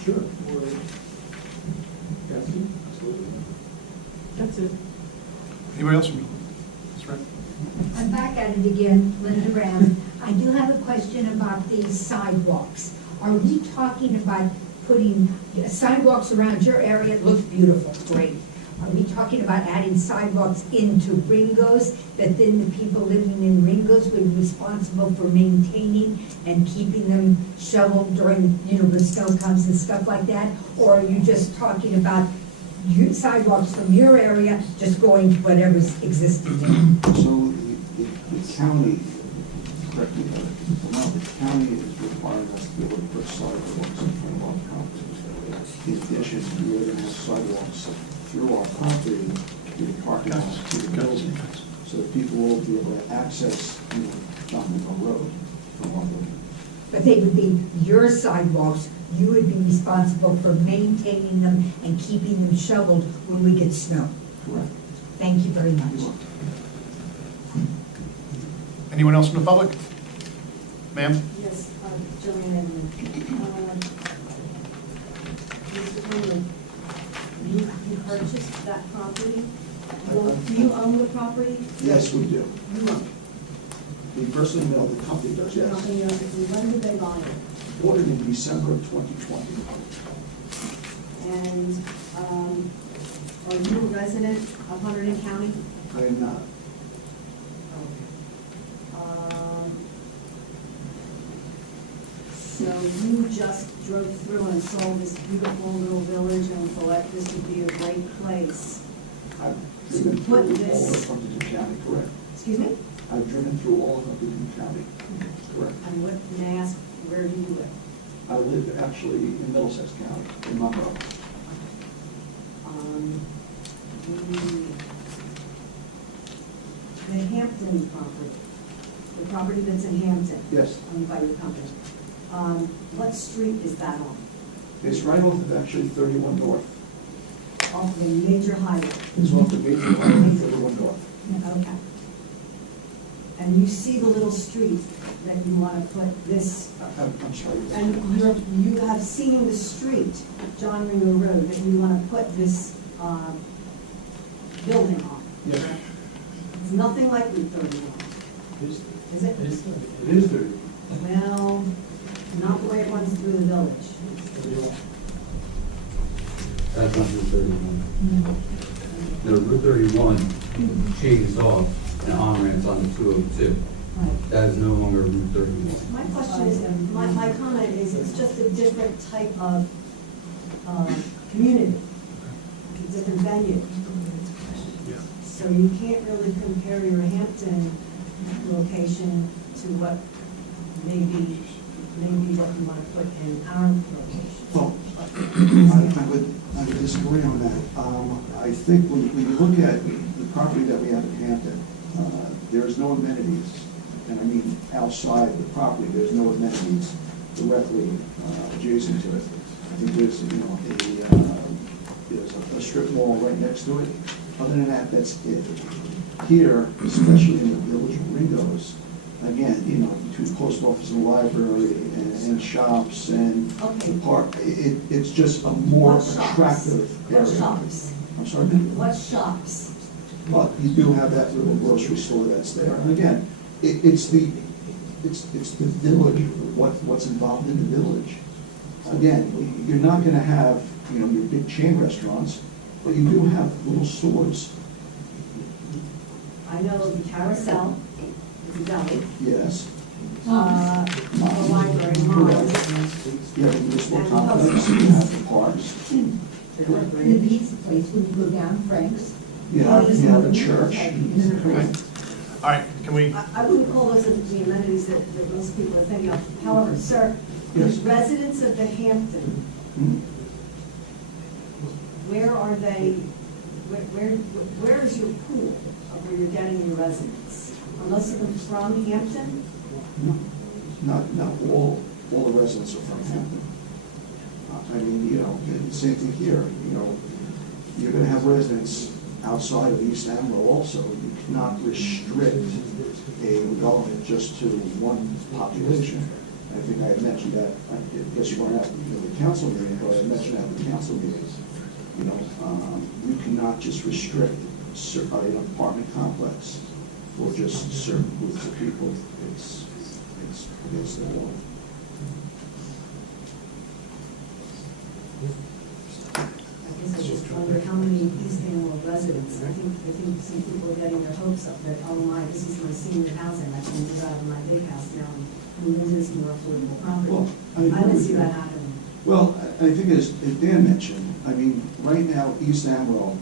Sure. Yes, absolutely. That's it. Anybody else? That's right. I'm back at it again, Linda Brown. I do have a question about these sidewalks. Are we talking about putting sidewalks around your area? It looks beautiful, great. Are we talking about adding sidewalks into Ringgo's, that then the people living in Ringgo's would be responsible for maintaining and keeping them shoveled during, when snow comes and stuff like that? Or are you just talking about sidewalks from your area just going to whatever's existing there? So the county, correct me if I'm wrong, the county is requiring us to be able to put sidewalks in front of our property. In addition, we're going to have sidewalks through our property, to the parking lot, to the building, so that people will be able to access, John Mingo Road from our building. But they would be your sidewalks, you would be responsible for maintaining them and keeping them shoveled when we get snow. Correct. Thank you very much. Anyone else from the public? Ma'am? Yes, Joanne Edmond. Mr. Conlon, you purchased that property? Do you own the property? Yes, we do. You own it? We personally know the company does, The yes. company owns it. When did they buy it? Bought it in December of 2020. And are you a resident of Hunterdon County? I am not. So you just drove through and saw this beautiful little village and thought this would be a great place. I've To driven put through all this, of Hunterdon County, correct. excuse me? I've driven through all of Hunterdon County, correct. And what, may I ask, where do you live? I live actually in Middlesex County, in Monroe. The Hampton property, the property that's in Hampton. Yes. Owned by your company. What street is that on? It's right off of actually 31 North. Off the major highway? It's off the major highway, 31 North. Okay. And you see the little street that you want to put this, I'm sorry. and you have seen the street, John Ringo Road, that you want to put this building on. Yes. It's nothing like Route 31. Is it? It is 30. Well, not the way it runs through the village. That's not Route 31. No, Route 31 chains off and on-ramps onto 202. That is no longer Route 31. My question is, my comment is, it's just a different type of community, a different venue. So you can't really compare your Hampton location to what maybe what you want to put in our location. Well, I would disagree on that. I think when you look at the property that we have in Hampton, there's no amenities, and I mean outside the property, there's no amenities directly adjacent to it. I think there's, there's a strip mall right next to it. Other than that, that's it. Here, especially in the Village of Ringo's, again, between post office and library and shops and the park, it's just a more attractive area. What shops? I'm sorry? What shops? But you do have that little grocery store that's there. And again, it's the village, what's involved in the village. Again, you're not going to have, your big chain restaurants, but you do have little stores. I know the Carousel is a deli. Yes. The library, malls. You have the municipal complex, you have the parks. The pizza place, when you go down Frank's. You have a church. All right, can we? I wouldn't call those the amenities that most people are thinking of. However, sir, the residents of the Hampton, where are they, where is your pool of where you're getting your residents? Unless you're from Hampton? Not all the residents are from Hampton. I mean, same thing here, you're gonna have residents outside of East Amwell also. You cannot restrict a development just to one population. I think I had mentioned that, I guess you weren't at the council meeting, but I mentioned at the council meetings, you cannot just restrict an apartment complex for just certain groups of people. It's against the law. I guess I just wonder how many East Amwell residents, I think some people are getting their hopes up that, oh my, this is my senior housing, I can move out of my big house now and move into this more affordable property. Well, I don't see that happening. Well, I think as Dan mentioned, I mean, right now, East Amwell,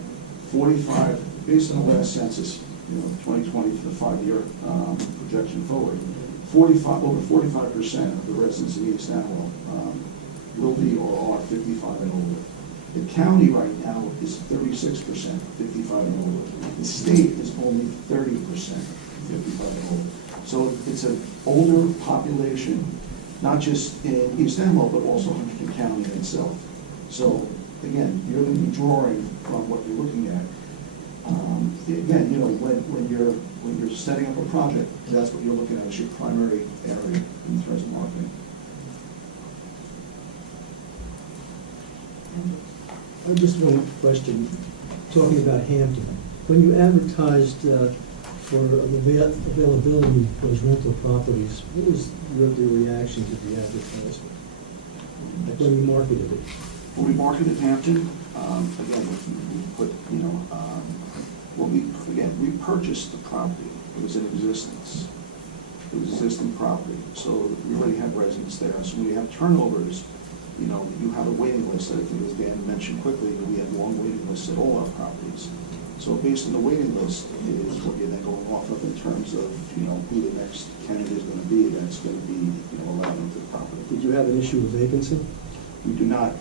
45, based on the last census, 2020 for the 5-year projection forward, over 45% of the residents in East Amwell will be or are 55 and older. The county right now is 36% 55 and older. The state is only 30% 55 and older. So it's an older population, not just in East Amwell, but also Huntington County itself. So again, you're going to be drawing from what you're looking at. Again, when you're setting up a project, that's what you're looking at as your primary area in terms of marketing. I just one question, talking about Hampton. When you advertised for availability of those rental properties, what was the reaction to the advertisement? Like when you marketed it? When we marketed Hampton, again, we put, we purchased the property. It was in existence. It was existing property. So we already have residents there. So when you have turnovers, you have a waiting list. I think as Dan mentioned quickly, we have long waiting lists at all our properties. So based on the waiting list is what you're then going off of in terms of, who the next tenant is going to be that's going to be, allowed into the property. Did you have an issue with vacancy? We do not.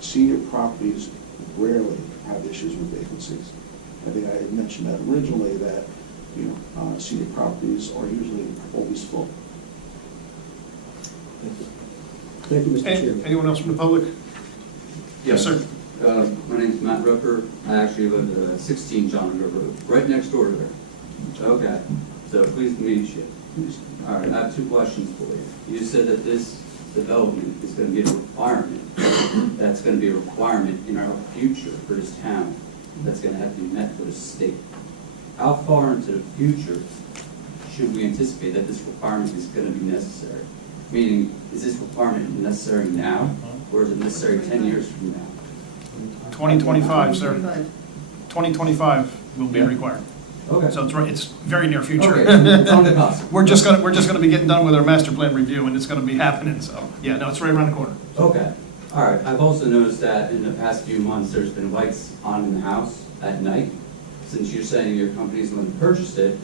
Senior properties rarely have issues with vacancies. I think I had mentioned that originally that, senior properties are usually always full. Thank you, Mr. Chairman. Anyone else from the public? Yes, sir. My name's Matt Rooker. I actually live at 16 John River Road, right next door to there. Okay, so pleased to meet you. All right, I have 2 questions for you. You said that this development is going to be a requirement. That's going to be a requirement in our future for this town. That's going to have to be met for the state. How far into the future should we anticipate that this requirement is going to be necessary? Meaning, is this requirement necessary now, or is it necessary 10 years from now? 2025, sir. 2025. 2025 will be Yeah. required. Okay. So it's right, it's very near future. Okay, it's on the cusp. We're just gonna be getting done with our master plan review, and it's gonna be happening, so, yeah, no, it's right around the corner. Okay, all right. I've also noticed that in the past few months, there's been lights on in the house at night. Since you're saying your company's the one that purchased it,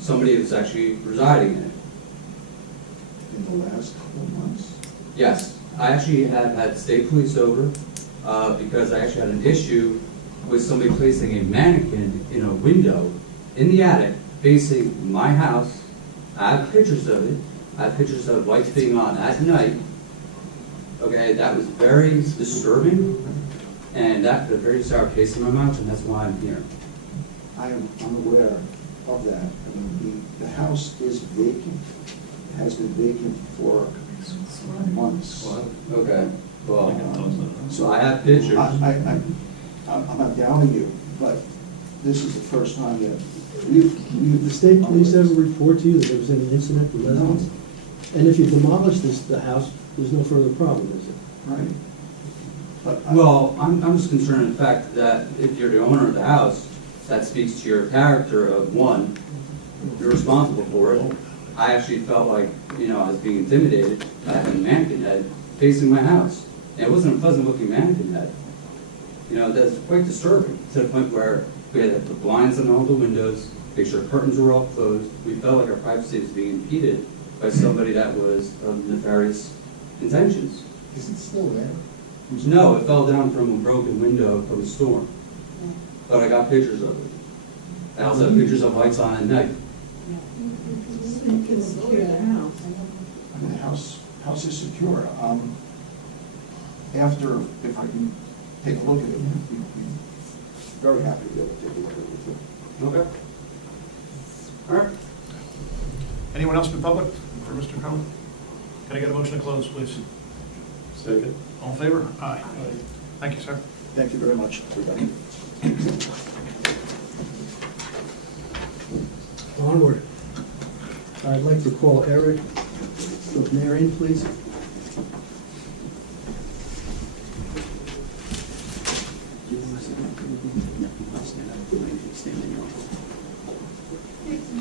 somebody is actually residing in it. In the last couple of months. Yes, I actually have had state police over, because I actually had an issue with somebody placing a mannequin in a window in the attic facing my house. I have pictures of it. I have pictures of lights being on at night. Okay, that was very disturbing, and that put a very sour taste in my mouth, and that's why I'm here. I'm aware of that. I mean, the house is vacant. It has been vacant for months. Okay, well, so I have pictures. I'm not doubting you, but this is the first time that Did the state police ever report to you that there was any incident with residents? And if you demolish the house, there's no further problem, is it? Right. But Well, I'm just concerned in the fact that if you're the owner of the house, that speaks to your character of, one, you're responsible for it. I actually felt like, I was being intimidated by having a mannequin head facing my house. And it wasn't a pleasant looking mannequin head. That's quite disturbing, to the point where we had to put blinds on all the windows, make sure curtains were all closed. We felt like our privacy was being impeded by somebody that was of nefarious intentions. is it still there? No, it fell down from a broken window from a storm. But I got pictures of it. I also have pictures of lights on at night. I mean, the house is secure. After, if I can take a look at it, we'd be very happy to be able to take a look at it with you. Okay. All right. Anyone else in the public for Mr. Conlon? Can I get a motion to close, please? Second. All in favor? Aye. Thank you, sir. Thank you very much, everybody. Onward. I'd like to call Eric Marion, please.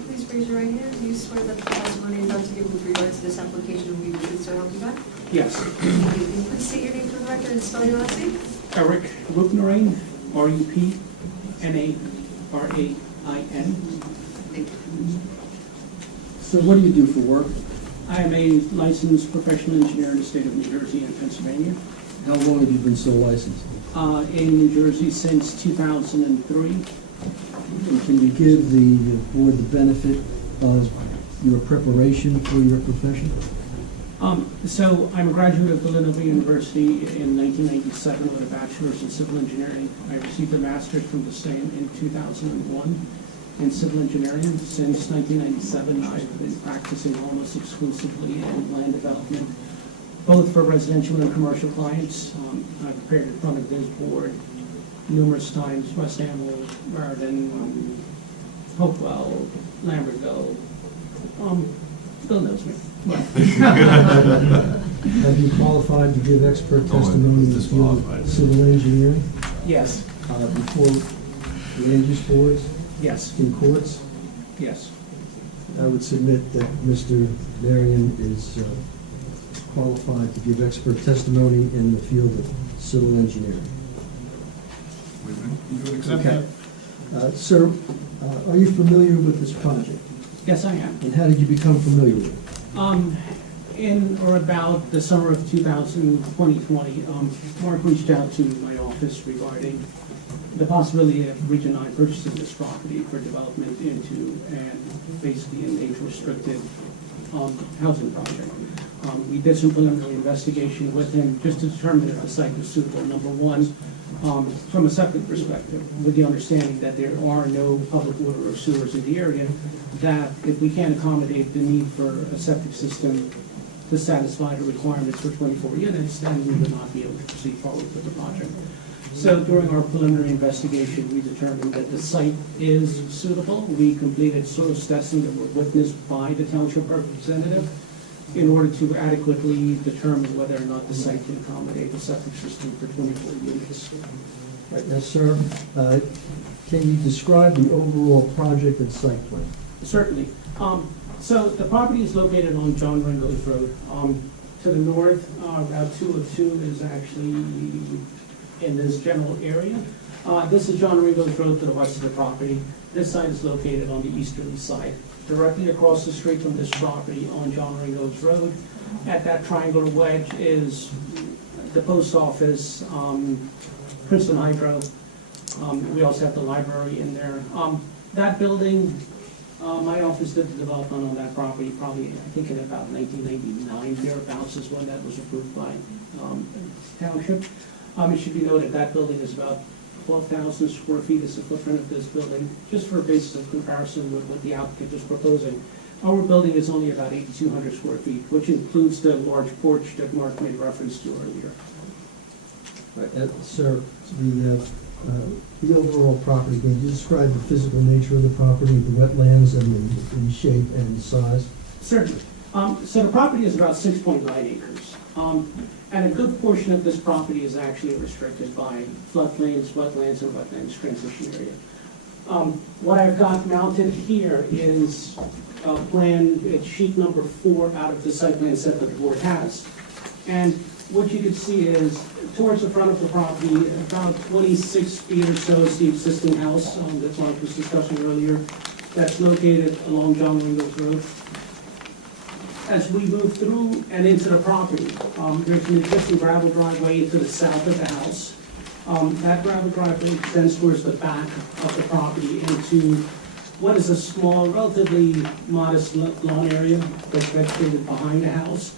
Please raise your right hand. Do you swear that the testimony you're about to give with regard to this application will be the truth, so help you God? Yes. Thank you. Can you please state your name for the record and spell your last name? Eric Rupnarain, Rupnarain. Thank you. So what do you do for work? I am a licensed professional engineer in the state of New Jersey and Pennsylvania. How long have you been so licensed? In New Jersey since 2003. And can you give the board the benefit of your preparation for your profession? So I'm a graduate of Villanova University in 1997 with a bachelor's in civil engineering. I received a master's from the same in 2001 in civil engineering. Since 1997, I've been practicing almost exclusively in land development, both for residential and commercial clients. I've appeared in front of this board numerous times, West Hamel, Meriden, Hopewell, Lambertville. Bill knows me. Have you qualified to give expert testimony in the field of civil engineering? Yes. Before land use boards? Yes. In courts? Yes. I would submit that Mr. Marion is qualified to give expert testimony in the field of civil engineering. You would accept that? Sir, are you familiar with this project? Yes, I am. And how did you become familiar with it? In or about the summer of 2020, Mark reached out to my office regarding the possibility of Region 9 purchasing this property for development into and basically an age-restricted housing project. We did some preliminary investigation with him just to determine if the site was suitable. Number one, from a septic perspective, with the understanding that there are no public water or sewers in the area, that if we can't accommodate the need for a septic system to satisfy the requirements for 24 units, then we would not be able to proceed forward with the project. So during our preliminary investigation, we determined that the site is suitable. We completed soils testing that were witnessed by the township representative in order to adequately determine whether or not the site can accommodate the septic system for 24 units. Right, now, sir, can you describe the overall project and site plan? Certainly. So the property is located on John Ringgold Road. To the north, Route 202 is actually in this general area. This is John Ringgold Road to the west of the property. This site is located on the easterly side. Directly across the street from this property on John Ringgold Road, at that triangular wedge is the post office, Princeton Hydro. We also have the library in there. That building, my office did the development on that property probably, I think in about 1999, thereabouts is when that was approved by township. It should be noted that building is about 12,000 square feet is the footprint of this building. Just for a basis of comparison with what the applicant is proposing, our building is only about 8,200 square feet, which includes the large porch that Mark made reference to earlier. Right, sir, the overall property, can you describe the physical nature of the property, the wetlands, and the shape and size? Certainly. So the property is about 6.9 acres. And a good portion of this property is actually restricted by floodplains, wetlands, and wetlands transition area. What I've got mounted here is a plan, it's sheet number 4 out of the site plan set that the board has. And what you can see is, towards the front of the property, about 26 feet or so is the existing house that Mark was discussing earlier. That's located along John Ringgold Road. As we move through and into the property, there's an existing gravel driveway into the south of the house. That gravel driveway extends towards the back of the property into what is a small, relatively modest lawn area that's vegetated behind the house.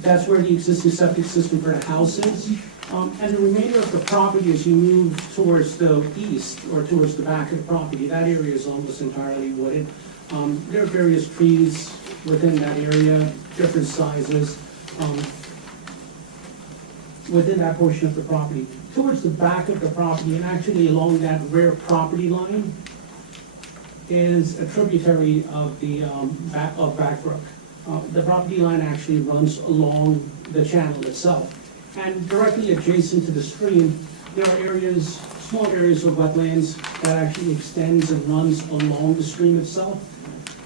That's where the existing septic system for the house is. And the remainder of the property, as you move towards the east or towards the back of the property, that area is almost entirely wooded. There are various trees within that area, different sizes, within that portion of the property. Towards the back of the property, and actually along that rear property line, is a tributary of the Back Brook. The property line actually runs along the channel itself. And directly adjacent to the stream, there are areas, small areas of wetlands that actually extends and runs along the stream itself.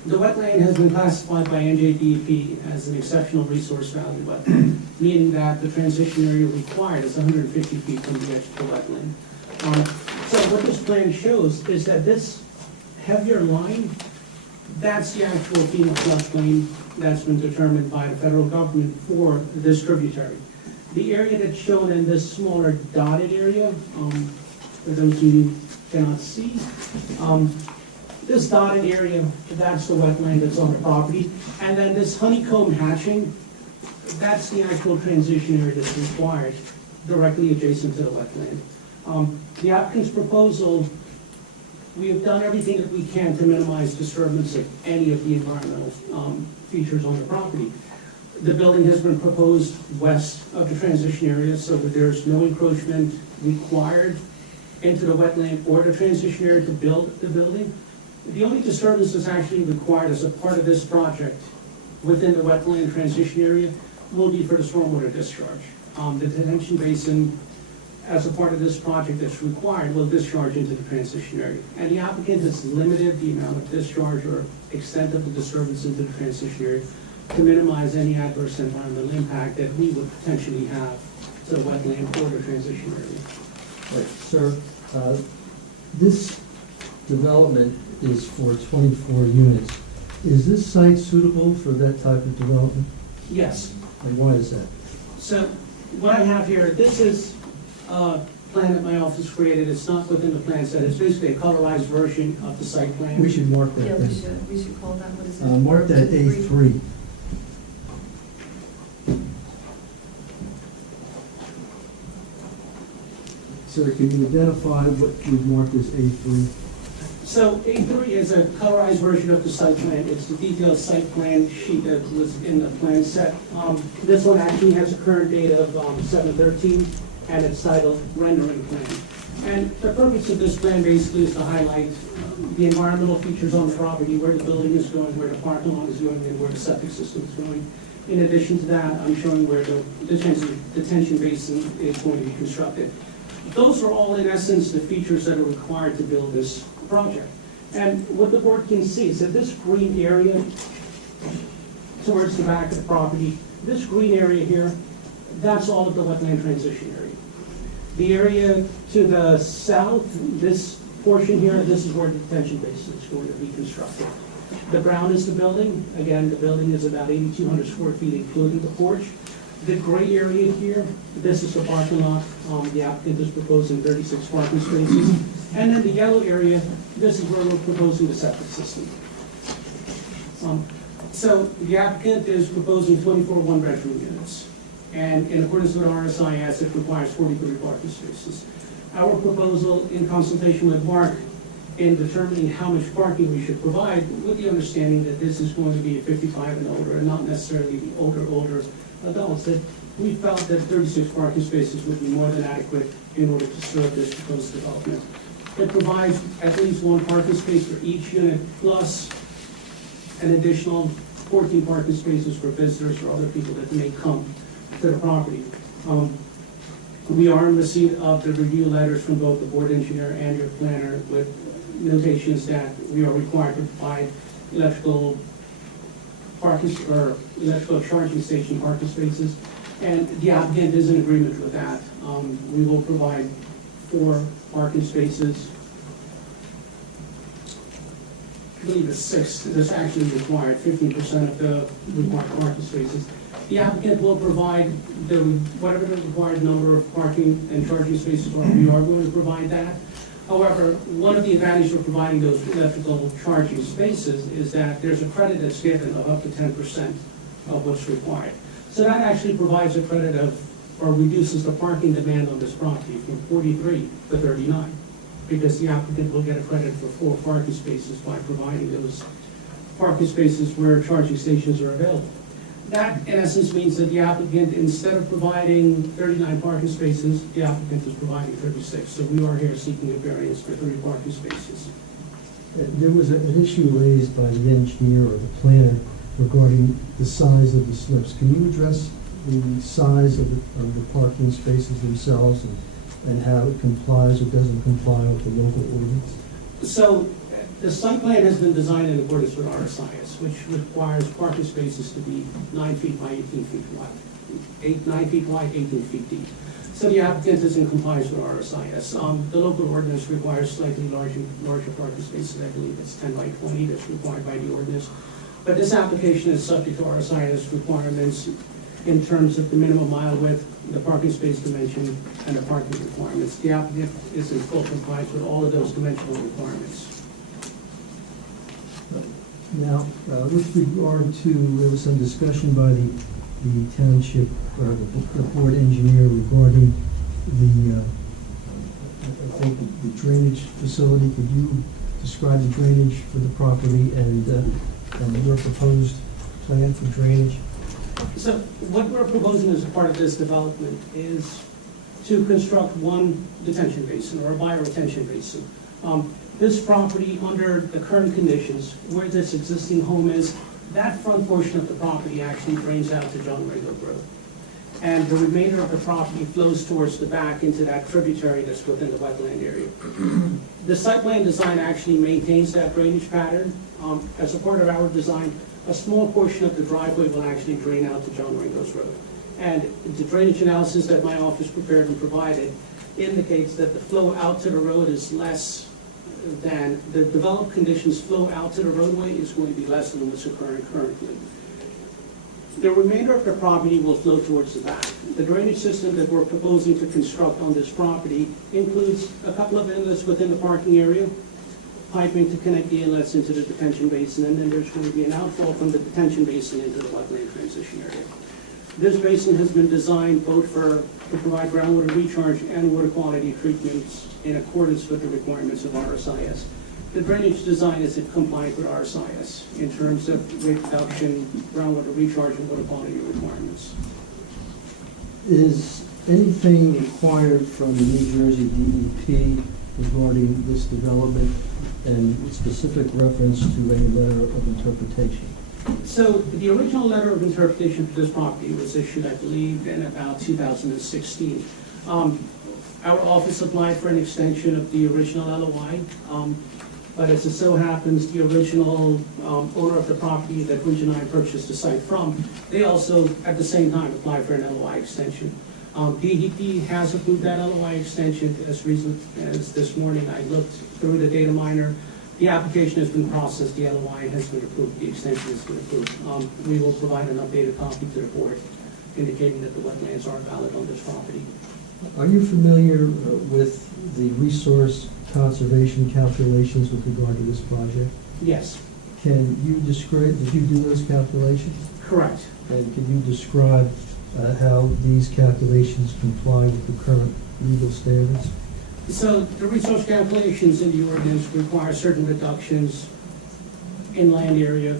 The wetland has been classified by NJDEP as an exceptional resource value wetland, meaning that the transition area required is 150 feet from the edge of the wetland. So what this plan shows is that this heavier line, that's the actual FEMA floodplain that's been determined by the federal government for this tributary. The area that's shown in this smaller dotted area, for those of you who cannot see, this dotted area, that's the wetland that's on the property. And then this honeycomb hatching, that's the actual transition area that's required directly adjacent to the wetland. The applicant's proposal, we have done everything that we can to minimize disturbance of any of the environmental features on the property. The building has been proposed west of the transition area so that there's no encroachment required into the wetland or the transition area to build the building. The only disturbance that's actually required as a part of this project within the wetland transition area will be for the stormwater discharge. The detention basin, as a part of this project that's required, will discharge into the transition area. And the applicant has limited the amount of discharge or extent of the disturbance into the transition area to minimize any adverse environmental impact that we would potentially have to the wetland or the transition area. Right, sir, this development is for 24 units. Is this site suitable for that type of development? Yes. And why is that? So what I have here, this is a plan that my office created. It's not within the plan set. It's basically a colorized version of the site plan. We should mark that. Yeah, then. we should call that, what is it? Mark that A3. Sir, can you identify what you've marked as A3? So A3 is a colorized version of the site plan. It's the detailed site plan sheet that was in the plan set. This one actually has a current date of 7/13, and it's titled rendering plan. And the purpose of this plan basically is to highlight the environmental features on the property, where the building is going, where the parking lot is going, and where the septic system is going. In addition to that, I'm showing where the detention basin is going to be constructed. Those are all, in essence, the features that are required to build this project. And what the board can see is that this green area towards the back of the property, this green area here, that's all of the wetland transition area. The area to the south, this portion here, this is where the detention basin is going to be constructed. The brown is the building. Again, the building is about 8,200 square feet, including the porch. The gray area here, this is the parking lot. The applicant is proposing 36 parking spaces. And then the yellow area, this is where we're proposing the septic system. So the applicant is proposing 24 one-bedroom units. And in accordance with RSIS, it requires 43 parking spaces. Our proposal, in consultation with Mark, in determining how much parking we should provide, with the understanding that this is going to be a 55 and older, and not necessarily the older adults, that we felt that 36 parking spaces would be more than adequate in order to serve this proposed development. It provides at least one parking space for each unit, plus an additional 14 parking spaces for visitors or other people that may come to the property. We are in receipt of the review letters from both the board engineer and your planner with notations that we are required to provide electrical parking or electrical charging station parking spaces, and the applicant is in agreement with that. We will provide 4 parking spaces. I believe it's 6 that's actually required, 15% of the required parking spaces. The applicant will provide whatever the required number of parking and charging spaces are. We are going to provide that. However, one of the advantages of providing those electrical charging spaces is that there's a credit that's given of up to 10% of what's required. So that actually provides a credit of, or reduces the parking demand on this property from 43 to 39, because the applicant will get a credit for 4 parking spaces by providing those parking spaces where charging stations are available. That, in essence, means that the applicant, instead of providing 39 parking spaces, the applicant is providing 36. So we are here seeking a variance for 30 parking spaces. There was an issue raised by the engineer or the planner regarding the size of the slips. Can you address the size of the parking spaces themselves and how it complies or doesn't comply with the local ordinance? So the site plan has been designed in accordance with RSIS, which requires parking spaces to be 9 feet by 18 feet wide. 9 feet wide, 18 feet deep. So the applicant is in compliance with RSIS. The local ordinance requires slightly larger parking spaces. I believe it's 10 by 20 that's required by the ordinance. But this application is subject to RSIS requirements in terms of the minimum mile width, the parking space dimension, and the parking requirements. The applicant is in full compliance with all of those dimensional requirements. Now, with regard to, there was some discussion by the township, or the board engineer regarding the, I think, the drainage facility. Could you describe the drainage for the property and your proposed plan for drainage? So what we're proposing as a part of this development is to construct one detention basin or a bioretention basin. This property, under the current conditions, where this existing home is, that front portion of the property actually drains out to John Ringo Road. And the remainder of the property flows towards the back into that tributary that's within the wetland area. The site plan design actually maintains that drainage pattern. As a part of our design, a small portion of the driveway will actually drain out to John Ringo's Road. And the drainage analysis that my office prepared and provided indicates that the flow out to the road is less than, the developed conditions flow out to the roadway is going to be less than what's occurring currently. The remainder of the property will flow towards the back. The drainage system that we're proposing to construct on this property includes a couple of inlets within the parking area, piping to connect the inlets into the detention basin, and then there's going to be an outfall from the detention basin into the wetland transition area. This basin has been designed both to provide groundwater recharge and water quality treatments in accordance with the requirements of RSIS. The drainage design is compliant with RSIS in terms of rate reduction, groundwater recharge, and water quality requirements. Is anything required from the New Jersey DEP regarding this development and specific reference to a letter of interpretation? So the original letter of interpretation for this property was issued, I believe, in about 2016. Our office applied for an extension of the original LOI, but as it so happens, the original owner of the property that Region 9 purchased the site from, they also, at the same time, applied for an LOI extension. DEP has approved that LOI extension. As recent as this morning, I looked through the data miner. The application has been processed, the LOI has been approved, the extension has been approved. We will provide an updated copy to the board indicating that the wetlands are valid on this property. Are you familiar with the resource conservation calculations with regard to this project? Yes. Can you describe, did you do those calculations? Correct. And can you describe how these calculations comply with the current legal standards? So the resource calculations in the ordinance require certain reductions in land area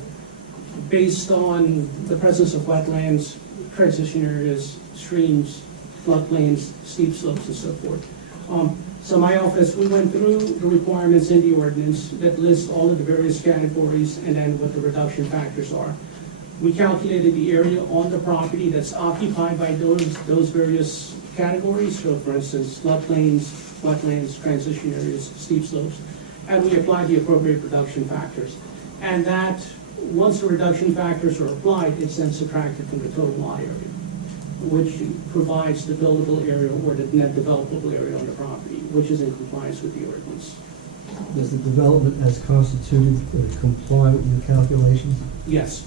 based on the presence of wetlands, transition areas, streams, floodplains, steep slopes, and so forth. So my office, we went through the requirements in the ordinance that list all of the various categories and then what the reduction factors are. We calculated the area on the property that's occupied by those various categories. So for instance, floodplains, wetlands, transition areas, steep slopes, and we applied the appropriate reduction factors. And that, once the reduction factors are applied, it's then subtracted from the total lot area, which provides the buildable area or the net developable area on the property, which is in compliance with the ordinance. Does the development as constituted comply with your calculations? Yes.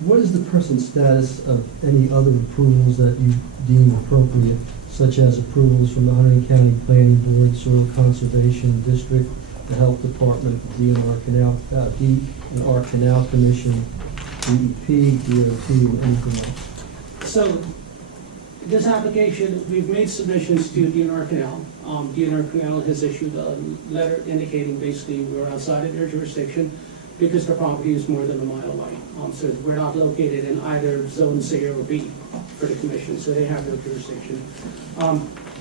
What is the present status of any other approvals that you deem appropriate, such as approvals from the Huntington County Planning Board, Soil Conservation District, the Health Department, DNR Canal Commission, DEP, DOT, and anything else? So this application, we've made submissions to DNR Canal. DNR Canal has issued a letter indicating basically we're outside of their jurisdiction because the property is more than a mile away. So we're not located in either zone C or B for the commission, so they have no jurisdiction.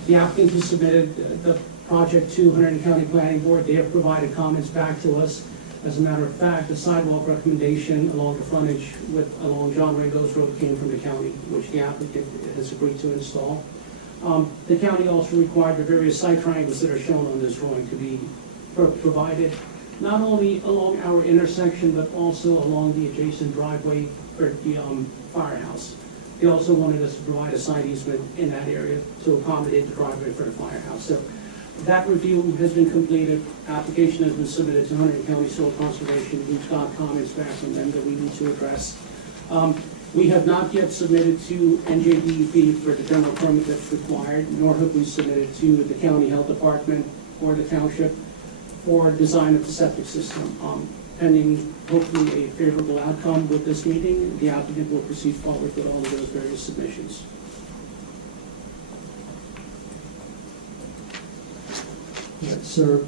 The applicant has submitted the project to Huntington County Planning Board. They have provided comments back to us. As a matter of fact, the sidewalk recommendation along the frontage along John Ringos Road came from the county, which the applicant has agreed to install. The county also required the various site triangles that are shown on this drawing to be provided, not only along our intersection, but also along the adjacent driveway or the firehouse. They also wanted us to provide a site easement in that area to accommodate the driveway for the firehouse. So that review has been completed. Application has been submitted to Huntington County Soil Conservation. We've got comments back from them that we need to address. We have not yet submitted to NJDEP for the general permit that's required, nor have we submitted to the county health department or the township for design of the septic system. Pending hopefully a favorable outcome with this meeting, the applicant will proceed forward with all of those various submissions. Right, sir,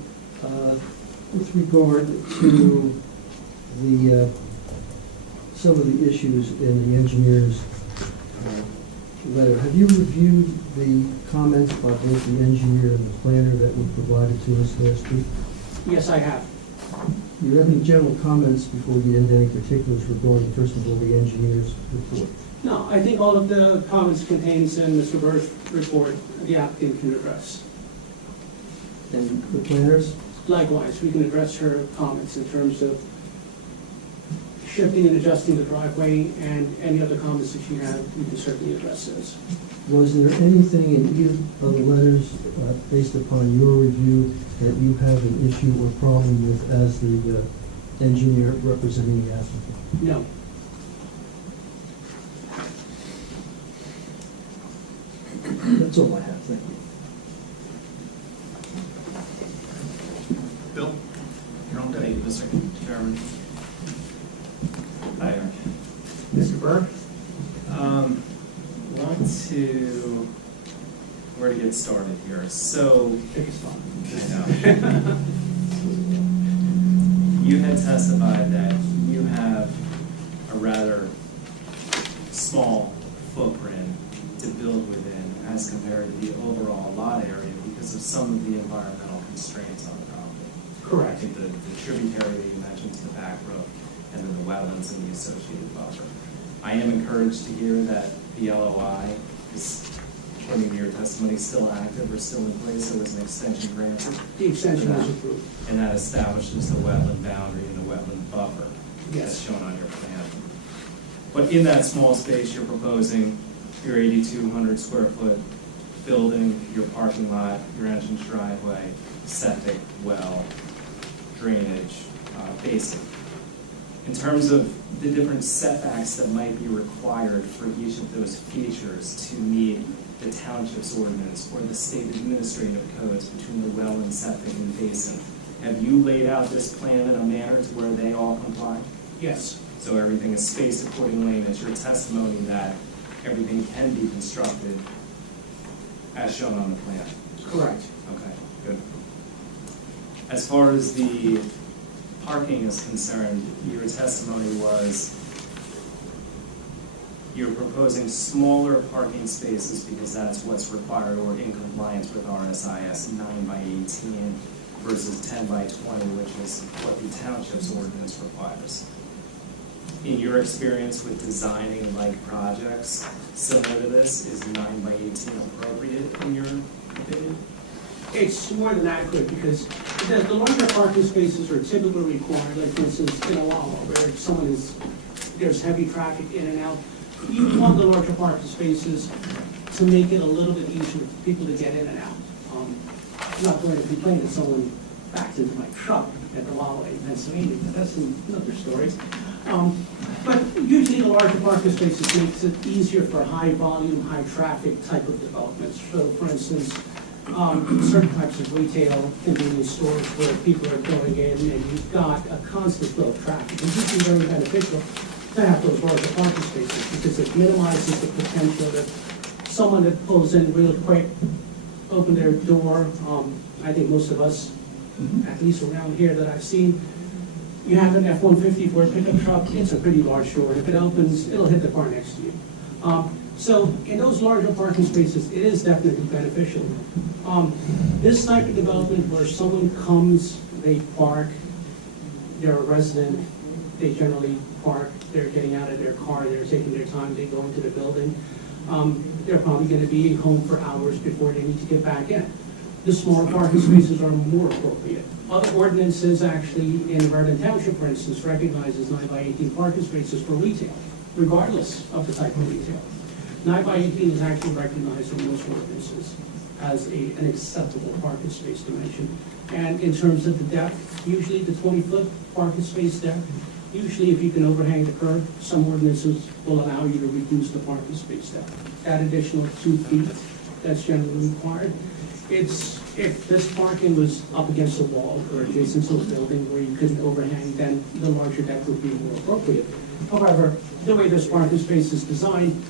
with regard to the some of the issues in the engineer's letter, have you reviewed the comments by both the engineer and the planner that were provided to us last week? Yes, I have. Do you have any general comments before we get into any particulars regarding, first of all, the engineer's report? No, I think all of the comments contained in Mr. Burr's report, the applicant can address. And the planners? Likewise, we can address her comments in terms of shifting and adjusting the driveway, and any other comments that she had, we can certainly address those. Was there anything in either of the letters, based upon your review, that you have an issue or problem with as the engineer representing the applicant? No. That's all I have, thank you. Bill? Thank you, Mr. Chairman. Hi, Mr. Burr? Where to get started here? So, Take a spot. I know. You had testified that you have a rather small footprint to build within as compared to the overall lot area because of some of the environmental constraints on the property. Correct. I think the tributary that you mentioned to the back road, and then the wetlands and the associated buffer. I am encouraged to hear that the LOI is according to your testimony, still active or still in place? There was an extension granted? The extension was approved. And that establishes the wetland boundary and the wetland buffer, Yes. as shown on your plan. But in that small space, you're proposing your 8,200 square foot building, your parking lot, your entrance driveway, septic, well, drainage, basin. In terms of the different setbacks that might be required for each of those features to meet the township's ordinance or the state administrative codes between the well and septic and basin, have you laid out this plan in a manner to where they all comply? Yes. So everything is spaced accordingly, and it's your testimony that everything can be constructed as shown on the plan? Correct. Okay, good. As far as the parking is concerned, your testimony was you're proposing smaller parking spaces because that's what's required or in compliance with RSIS 9 by 18 versus 10 by 20, which is what the township's ordinance requires. In your experience with designing like projects similar to this, is 9 by 18 appropriate in your opinion? It's more than adequate because the larger parking spaces are typically required, like for instance, in a Wawa, where there's heavy traffic in and out. You want the larger parking spaces to make it a little bit easier for people to get in and out. I'm not going to complain that someone backed into my truck at the Wawa in Pennsylvania, but that's another story. But usually the larger parking spaces makes it easier for high volume, high traffic type of developments. So for instance, certain types of retail convenience stores where people are going in and you've got a constant flow of traffic. It's usually very beneficial to have those larger parking spaces because it minimizes the potential that someone that pulls in real quick, open their door. I think most of us, at least around here that I've seen, you have an F-150 for a pickup truck, it's a pretty large door. If it opens, it'll hit the car next to you. So in those larger parking spaces, it is definitely beneficial. This type of development where someone comes, they park, they're a resident, they generally park, they're getting out of their car, they're taking their time, they go into the building. They're probably going to be home for hours before they need to get back in. The smaller parking spaces are more appropriate. Other ordinances actually in Vernon Township, for instance, recognizes 9 by 18 parking spaces for retail, regardless of the type of retail. 9 by 18 is actually recognized in most ordinances as an acceptable parking space dimension. And in terms of the depth, usually the 20-foot parking space depth, usually if you can overhang the curb, some ordinances will allow you to reduce the parking space depth. That additional 2 feet that's generally required. If this parking was up against a wall or adjacent to a building where you couldn't overhang, then the larger deck would be more appropriate. However, the way this parking space is designed,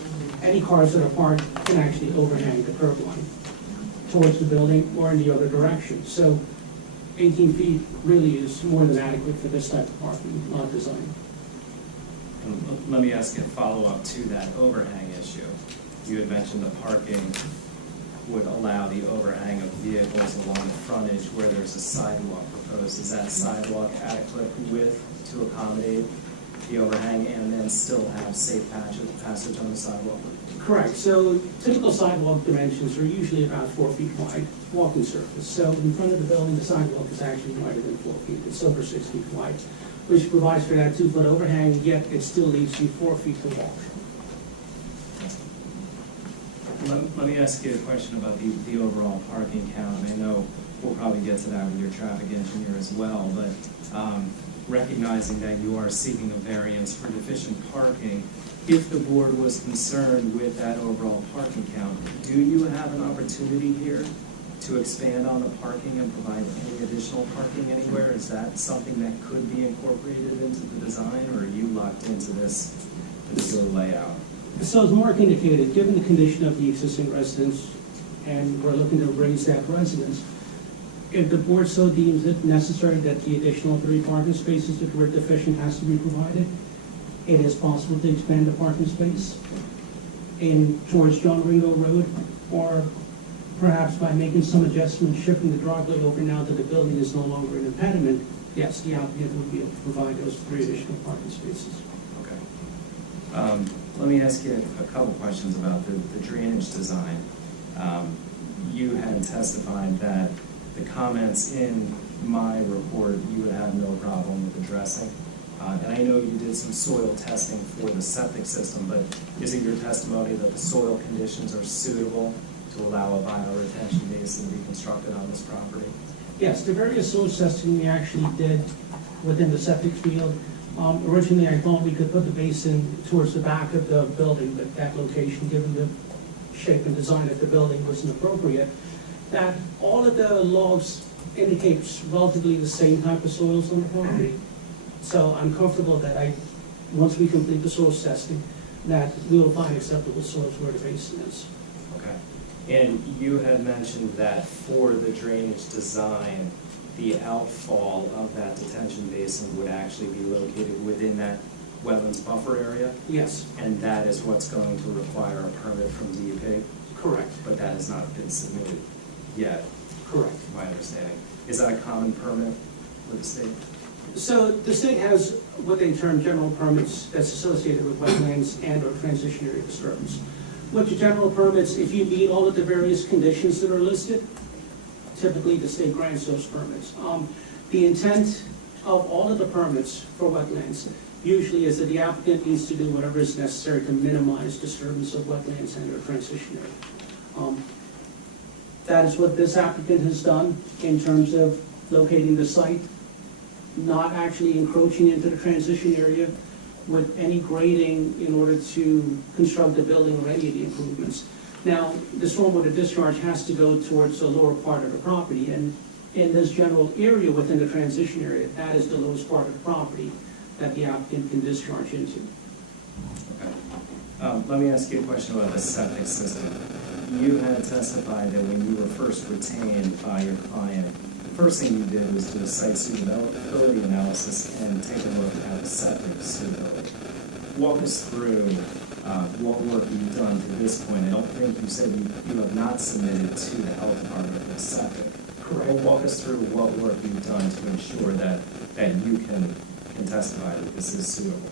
any cars that are parked can actually overhang the curb line towards the building or in the other direction. So 18 feet really is more than adequate for this type of parking lot design. Let me ask you a follow-up to that overhang issue. You had mentioned the parking would allow the overhang of vehicles along the frontage where there's a sidewalk proposed. Is that sidewalk adequate width to accommodate the overhang and then still have safe passage on the sidewalk? Correct. So typical sidewalk dimensions are usually about 4 feet wide, walking surface. So in front of the building, the sidewalk is actually wider than 4 feet. It's over 6 feet wide, which provides for that 2-foot overhang, yet it still leaves you 4 feet to walk. Let me ask you a question about the overall parking count. I know we'll probably get to that with your traffic engineer as well, but recognizing that you are seeking a variance for deficient parking, if the board was concerned with that overall parking count, do you have an opportunity here to expand on the parking and provide any additional parking anywhere? Is that something that could be incorporated into the design, or are you locked into this particular layout? So as Mark indicated, given the condition of the existing residence, and we're looking to raise that residence, if the board so deems it necessary that the additional 3 parking spaces that were deficient has to be provided, it is possible to expand the parking space towards John Ringo Road, or perhaps by making some adjustments, shifting the driveway over now that the building is no longer an impediment. Yes, the applicant would be able to provide those 3 additional parking spaces. Okay. Let me ask you a couple questions about the drainage design. You had testified that the comments in my report you would have no problem with addressing. And I know you did some soil testing for the septic system, but is it your testimony that the soil conditions are suitable to allow a bioretention basin to be constructed on this property? Yes, the various soil testing we actually did within the septic field. Originally, I thought we could put the basin towards the back of the building, but that location, given the shape and design of the building, wasn't appropriate. That all of the logs indicates relatively the same type of soils on the property. So I'm comfortable that once we complete the soils testing, that we will find acceptable soils where the basin is. Okay. And you had mentioned that for the drainage design, the outfall of that detention basin would actually be located within that wetlands buffer area? Yes. And that is what's going to require a permit from DEP? Correct. But that has not been submitted yet? Correct. My understanding. Is that a common permit with the state? So the state has what they term general permits that's associated with wetlands and or transition area disturbance. With the general permits, if you meet all of the various conditions that are listed, typically the state grants those permits. The intent of all of the permits for wetlands usually is that the applicant needs to do whatever is necessary to minimize disturbance of wetlands and or transition area. That is what this applicant has done in terms of locating the site, not actually encroaching into the transition area with any grading in order to construct the building or any of the improvements. Now, the stormwater discharge has to go towards the lower part of the property, and in this general area within the transition area, that is the lowest part of the property that the applicant can discharge into. Okay. Let me ask you a question about the septic system. You had testified that when you were first retained by your client, the first thing you did was do a site suitability analysis and take a look at the septic suitability. Walk us through what work you've done to this point. I don't think you said you have not submitted to the health department the septic. Correct. Well, walk us through what work you've done to ensure that you can testify that this is suitable.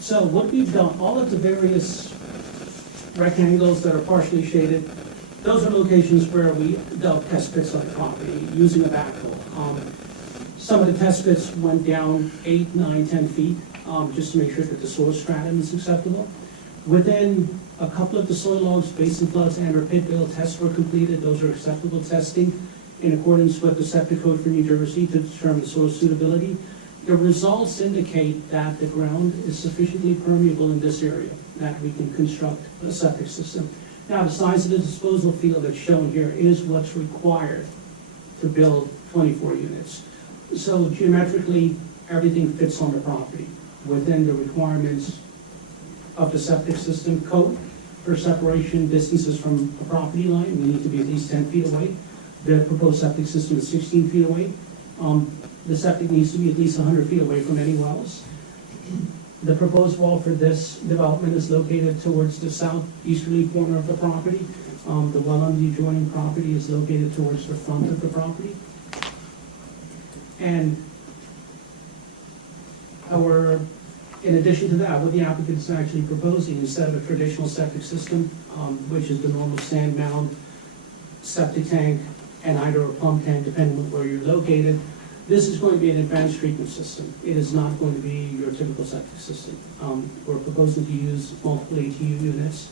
So what we've done, all of the various rectangles that are partially shaded, those are locations where we dug test pits on the property using a backhoe. Some of the test pits went down 8, 9, 10 feet, just to make sure that the soil stratum is acceptable. Within a couple of the soil logs, basin floods and or pit bill tests were completed. Those are acceptable testing in accordance with the septic code for New Jersey to determine soil suitability. The results indicate that the ground is sufficiently permeable in this area that we can construct a septic system. Now, the size of the disposal field that's shown here is what's required to build 24 units. So geometrically, everything fits on the property within the requirements of the septic system code. For separation distances from a property line, we need to be at least 10 feet away. The proposed septic system is 16 feet away. The septic needs to be at least 100 feet away from any wells. The proposed well for this development is located towards the southeasterly corner of the property. The well on the adjoining property is located towards the front of the property. And in addition to that, what the applicant is actually proposing, instead of a traditional septic system, which is the normal sand mound, septic tank, and either a pump tank, depending on where you're located, this is going to be an advanced treatment system. It is not going to be your typical septic system. We're proposing to use multiple ATU units,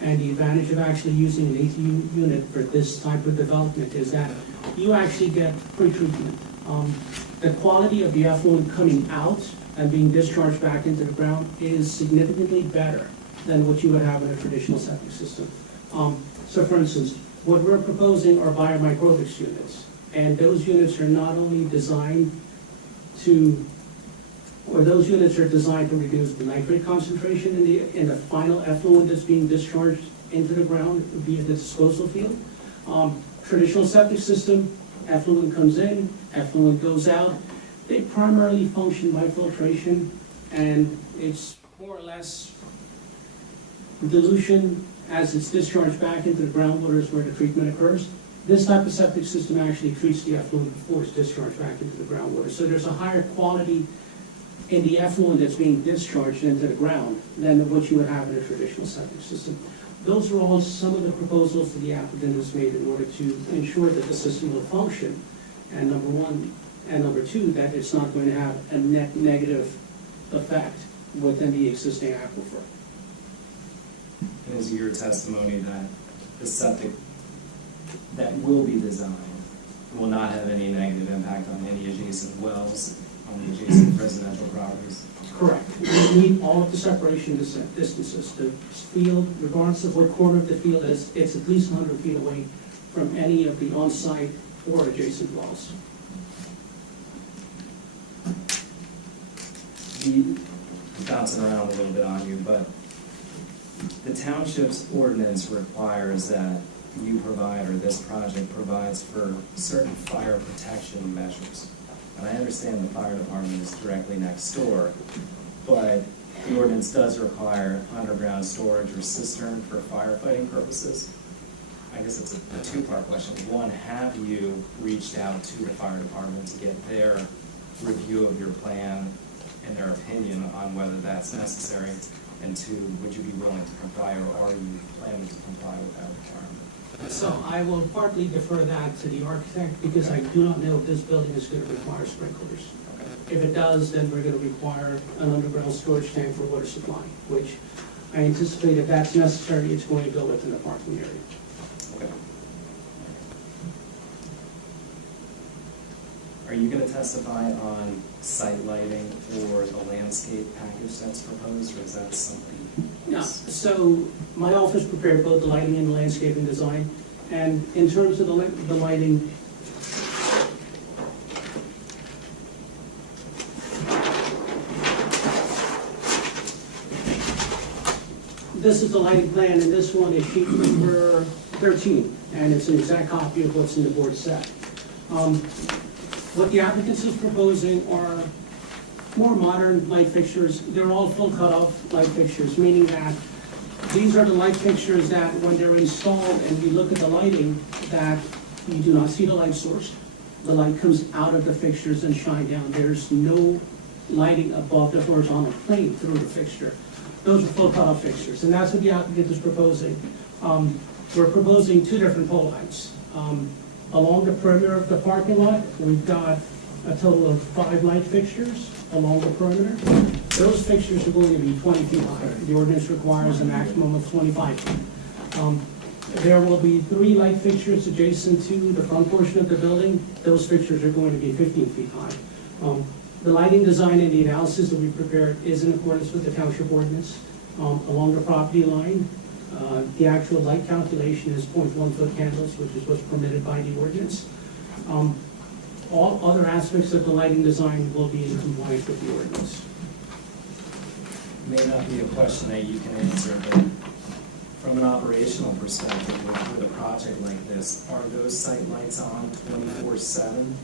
and the advantage of actually using an ATU unit for this type of development is that you actually get pre-treatment. The quality of the effluent coming out and being discharged back into the ground is significantly better than what you would have in a traditional septic system. So for instance, what we're proposing are biomicrobics units. And those units are not only designed those units are designed to reduce the nitrate concentration in the final effluent that's being discharged into the ground via the disposal field. Traditional septic system, effluent comes in, effluent goes out. They primarily function by filtration, and it's more or less dilution as it's discharged back into the groundwater is where the treatment occurs. This type of septic system actually treats the effluent before it's discharged back into the groundwater. So there's a higher quality in the effluent that's being discharged into the ground than what you would have in a traditional septic system. Those are all some of the proposals that the applicant has made in order to ensure that the system will function. And number one, and number two, that it's not going to have a net negative effect within the existing aquifer. And is your testimony that the septic that will be designed will not have any negative impact on any adjacent wells, on the adjacent residential properties? Correct. We meet all of the separation distances. The field, regardless of what corner of the field is, it's at least 100 feet away from any of the on-site or adjacent wells. I'm bouncing around a little bit on you, but the township's ordinance requires that you provide, or this project provides, for certain fire protection measures. And I understand the fire department is directly next door, but the ordinance does require underground storage or cistern for firefighting purposes. I guess it's a two-part question. One, have you reached out to the fire department to get their review of your plan and their opinion on whether that's necessary? And two, would you be willing to comply, or are you planning to comply with that requirement? So I will partly defer that to the architect, because I do not know if this building is going to require sprinklers. If it does, then we're going to require an underground storage tank for water supply, which I anticipate if that's necessary, it's going to go within the parking area. Okay. Are you going to testify on site lighting or the landscape package that's proposed, or is that somebody? No, so my office prepared both the lighting and landscaping design, and in terms of the lighting, this is the lighting plan, and this one is sheet number 13, and it's an exact copy of what's in the board set. What the applicants is proposing are more modern light fixtures. They're all full cutoff light fixtures, meaning that these are the light fixtures that when they're installed and we look at the lighting, that you do not see the light source. The light comes out of the fixtures and shine down. There's no lighting above the horizontal plane through the fixture. Those are full cutoff fixtures, and that's what the applicant is proposing. We're proposing two different pole heights. Along the perimeter of the parking lot, we've got a total of 5 light fixtures along the perimeter. Those fixtures are going to be 20 feet high. The ordinance requires a maximum of 25 feet. There will be 3 light fixtures adjacent to the front portion of the building. Those fixtures are going to be 15 feet high. The lighting design and the analysis that we prepared is in accordance with the township ordinance. Along the property line, the actual light calculation is 0.1 foot candles, which is what's permitted by the ordinance. All other aspects of the lighting design will be in compliance with the ordinance. May not be a question that you can answer, but from an operational perspective, with a project like this, are those site lights on 24/7?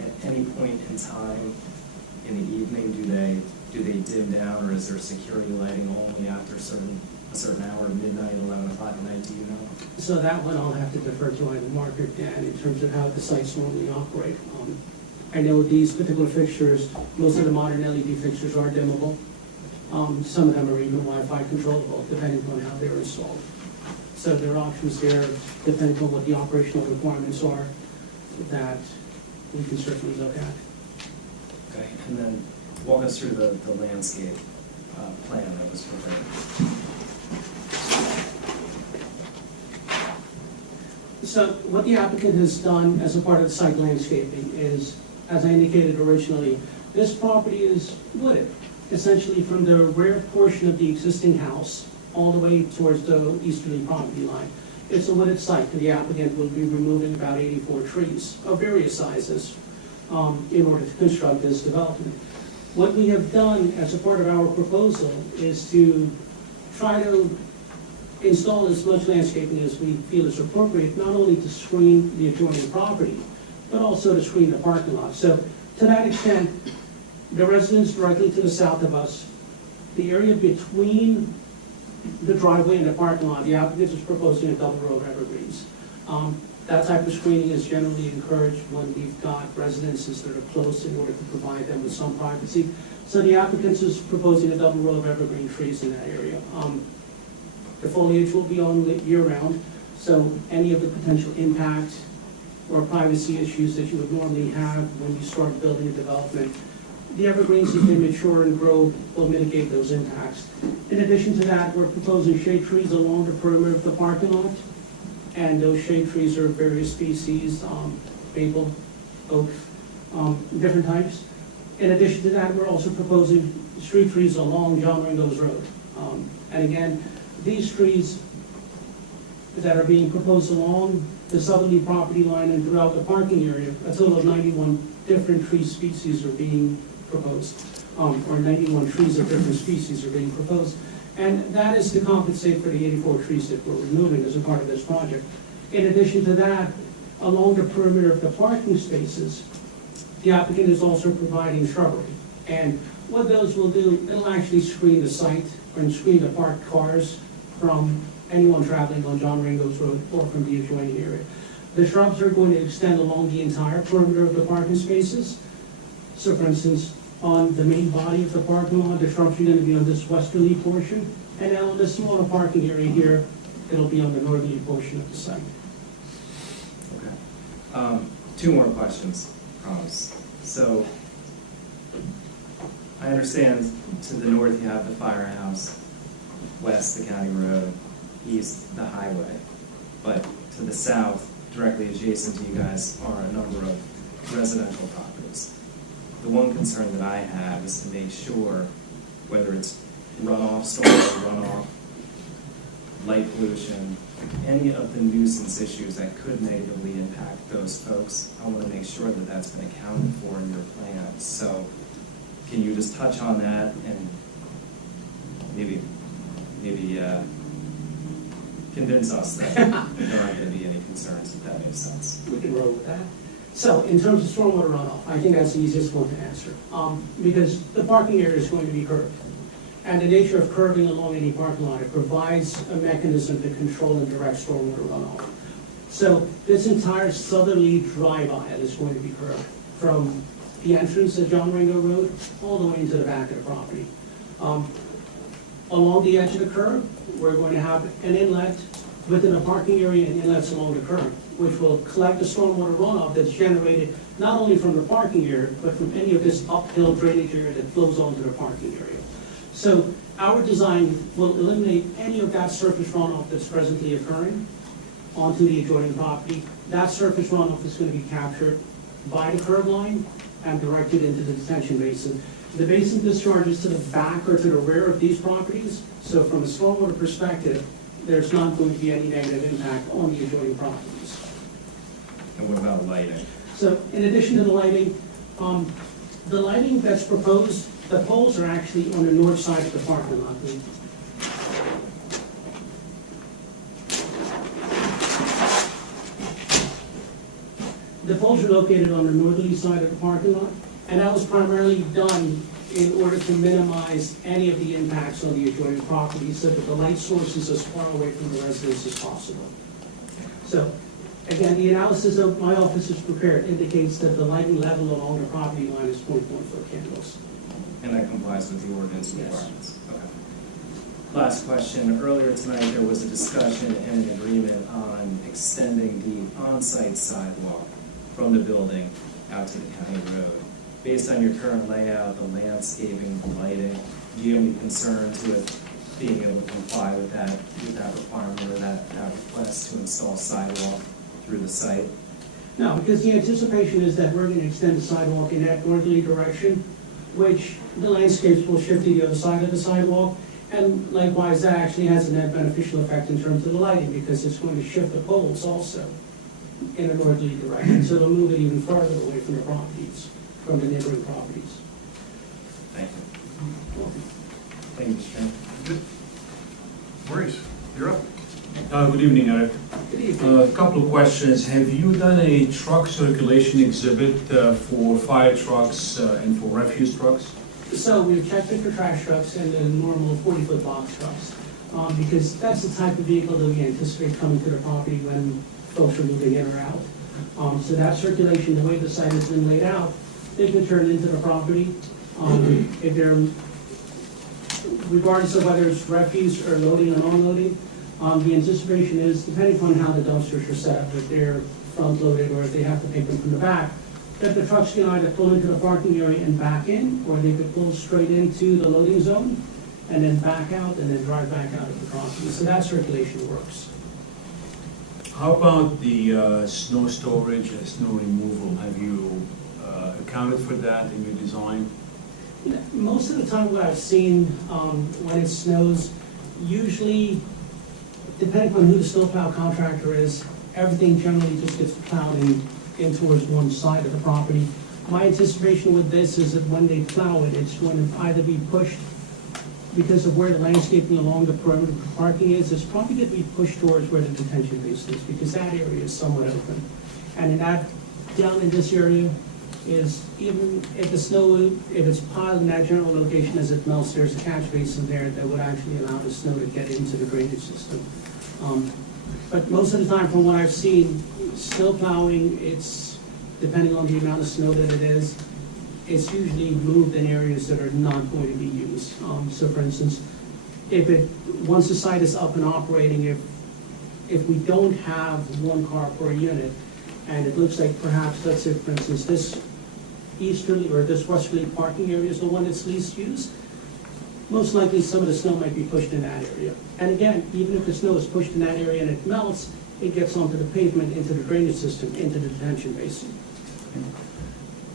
At any point in time in the evening, do they dim down, or is there security lighting only after a certain hour, midnight, 11 o'clock at night? Do you know? So that one I'll have to defer to Margaret Dan in terms of how the sites normally operate. I know these particular fixtures, most of the modern LED fixtures are dimmable. Some of them are even Wi-Fi controllable, depending on how they're installed. So there are options there, depending on what the operational requirements are, that we can certainly look at. Okay, and then walk us through the landscape plan that was prepared. So what the applicant has done as a part of the site landscaping is, as I indicated originally, this property is wooded, essentially from the rear portion of the existing house all the way towards the easterly property line. It's a wooded site, and the applicant will be removing about 84 trees of various sizes in order to construct this development. What we have done as a part of our proposal is to try to install as much landscaping as we feel is appropriate, not only to screen the adjoining property, but also to screen the parking lot. So to that extent, the residents directly to the south of us, the area between the driveway and the parking lot, the applicant is proposing a double row of evergreens. That type of screening is generally encouraged when we've got residences that are close in order to provide them with some privacy. So the applicant is proposing a double row of evergreen trees in that area. The foliage will be on year-round, so any of the potential impact or privacy issues that you would normally have when you start building a development, the evergreens, as they mature and grow, will mitigate those impacts. In addition to that, we're proposing shade trees along the perimeter of the parking lot, and those shade trees are various species, maple, oak, different types. In addition to that, we're also proposing street trees along John Ringo's Road. And again, these trees that are being proposed along the southerly property line and throughout the parking area, a total of 91 different tree species are being proposed, or 91 trees of different species are being proposed. And that is to compensate for the 84 trees that we're removing as a part of this project. In addition to that, along the perimeter of the parking spaces, the applicant is also providing shrubbery. And what those will do, it'll actually screen the site and screen the parked cars from anyone traveling on John Ringo's Road or from the adjoining area. The shrubs are going to extend along the entire perimeter of the parking spaces. So for instance, on the main body of the parking lot, the shrubs are going to be on this westerly portion, and then on this smaller parking area here, it'll be on the northerly portion of the site. Okay. 2 more questions, promise. So, I understand to the north you have the firehouse, west the county road, east the highway, but to the south, directly adjacent to you guys, are a number of residential properties. The one concern that I have is to make sure, whether it's runoff, stormwater runoff, light pollution, any of the nuisance issues that could negatively impact those folks, I want to make sure that that's been accounted for in your plans. So can you just touch on that and maybe convince us that there aren't going to be any concerns, if that makes sense? We can roll with that. So in terms of stormwater runoff, I think that's the easiest one to answer, because the parking area is going to be curved. And the nature of curving along any parking lot, it provides a mechanism to control and direct stormwater runoff. So this entire southerly drive aisle is going to be curved from the entrance of John Ringo Road all the way into the back of the property. Along the edge of the curb, we're going to have an inlet within the parking area and inlets along the curb, which will collect the stormwater runoff that's generated not only from the parking area, but from any of this uphill drainage area that flows onto the parking area. So our design will eliminate any of that surface runoff that's presently occurring onto the adjoining property. That surface runoff is going to be captured by the curb line and directed into the detention basin. The basin discharges to the back or to the rear of these properties, so from a stormwater perspective, there's not going to be any negative impact on the adjoining properties. And what about lighting? So in addition to the lighting that's proposed, the poles are actually on the north side of the parking lot. The poles are located on the northerly side of the parking lot, and that was primarily done in order to minimize any of the impacts on the adjoining property so that the light source is as far away from the residents as possible. So, again, the analysis of my office is prepared indicates that the lighting level along the property line is 0.1-foot candles. And that complies with the ordinance requirements? Yes. Okay. Last question. Earlier tonight, there was a discussion and an agreement on extending the on-site sidewalk from the building out to the county road. Based on your current layout, the landscaping, the lighting, do you have any concerns with being able to comply with that requirement or that request to install sidewalk through the site? No, because the anticipation is that we're going to extend the sidewalk in that northerly direction, which the landscapes will shift to the other side of the sidewalk. And likewise, that actually has a net beneficial effect in terms of the lighting, because it's going to shift the poles also in a northerly direction. So it'll move it even farther away from the properties, from the neighboring properties. Thank you. Thank you, Mr. Chairman. Good. Maurice, you're up. Good evening, Eric. Good evening. A couple of questions. Have you done a truck circulation exhibit for fire trucks and for refuse trucks? So we've checked it for trash trucks and the normal 40-foot box trucks, because that's the type of vehicle that we anticipate coming to the property when folks are moving in or out. So that circulation, the way the site has been laid out, they can turn into the property. If they're, regardless of whether it's refuse or loading and unloading, The anticipation is, depending on how the dumpsters are set up, if they're front-loaded or if they have to take them from the back, that the trucks can either pull into the parking area and back in, or they could pull straight into the loading zone and then back out and then drive back out of the property. So that circulation works. How about the snow storage and snow removal? Have you accounted for that in your design? Most of the time what I've seen when it snows, usually, depending on who the snowplow contractor is, everything generally just gets plowed in towards one side of the property. My anticipation with this is that when they plow it, it's going to either be pushed, because of where the landscaping along the perimeter of the parking is, it's probably going to be pushed towards where the detention basin is, because that area is somewhat open. And in that, down in this area, is even if the snow, if it's piled in that general location as it melts, there's a catch basin there that would actually allow the snow to get into the drainage system. But most of the time, from what I've seen, snow plowing, it's, depending on the amount of snow that it is, it's usually moved in areas that are not going to be used. So for instance, once the site is up and operating, if we don't have one car per unit, and it looks like perhaps, let's say for instance, this easterly or this westerly parking area is the one that's least used, most likely some of the snow might be pushed in that area. And again, even if the snow is pushed in that area and it melts, it gets onto the pavement, into the drainage system, into the detention basin.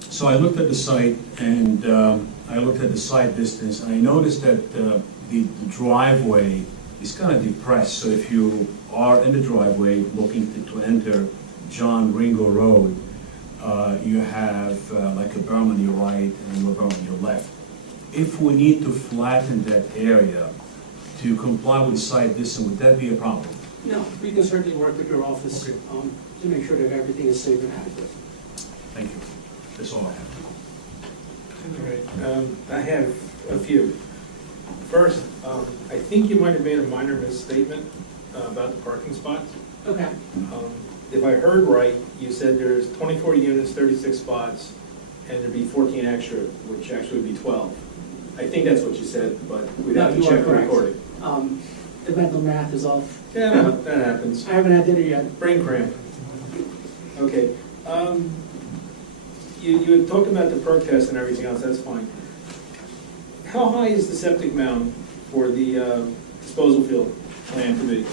So I looked at the site, and I looked at the site distance, and I noticed that the driveway is kind of depressed. So if you are in the driveway looking to enter John Ringo Road, you have like a berm on your right and a berm on your left. If we need to flatten that area to comply with the site distance, would that be a problem? No, we can certainly work with your office to make sure that everything is safe and adequate. Thank you. That's all I have. Okay, I have a few. First, I think you might have made a minor misstatement about the parking spots. Okay. If I heard right, you said there's 24 units, 36 spots, and there'd be 14 extra, which actually would be 12. I think that's what you said, but we'd have to check the recording. The mental math is off. Yeah, that happens. I haven't had dinner yet. Brain cramp. Okay. You had talked about the perk test and everything else, that's fine. How high is the septic mound for the disposal field planned to be?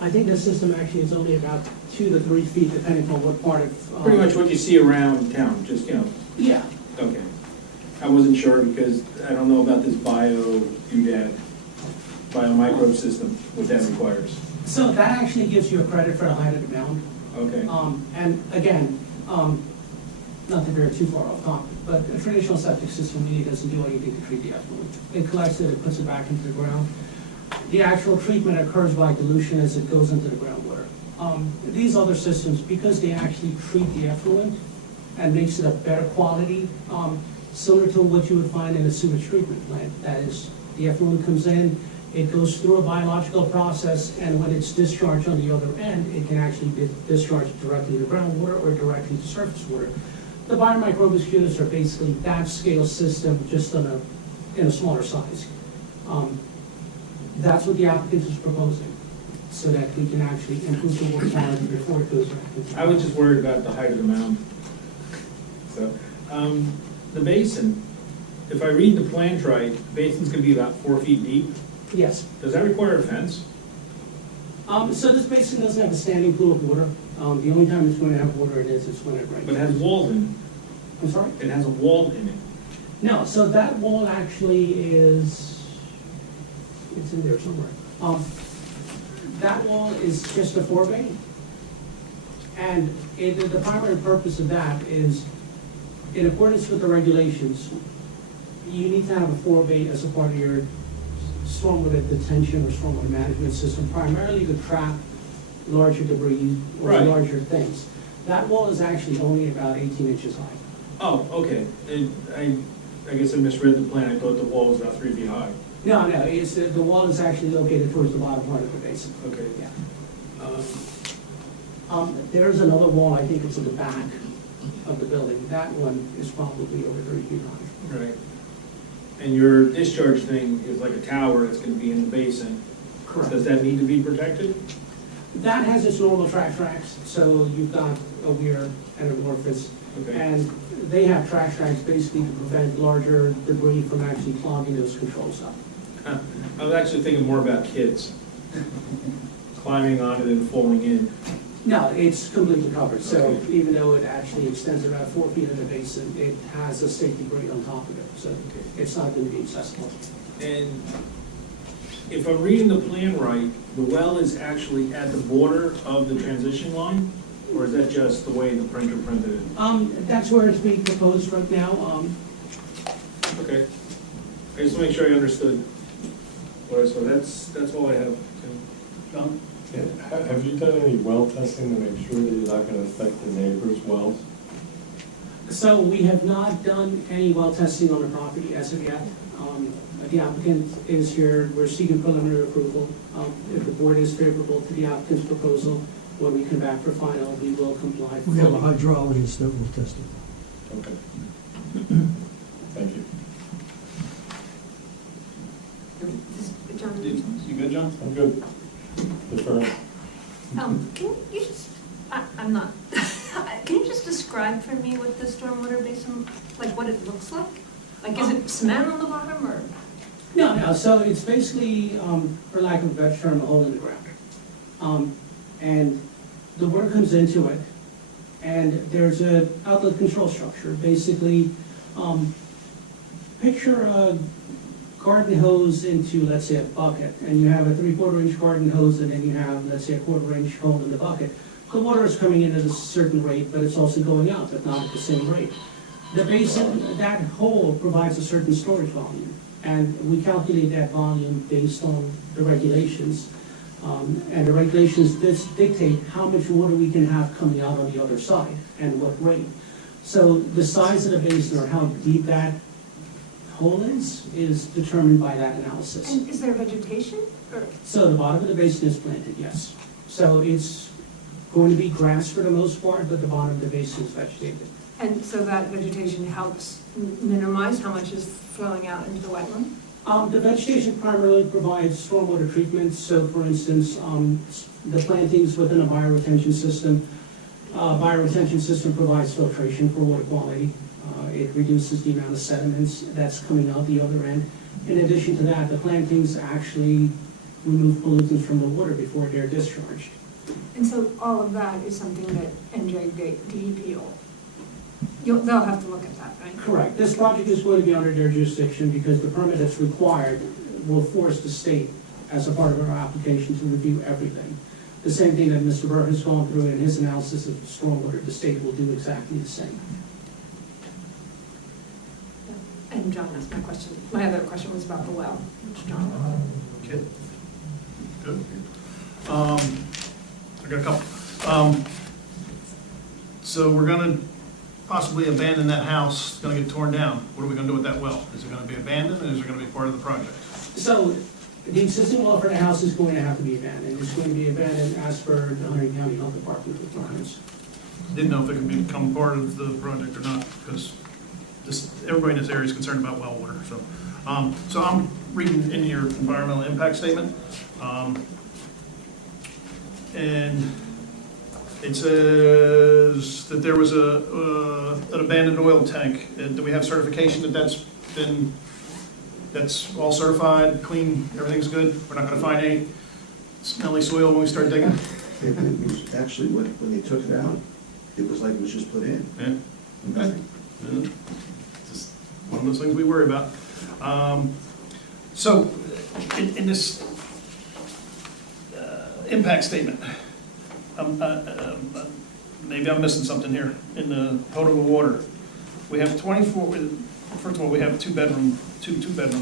I think the system actually is only about 2 to 3 feet, depending on what part of... Pretty much what you see around town, just, you know. Yeah. Okay. I wasn't sure because I don't know about this biomicrobe system, what that requires. So that actually gives you a credit for the height of the mound. Okay. And again, not to veer too far off topic, but a traditional septic system really doesn't do anything to treat the effluent. It collects it, it puts it back into the ground. The actual treatment occurs by dilution as it goes into the groundwater. These other systems, because they actually treat the effluent and makes it a better quality, similar to what you would find in a sewage treatment plant. That is, the effluent comes in, it goes through a biological process, and when it's discharged on the other end, it can actually be discharged directly to groundwater or directly to surface water. The biomicrobial units are basically that scale system, just in a smaller size. That's what the applicant is proposing, so that we can actually improve the water quality before it goes back into the... I was just worried about the height of the mound. So, the basin, if I read the plans right, the basin's gonna be about 4 feet deep. Yes. Does that require a fence? So this basin doesn't have a standing pool of water. The only time it's going to have water in it is when it rains. But it has walls in it. I'm sorry? It has a wall in it. No, so that wall actually is, it's in there somewhere. That wall is just a forebay. And the primary purpose of that is, in accordance with the regulations, you need to have a forebay as a part of your stormwater detention or stormwater management system, primarily to trap larger debris or Right. larger things. That wall is actually only about 18 inches high. Oh, okay. I guess I misread the plan. I thought the wall was about 3 feet high. No, it's, the wall is actually located towards the bottom part of the basin. Okay. Yeah. There's another wall, I think it's in the back. of the building. That one is probably over 30 feet high. Right. And your discharge thing is like a tower that's gonna be in the basin. Correct. Does that need to be protected? That has its normal track tracks, so you've got a weir and a orifice. Okay. And they have track tracks basically to prevent larger debris from actually clogging those controls up. I was actually thinking more about kids climbing on it and falling in. No, it's completely covered, so Okay. even though it actually extends about 4 feet of the basin, it has a safety grate on top of it, so it's not going to be accessible. And if I'm reading the plan right, the well is actually at the border of the transition line? Or is that just the way the printer printed it? That's where it's being proposed right now. Okay. I just want to make sure I understood what I saw. That's all I have. John? Yeah, have you done any well testing to make sure that you're not gonna affect the neighbors' wells? So we have not done any well testing on the property as of yet. The applicant is here, we're seeking preliminary approval. If the board is favorable to the applicant's proposal, when we come back for final, we will comply. We have a fully. hydrologist that will test it. Okay. Thank you. You good, John? I'm good. Defer. Can you just, I'm not, can you just describe for me what the stormwater basin, like what it looks like? Like, is it cement on the bottom, or? No, so it's basically, for lack of a better term, a hole in the ground. And the water comes into it, and there's a outlet control structure. Basically, picture a garden hose into, let's say, a bucket, and you have a 3/4 inch garden hose, and then you have, let's say, a 1/4 inch hole in the bucket. The water is coming in at a certain rate, but it's also going out, but not at the same rate. The basin, that hole provides a certain storage volume, and we calculate that volume based on the regulations. And the regulations dictate how much water we can have coming out on the other side and what rate. So the size of the basin or how deep that hole is determined by that analysis. And is there vegetation, or? So the bottom of the basin is planted, yes. So it's going to be grass for the most part, but the bottom of the basin is vegetated. And so that vegetation helps minimize how much is flowing out into the wetland? The vegetation primarily provides stormwater treatment. So for instance, the plantings within a bioretention system. Bioretention system provides filtration for water quality. It reduces the amount of sediments that's coming out the other end. In addition to that, the plantings actually remove pollutants from the water before they're discharged. And so all of that is something that NJDEP they'll have to look at that, right? Correct. This project is going to be under their jurisdiction because the permit that's required will force the state, as a part of our application, to review everything. The same thing that Mr. Burr has gone through in his analysis of stormwater, the state will do exactly the same. And John asked my question. My other question was about the well, which John. Okay. Good. I got a couple. So we're gonna possibly abandon that house, it's gonna get torn down. What are we gonna do with that well? Is it gonna be abandoned, and is it gonna be part of the project? So the existing well for the house is going to have to be abandoned. It's going to be abandoned as per the Hunter County Health Department requirements. Didn't know if it could become part of the project or not, because everybody in this area is concerned about well water, so. So I'm reading in your environmental impact statement, and it says that there was an abandoned oil tank. Do we have certification that that's all certified, clean, everything's good? We're not gonna find any smelly soil when we start digging? It was actually, when they took it out, it was like it was just put in. Yeah. Okay. Just one of those things we worry about. So, in this impact statement, maybe I'm missing something here. In the potable water, we have 24. First of all, we have two bedroom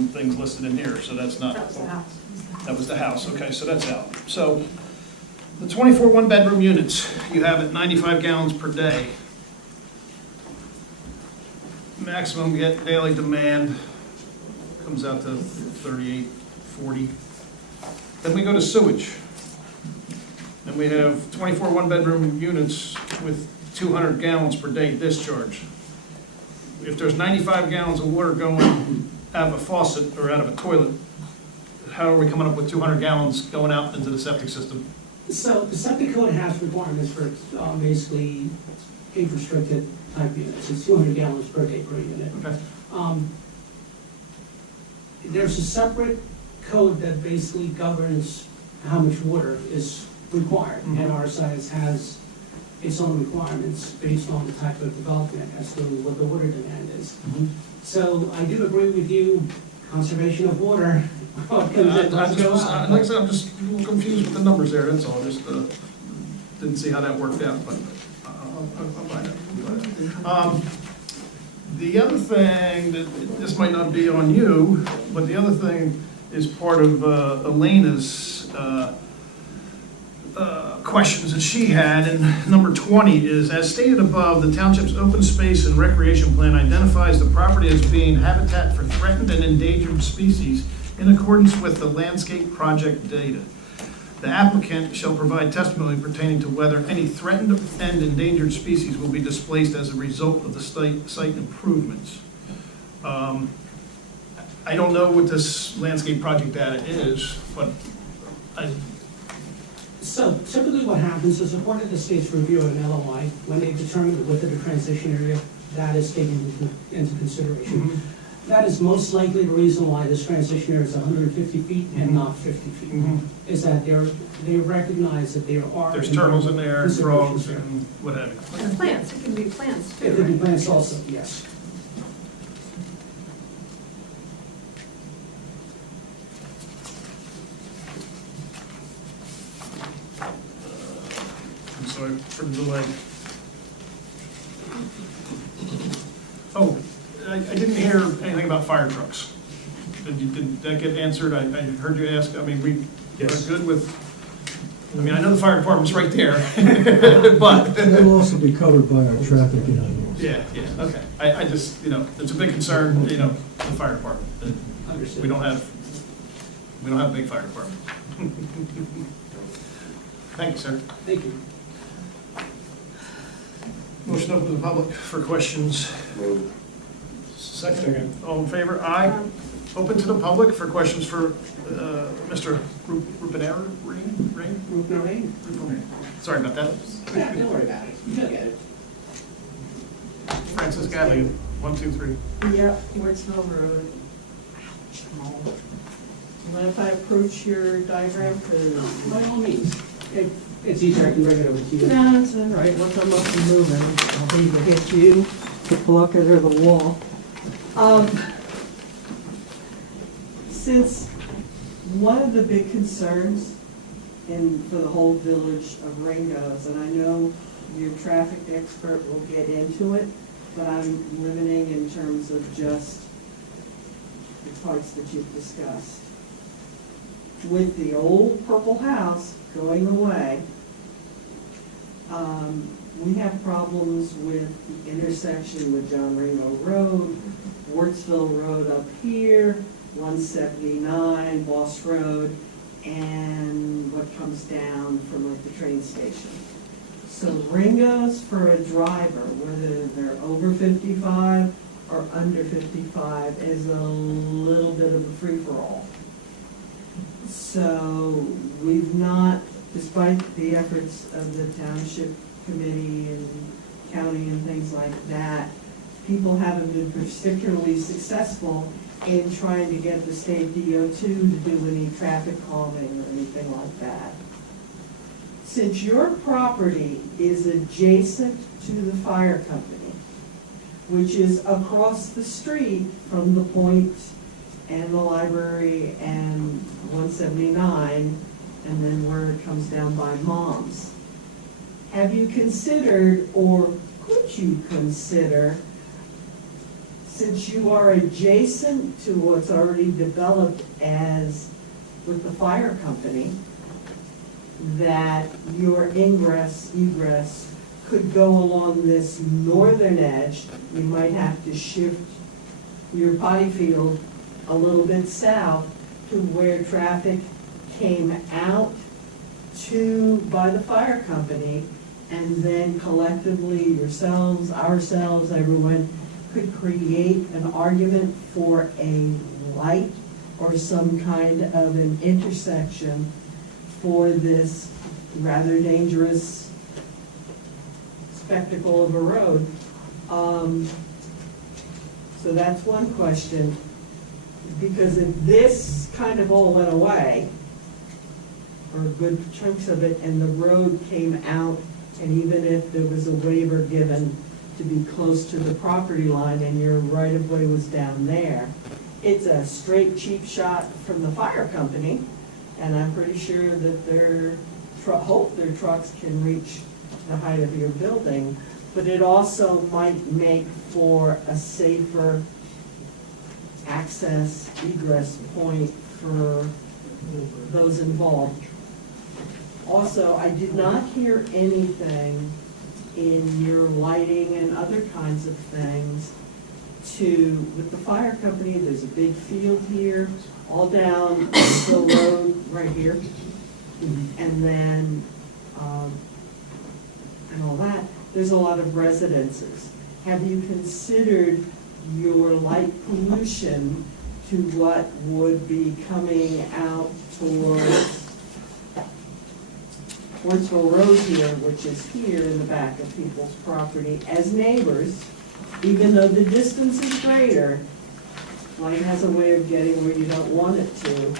things listed in here, so that's not. That was the house. That was the house. Okay, so that's out. So the 24 one-bedroom units you have at 95 gallons per day. Maximum daily demand comes out to 38, 40. Then we go to sewage. And we have 24 one-bedroom units with 200 gallons per day discharge. If there's 95 gallons of water going out of a faucet or out of a toilet, how are we coming up with 200 gallons going out into the septic system? So the septic code has requirements for basically age-restricted type units. It's 200 gallons per day per unit. Okay. There's a separate code that basically governs how much water is required. Mhm. And our size has its own requirements based on the type of development as to what the water demand is. So I do agree with you, conservation of water. What comes in, Like does go out. I said, I'm just a little confused with the numbers there, that's all. Just didn't see how that worked out, but I'll find out. The other thing, this might not be on you, but the other thing is part of Elena's questions that she had, and number 20 is, as stated above, the township's open space and recreation plan identifies the property as being habitat for threatened and endangered species in accordance with the landscape project data. The applicant shall provide testimony pertaining to whether any threatened and endangered species will be displaced as a result of the site improvements. I don't know what this landscape project data is, but So typically what happens is, according to the state's review of an LOI, when they determine the width of the transition area, that is taken into consideration. That is most likely the reason why this transition area is 150 feet and not 50 feet, is that they recognize that there are. there's turtles in there, considerations frogs, and what have you. And plants, it can be plants too, It could be right? plants also, yes. I'm sorry for the delay. Oh, I didn't hear anything about fire trucks. Did that get answered? I heard you ask, I mean, we are good with, I mean, I know the fire department's right there, but. They'll also be covered by our traffic engineers. Yeah, okay. I just, it's a big concern, the fire department. Understood. We don't have a big fire department. Thank you, sir. Thank you. Motion open to the public for questions. Second. All in favor? Aye. Open to the public for questions for Mr. Rupanera? Rain? Sorry about that. Yeah, don't worry about it. You'll get it. Francis Gadley, 123. Yep, Wardsville Road. Mind if I approach your diagram? By all means. It's easier, I can bring it over to you. No, it's all right. Once I'm up and moving, I'll either hit you, the bucket, or the wall. Since one of the big concerns for the whole village of Ringo's, and I know your traffic expert will get into it, but I'm limiting in terms of just the parts that you've discussed. With the old purple house going away, we have problems with the intersection with John Ringo Road, Wardsville Road up here, 179, Boss Road, and what comes down from like the train station. So Ringo's for a driver, whether they're over 55 or under 55, is a little bit of a free-for-all. So we've not, despite the efforts of the township committee and county and things like that, people haven't been particularly successful in trying to get the state DO2 to do any traffic calming or anything like that. Since your property is adjacent to the fire company, which is across the street from the Point and the library and 179, and then where it comes down by Mom's, have you considered, or could you consider, since you are adjacent to what's already developed as with the fire company, that your egress could go along this northern edge? You might have to shift your potty field a little bit south to where traffic came out by the fire company and then collectively, yourselves, ourselves, everyone, could create an argument for a light or some kind of an intersection for this rather dangerous spectacle of a road. So that's one question, because if this kind of all went away, or good chunks of it, and the road came out, and even if there was a waiver given to be close to the property line and your right-of-way was down there, it's a straight cheap shot from the fire company, and I'm pretty sure that hope their trucks can reach the height of your building, but it also might make for a safer access egress point for those involved. Also, I did not hear anything in your lighting and other kinds of things with the fire company. There's a big field here, all down the road right here, and then, and all that. There's a lot of residences. Have you considered your light pollution to what would be coming out towards Wardsville Road here, which is here in the back of people's property, as neighbors, even though the distance is greater, light has a way of getting where you don't want it to,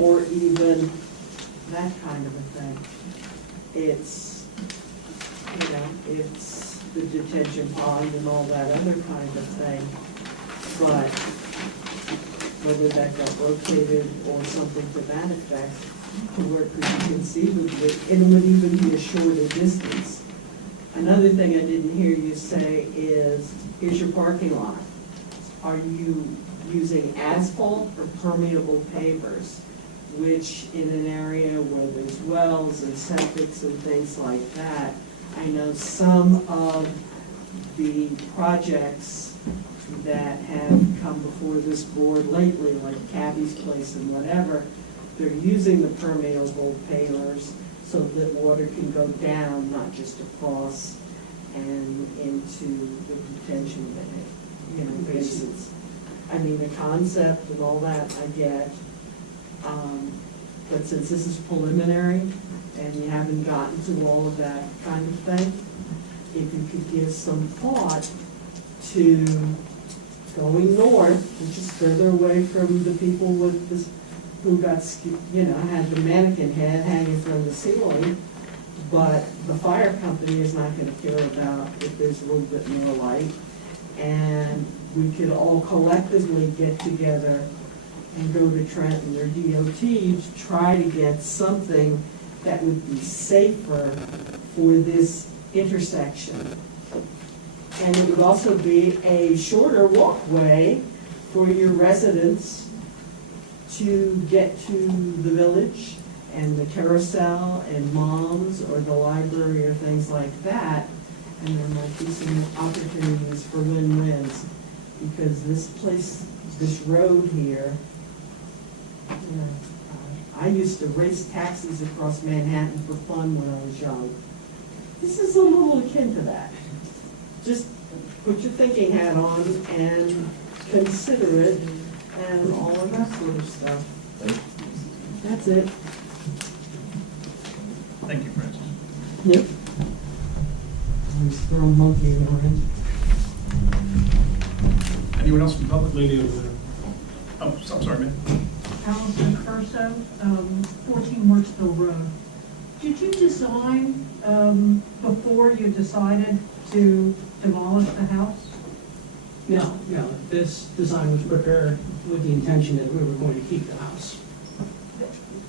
or even that kind of a thing. It's, it's the detention pond and all that other kind of thing, but whether that got located or something to that effect, to where it could be conceivably, and it would even be a shorter distance. Another thing I didn't hear you say is, here's your parking lot. Are you using asphalt or permeable pavers? Which in an area where there's wells and septics and things like that, I know some of the projects that have come before this board lately, like Cabby's Place and whatever, they're using the permeable pavers so that water can go down, not just across and into the detention basins. I mean, the concept and all that I get, but since this is preliminary and you haven't gotten to all of that kind of thing, if you could give some thought to going north, which is further away from the people with this, who got, had the mannequin head hanging from the ceiling, but the fire company is not gonna care about if there's a little bit more light. And we could all collectively get together and go to Trenton or DOT to try to get something that would be safer for this intersection. And it would also be a shorter walkway for your residents to get to the village and the carousel and Mom's or the library or things like that. And there might be some opportunities for win-wins, because this place, this road here, I used to race taxis across Manhattan for fun when I was young. This is a little akin to that. Just put your thinking hat on and consider it and all of that sort of stuff. That's it. Thank you, Francis. Yep. Throw a monkey around. Anyone else from the public? Lady over there. Oh, I'm sorry, ma'am. Allison Curso, 14 Wardsville Road. Did you design before you decided to demolish the house? No, this design was prepared with the intention that we were going to keep the house.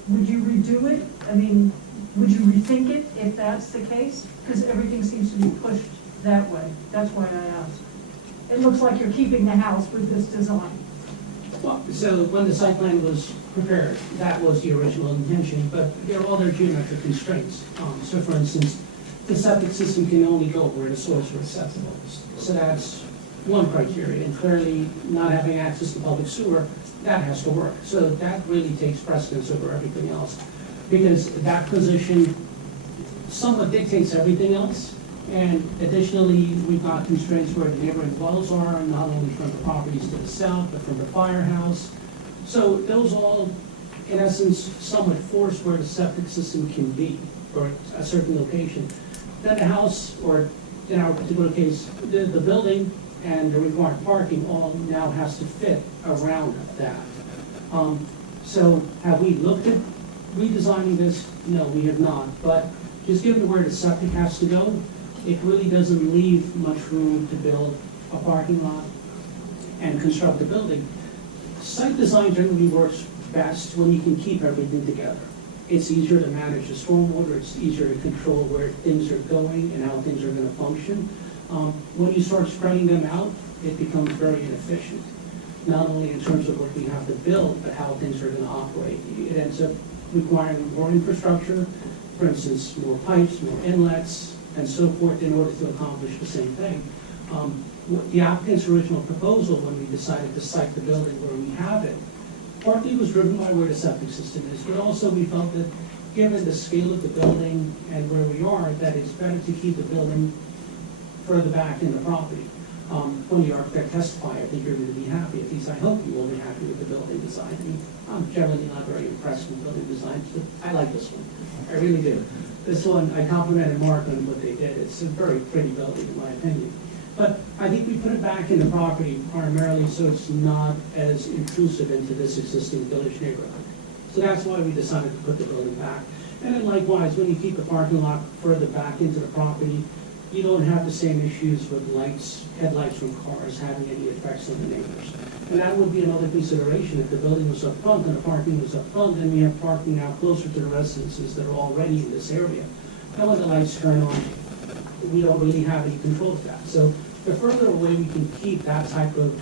Would you redo it? I mean, would you rethink it if that's the case? Because everything seems to be pushed that way. That's why I asked. It looks like you're keeping the house with this design. Well, so when the site plan was prepared, that was the original intention, but there are other geometric constraints. So for instance, the septic system can only go where the soils are accessible. So that's one criteria, and clearly not having access to public sewer, that has to work. So that really takes precedence over everything else, because that position somewhat dictates everything else. And additionally, we've got constraints where the neighboring wells are, not only from the properties to the south, but from the firehouse. So those all, in essence, somewhat force where the septic system can be for a certain location. Then the house, or in our particular case, the building and the required parking all now has to fit around that. So have we looked at redesigning this? No, we have not. But just given where the septic has to go, it really doesn't leave much room to build a parking lot and construct a building. Site design generally works best when you can keep everything together. It's easier to manage the stormwater, it's easier to control where things are going and how things are going to function. When you start spreading them out, it becomes very inefficient, not only in terms of what we have to build, but how things are going to operate. It ends up requiring more infrastructure, for instance, more pipes, more inlets, and so forth, in order to accomplish the same thing. The applicant's original proposal, when we decided to site the building where we have it, partly was driven by where the septic system is, but also we felt that given the scale of the building and where we are, that it's better to keep the building further back in the property. When the architect testified, I think you're going to be happy, at least I hope you will be happy with the building design. I mean, I'm generally not very impressed with building designs, but I like this one. I really do. This one, I complimented Mark on what they did. It's a very pretty building, in my opinion. But I think we put it back in the property primarily so it's not as intrusive into this existing village neighborhood. So that's why we decided to put the building back. And then likewise, when you keep the parking lot further back into the property, you don't have the same issues with lights, headlights from cars having any effects on the neighbors. And that would be another consideration. If the building was up front and the parking was up front, then we have parking now closer to the residences that are already in this area. And when the lights turn on, we don't really have any control of that. So the further away we can keep that type of,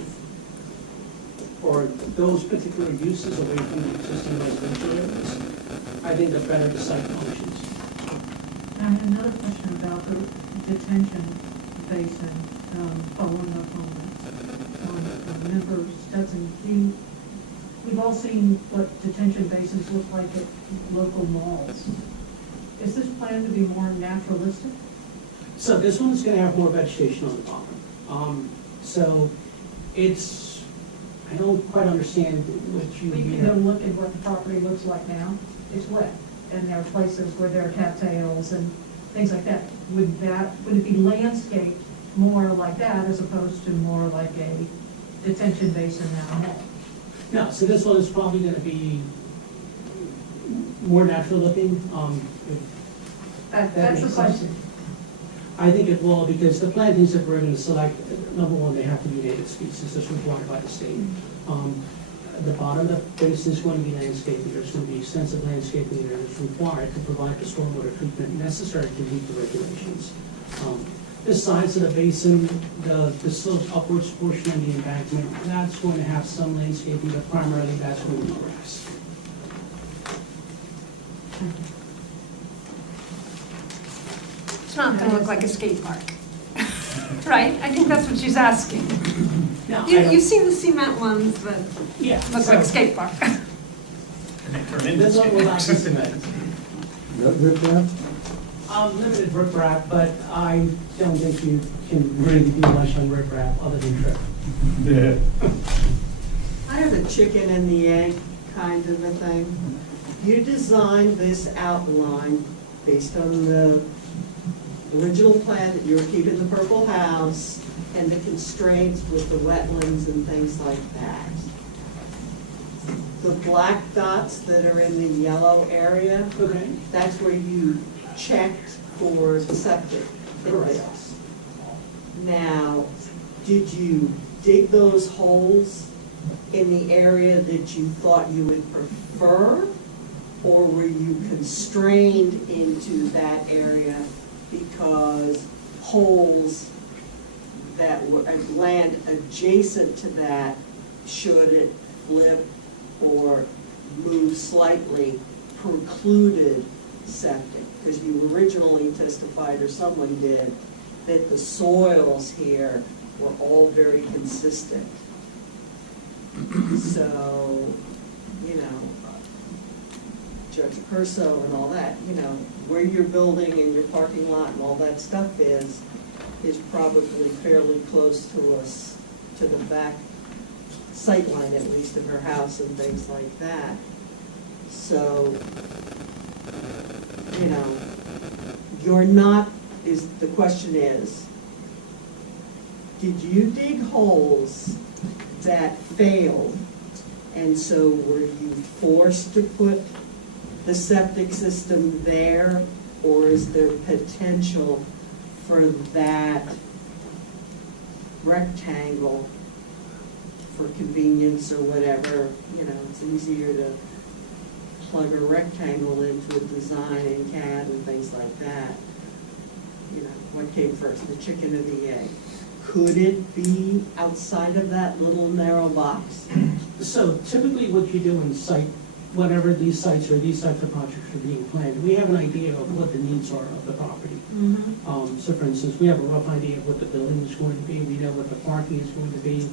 or those particular uses away from the existing residential areas, I think the better the site functions. I had another question about the detention basin, following up on member Stetson. We've all seen what detention basins look like at local malls. Is this planned to be more naturalistic? So this one's going to have more vegetation on the bottom. So it's, I don't quite understand what you We mean. can go look at what the property looks like now. It's wet, and there are places where there are cattails and things like that. Would it be landscaped more like that as opposed to more like a detention basin now? No, so this one is probably going to be more natural looking. That's the question. I think it will, because the plantings that we're going to select, number one, they have to be native species as required by the state. The bottom of the basin is going to be landscaping. There's going to be extensive landscaping there that's required to provide the stormwater treatment necessary to meet the regulations. The sides of the basin, the sloped upwards portion of the embankment, that's going to have some landscaping, but primarily that's going to be grass. It's not going to look like a skate park, right? I think that's what she's asking. No, You've seen the cement ones that look like a skate park. This one will not be cement. Riprap? Limited riprap, but I don't think you can really do much on riprap other than trip. Yeah. I have a chicken and the egg kind of a thing. You designed this outline based on the original plan that you were keeping the purple house and the constraints with the wetlands and things like that. The black dots that are in the yellow area, okay, that's where you checked for the septic index. Now, did you dig those holes in the area that you thought you would prefer? Or were you constrained into that area because holes that were land adjacent to that, should it flip or move slightly, precluded septic? Because you originally testified, or someone did, that the soils here were all very consistent. So, you know, Judge Perso and all that, you know, where your building and your parking lot and all that stuff is probably fairly close to us, to the back sight line at least of her house and things like that. So, you know, you're not, the question is, did you dig holes that failed, and so were you forced to put the septic system there, or is there potential for that rectangle for convenience or whatever? You know, it's easier to plug a rectangle into a design in CAD and things like that. You know, what came first, the chicken or the egg? Could it be outside of that little narrow box? So typically what you do in site, whenever these sites or these types of projects are being planned, we have an idea of what the needs are of the property. So for instance, we have a rough idea of what the building is going to be, we know what the parking is going to be,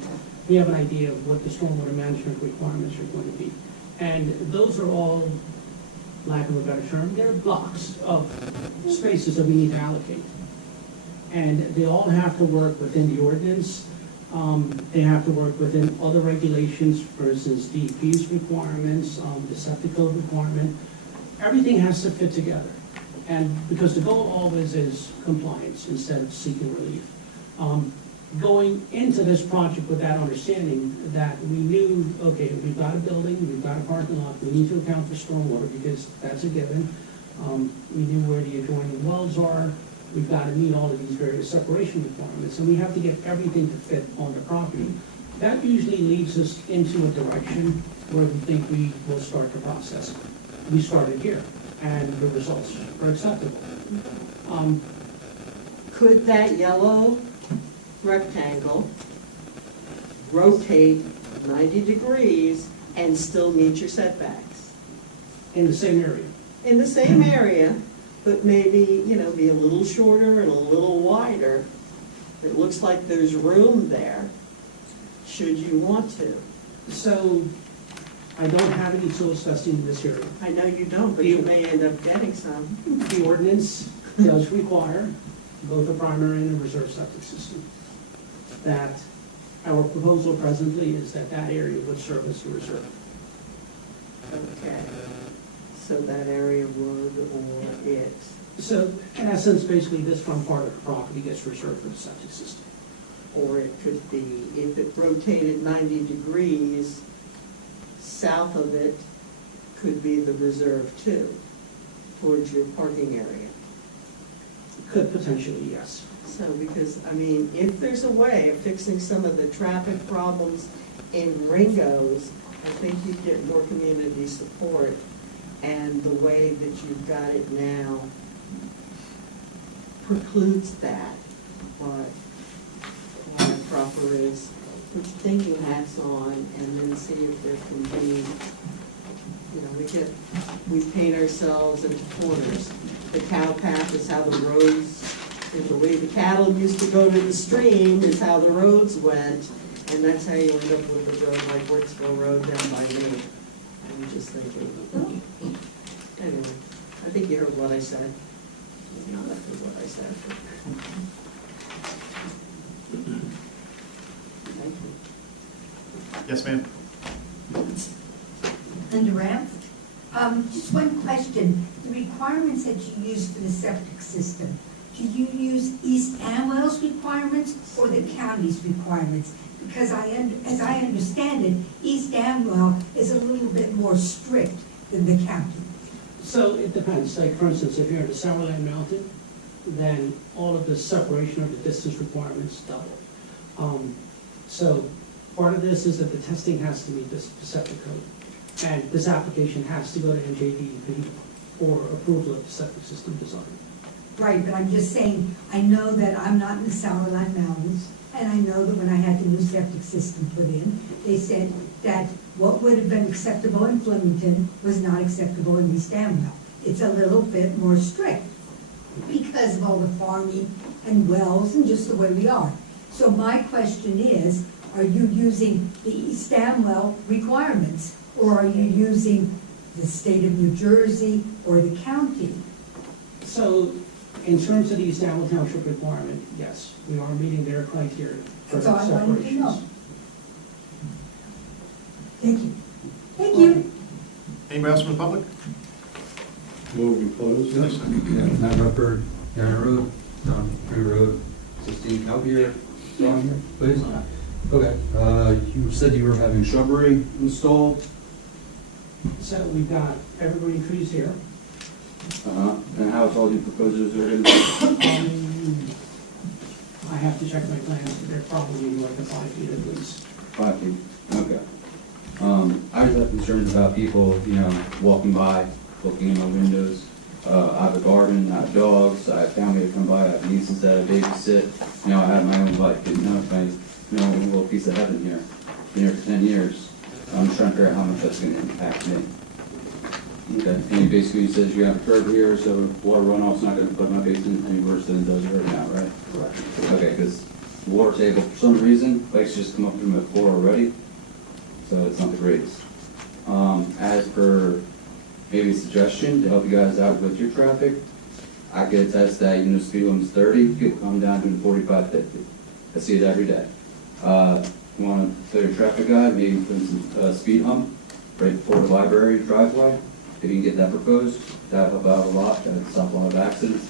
we have an idea of what the stormwater management requirements are going to be. And those are all, lack of a better term, they're blocks of spaces that we need to allocate. And they all have to work within the ordinance. They have to work within other regulations, for instance, DEP's requirements, the septic code requirement. Everything has to fit together. And because the goal always is compliance instead of seeking relief. Going into this project with that understanding that we knew, okay, we've got a building, we've got a parking lot, we need to account for stormwater because that's a given. We knew where the adjoining wells are. We've got to meet all of these various separation requirements, and we have to get everything to fit on the property. That usually leads us into a direction where we think we will start the process. We started here, and the results are acceptable. Could that yellow rectangle rotate 90 degrees and still meet your setbacks? In the same area? In the same area, but maybe, you know, be a little shorter and a little wider. It looks like there's room there, should you want to. So, I don't have any soil testing in this area. I know you don't, but you may end up getting some. The ordinance does require both a primary and a reserve septic system. That our proposal presently is that that area would serve as a reserve. Okay. So that area would, or it. So, in essence, basically this front part of the property gets reserved for the septic system. Or it could be, if it rotated 90 degrees, south of it could be the reserve too, towards your parking area. Could potentially, yes. So, because, I mean, if there's a way of fixing some of the traffic problems in Ringo's, I think you'd get more community support. And the way that you've got it now precludes that. But what proper is, put your thinking hats on and then see if there can be, you know, we paint ourselves into corners. The cow path is how the roads, and the way the cattle used to go to the stream is how the roads went. And that's how you end up with a road like Worksville Road down by me. I'm just thinking, anyway, I think you heard what I said. Not what I said. Thank you. Yes, ma'am. Linda Ramft. Just one question. The requirements that you use for the septic system, do you use East Amwell's requirements or the county's requirements? Because as I understand it, East Amwell is a little bit more strict than the county. So it depends. Like for instance, if you're in the Sourland Mountain, then all of the separation or the distance requirements double. So part of this is that the testing has to meet the septic code. And this application has to go to NJDEP for approval of the septic system design. Right, but I'm just saying, I know that I'm not in the Sourland Mountains, and I know that when I had the new septic system put in, they said that what would have been acceptable in Flemington was not acceptable in East Amwell. It's a little bit more strict because of all the farming and wells and just the way we are. So my question is, are you using the East Amwell requirements, or are you using the state of New Jersey or the county? So, in terms of the East Amwell Township requirement, yes, we are meeting their criteria for That's all I wanted to know. separations. Thank you. Thank you. Anybody else from the public? Move we close. Yes. Matt Ruppert, Aaron Road, Free Road, 16 Calvier, down here, please. Okay, you said you were having shrubbery installed. So we've got evergreen trees here. And how tall do you propose those are going to be? I have to check my plans, but they're probably like 5 feet at least. 5 feet, okay. I just have concerns about people, walking by, looking in my windows. I have a garden, I have dogs, I have family that come by, I have nieces that I babysit. I have my own bike, it's my own little piece of heaven here. Been here for 10 years. I'm just trying to figure out how much that's gonna impact me. Okay, and he basically says you have a curb here, so water runoff's not gonna put my basement any worse than it does right now, right? Correct. Okay, because the water table, for some reason, likes to just come up through my floor already, so it's not the greatest. As per maybe a suggestion to help you guys out with your traffic, I could attest that, speed limit's 30, you could come down to the 45, 50. I see it every day. You want to clear your traffic guide, maybe put some speed hump right before the library driveway. If you can get that proposed, that would help out a lot, that would stop a lot of accidents,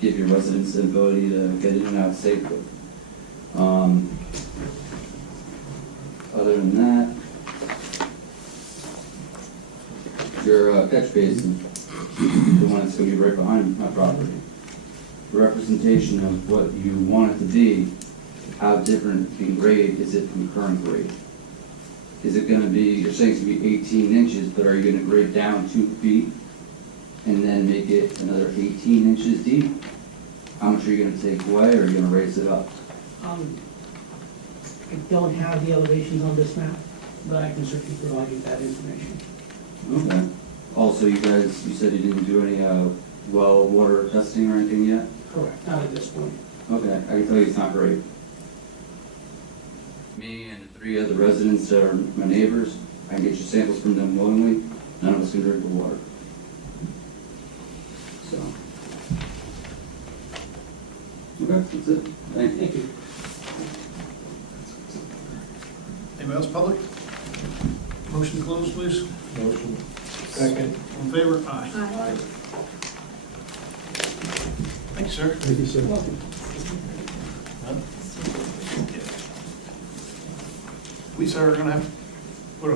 give your residents the ability to get in and out safely. Other than that, your catch basin, the one that's going to be right behind my property, the representation of what you want it to be, how different in grade is it from current grade? Is it going to be, you're saying it's going to be 18 inches, but are you going to grade down 2 feet and then make it another 18 inches deep? How much are you going to take away, or are you going to raise it up? I don't have the elevations on this map, but I can certainly provide you that information. Okay. Also, you said you didn't do any well water testing or anything yet? Correct, not at this point. Okay, I can tell you it's not great. Me and 3 other residents that are my neighbors, I can get you samples from them willingly. None of us can drink the water. So. Okay, that's it. Thank you. Anybody else, public? Motion to close, please. Motion. Second. All in favor? Aye. Aye. Thank you, sir. Thank you, sir. We, sir, are gonna have, what,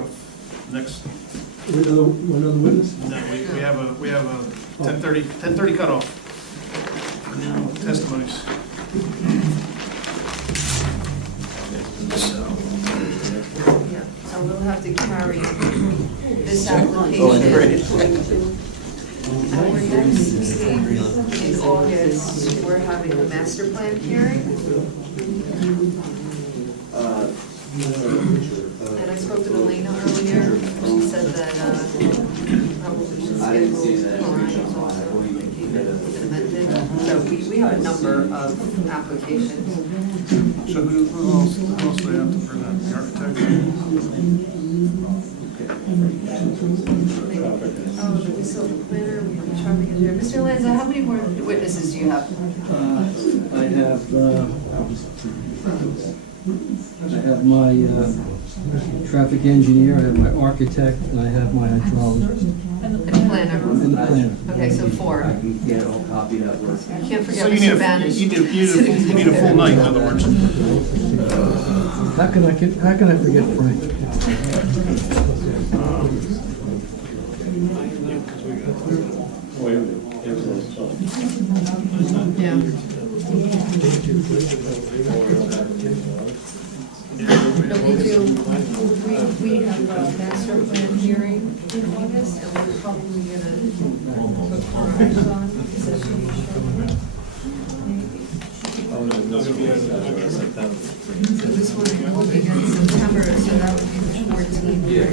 next, Another witness? no, we have a 10:30 cutoff for new testimonies. So we'll have to carry this application. Our next meeting in August, we're having a master plan hearing. And I spoke to Elena earlier, she said that probably should I didn't see schedule that. Ryan's also amended. So we have a number of applications. So who else do they have to present? The architect? Oh, we still have a planner, we have a traffic engineer. Mr. Lanza, how many more witnesses do you have? I have my traffic engineer, I have my architect, and I have my hydrologist. And the planner. And the planner. Okay, so 4. I can get all copy that work. You can't forget So you Mr. Banish. you need a full night, in other words. How can I forget Frank? Yeah. No, we have a master plan hearing in August, and we're probably gonna look for eyes on, because that should be short. So this one, we'll be in September, so that would be the 14th, right?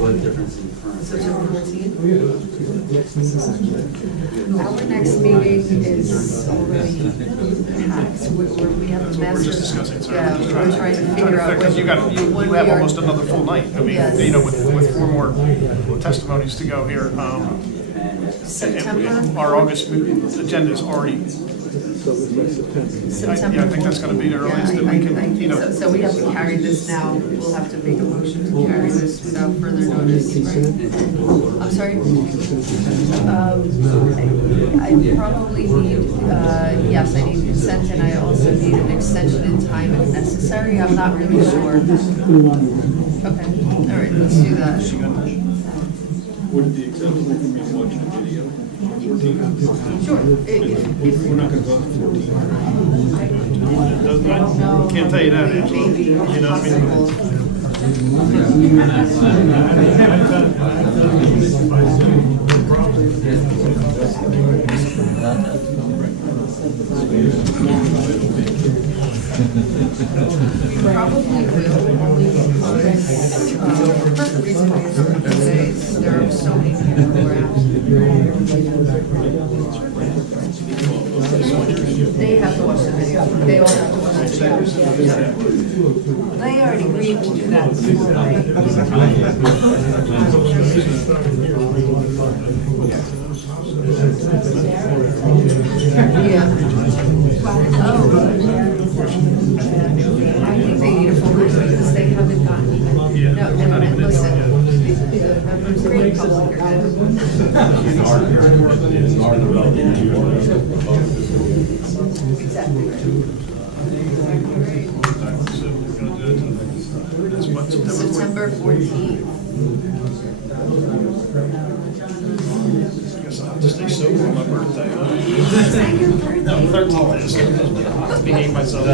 What difference in current? September 14th? Our next meeting is already packed. We have the master. We're just discussing, sorry. Yeah, we're trying to figure out. Because you have almost another full night. I mean, Yes. you know, with 4 more testimonies to go here. September? And our August agenda is already, September. I think that's gonna be the earliest that we can, you know. So we have to carry this now. We'll have to make a motion to carry this without further notice, right? I'm sorry? I probably need, yes, I need consent, and I also need an extension in time if necessary. I'm not really sure. Okay, all right, let's do that. Would it be acceptable for me to watch the video? Sure. We're not gonna vote for 14. Can't tell you that, Angela. You know what I Probably will, only because, the reason is there are so many people around. They have to watch the video. They all have to watch the video. They already agreed to do that. Yeah. Oh. I think they need a full night because they haven't gotten even. No, and listen, the members of the public are exactly right. September 14th. Just stay sober on my birthday. No, 13th is. Behave myself.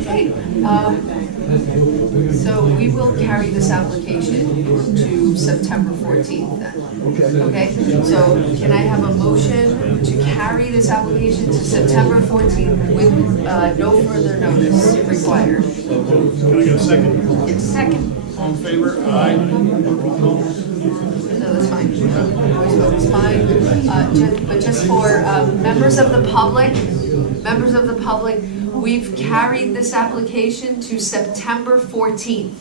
Okay, so we will carry this application to September 14th then. Okay, so can I have a motion to carry this application to September 14th with no further notice required? Can I get a second? Yes, second. All in favor? Aye. No, that's fine. Voice vote is fine. But just for members of the public, we've carried this application to September 14th.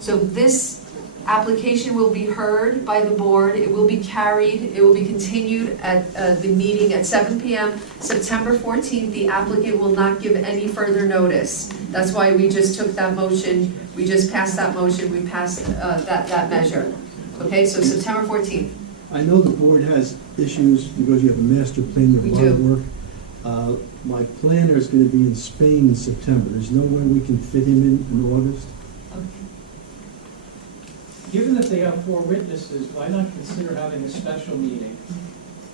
So this application will be heard by the board. It will be carried. It will be continued at the meeting at 7 p.m. September 14th. The applicant will not give any further notice. That's why we just took that motion. We just passed that motion. We passed that measure. Okay, so September 14th. I know the board has issues because you have a master plan, you have a lot of work. My planner is going to be in Spain in September. There's no way we can fit him in August? Given that they have 4 witnesses, why not consider having a special meeting?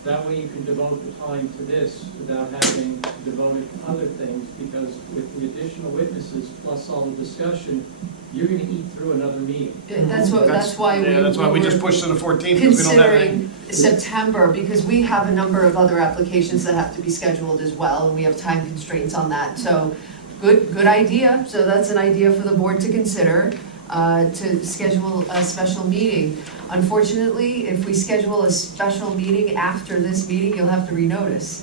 That way you can devote the time to this without having to devote it to other things, because with the additional witnesses plus all the discussion, you're going to eat through another meeting. That's why we just pushed to the 14th because we don't have any. Considering September, because we have a number of other applications that have to be scheduled as well, and we have time constraints on that. So, good idea. So that's an idea for the board to consider, to schedule a special meeting. Unfortunately, if we schedule a special meeting after this meeting, you'll have to renotice.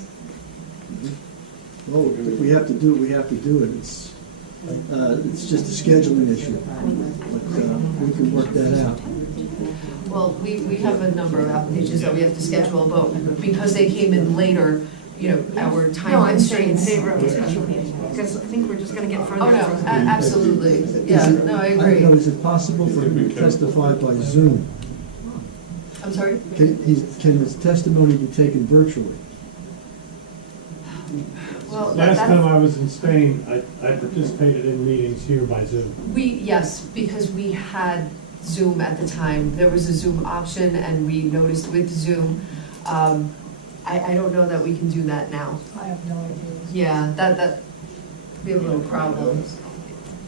Oh, if we have to do it, we have to do it. It's just a scheduling issue. But we can work that out. Well, we have a number of applications that we have to schedule, but because they came in later, our time No, I'm saying in constraints. favor of a special meeting, because I think we're just gonna get further. Oh, no, absolutely. Yeah, no, I I agree. know, is it possible for him to testify by Zoom? I'm sorry? Can his testimony be taken virtually? Well, Last time I was in Spain, I participated in meetings here by Zoom. Yes, because we had Zoom at the time. There was a Zoom option, and we noticed with Zoom. I don't know that we can do that now. I have no idea. Yeah, that, we have a little problem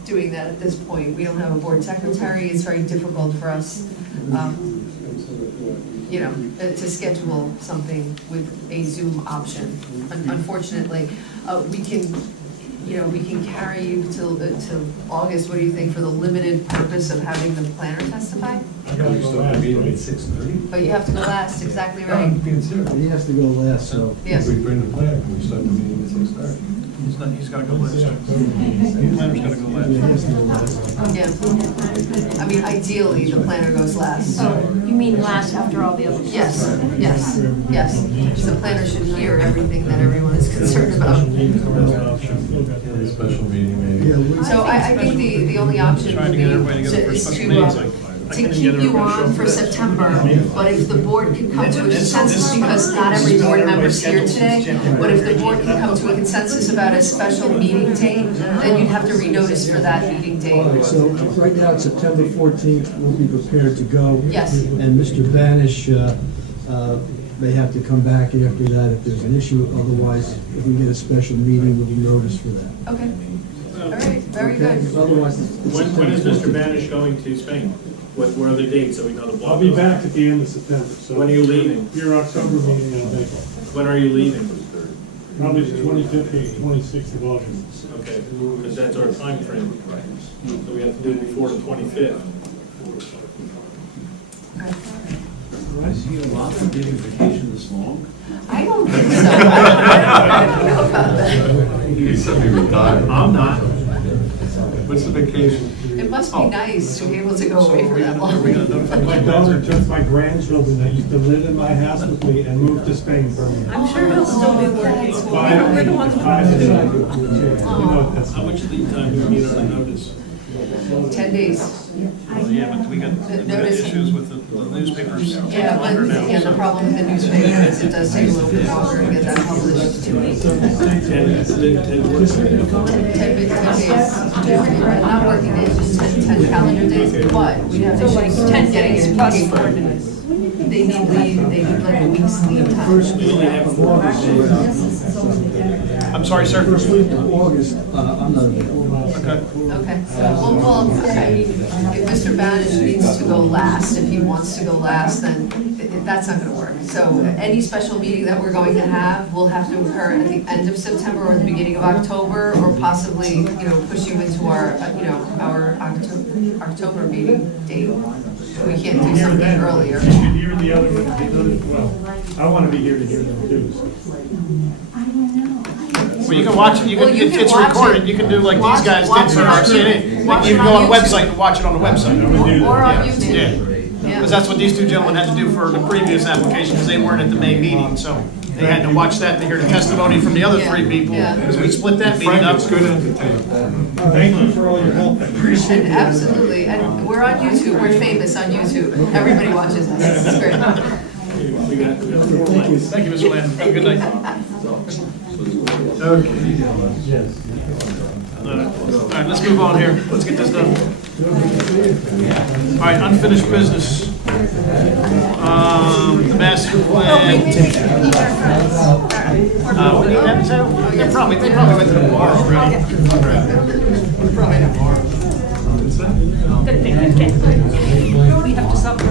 doing that at this point. We don't have a board secretary. It's very difficult for us. to schedule something with a Zoom option. Unfortunately, we can carry you till August, what do you think, for the limited purpose of having the planner testify? I know you start the meeting at 6:30. But you have to go last, exactly right. I'm being serious. He has to go last, so. Yes. We bring the planner, we start the meeting at 6:30. He's gotta go last. The planner's gotta go Yeah, he has to go last. last. Yeah. I mean, ideally, the planner goes last. You mean last after all the others? Yes, yes, yes. The planner should hear everything that everyone is concerned about. A special meeting maybe. So I think the only option would be to keep you on for September, but if the board can come to a consensus, because not every board member is here today, but if the board can come to a consensus about a special meeting date, then you'd have to renotice for that meeting date. So right now, it's September 14th, we'll be prepared to go. Yes. And Mr. Banish may have to come back after that if there's an issue. Otherwise, if we get a special meeting, we'll be noticed for that. Okay. All right, very Okay? good. Otherwise, When is Mr. Banish going to Spain? What are the dates, so we know the block? I'll be back at the end of September, so. When are you leaving? Your October meeting, I'll make. When are you leaving? Probably the 25th or 26th of August. Okay, because that's our time frame. So we have to do it before the 25th. I see a lot of giving vacation this long. I don't think so. I don't know about that. He said he retired. I'm not. What's the vacation? It must be nice to be able to go away for that long. My daughter took my grandchildren that used to live in my house with me and moved to Spain for me. I'm sure he'll still be working. We're the ones who. How much lead time do we need on a notice? 10 days. Yeah, but we got issues with the newspapers. Yeah, but the problem with the newspaper is it does take a little bit longer to get that published. 10 days. Not working days, just 10 calendar days, but we have to shoot 10 days plus paper. They need leave, they need like a week's leave time. First week of August. I'm sorry, sir. First week of August, I'm not available. Okay. Okay, well, I mean, if Mr. Banish needs to go last, if he wants to go last, then that's not gonna work. So any special meeting that we're going to have will have to occur at the end of September or the beginning of October, or possibly, push you into our October meeting date. We can't do something earlier. Here the other, well, I want to be here to hear them too, so. Well, you can watch it, it's watch recorded, it. you can do like Watch- these guys watch did for it on- RCA. watch You it can go on on the YouTube. website and watch it on the website. Or on Yeah. YouTube. Yeah, because that's what these two gentlemen had to do for the previous application, because they weren't at the May meeting, so they had to watch that to hear the testimony from the other three people. Yeah. Because we split that meeting Frank, up. it's good entertainment. Thank you for all your help, I appreciate And it. absolutely, and we're on YouTube, we're famous on YouTube. Everybody watches us, it's great. Thank you, Mr. Lamb. Have a good night. Okay. Yes. All right, let's move on here. Let's get this done. All right, unfinished business. The master plan. We need that too? They probably went to the bar already. Probably in the bar. Good thing you can't. We have to suffer.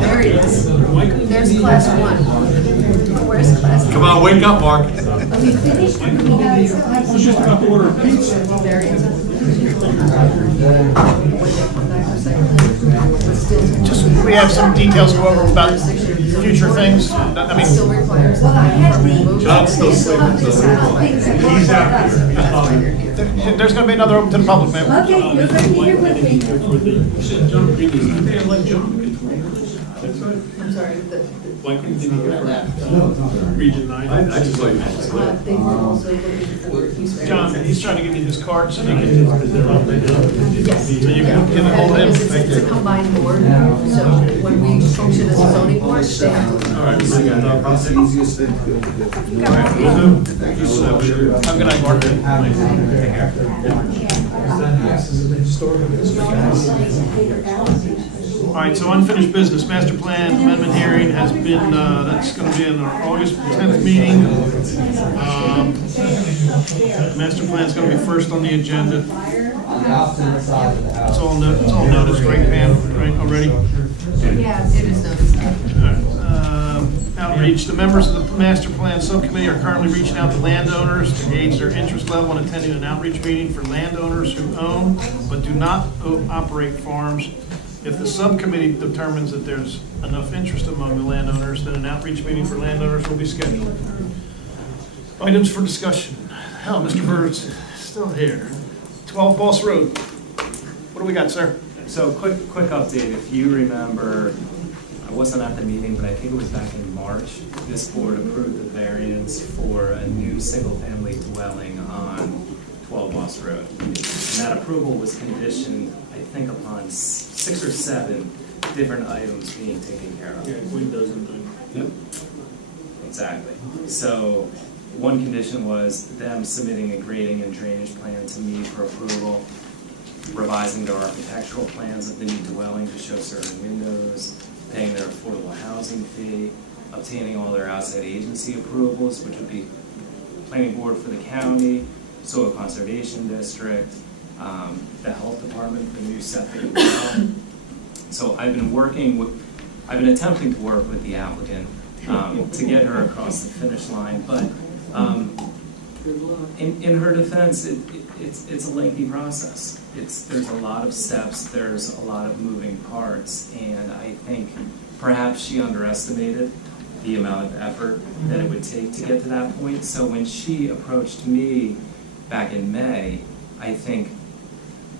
There he is. There's class one. Where's class one? Come on, wake up, Mark. Let's just about to order pizza. There he is. Just, we have some details to go over about future things. I mean, Still requires. John's still sleeping, so He's out here. there's going to be another open to the public, man. Okay, you're going to be here with me. John Green, I think I'd like John to control this. I'm sorry, Why couldn't you go for Region 9? I just like. they were also looking for use John, variances. he's trying to give you this card so you can give it all to him. Because it's a combined board, so when we function as a zoning board, they have to. All right, That's the easiest thing. Have a good night, Mark. All right, so unfinished business, master plan amendment hearing has been, that's going to be in our August 10th meeting. Master plan is going to be first on the agenda. the opposite side of the house. It's all noticed, right, Pam, right, already? Yes, it is noticed. Outreach, the members of the master plan subcommittee are currently reaching out to landowners to gauge their interest level in attending an outreach meeting for landowners who own but do not operate farms. If the subcommittee determines that there's enough interest among the landowners, then an outreach meeting for landowners will be scheduled. Items for discussion. Hell, Mr. Bird's still here. 12 Boss Road. What do we got, sir? So quick update, if you remember, I wasn't at the meeting, but I think it was back in March, this board approved the variance for a new single-family dwelling on 12 Boss Road. And that approval was conditioned, I think, upon 6 or 7 different items being taken care of. Yeah, windows and things. Yep. Exactly. So one condition was them submitting a grading and drainage plan to me for approval, revising their architectural plans of the new dwelling to show certain windows, paying their affordable housing fee, obtaining all their outside agency approvals, which would be planning board for the county, soil conservation district, the health department, the new septic well. So I've been attempting to work with the applicant to get her across the finish line, but in her defense, it's a lengthy process. There's a lot of steps, there's a lot of moving parts, and I think perhaps she underestimated the amount of effort that it would take to get to that point. So when she approached me back in May, I think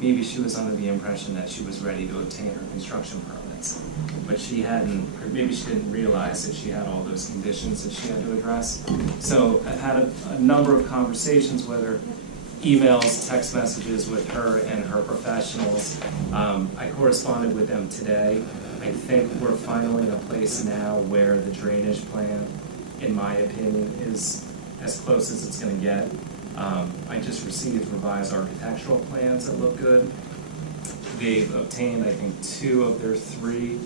maybe she was under the impression that she was ready to obtain her construction permits, but she hadn't, or maybe she didn't realize that she had all those conditions that she had to address. So I've had a number of conversations with her, emails, text messages with her and her professionals. I corresponded with them today. I think we're finally in a place now where the drainage plan, in my opinion, is as close as it's going to get. I just received revised architectural plans that look good. They've obtained, I think, 2 of their 3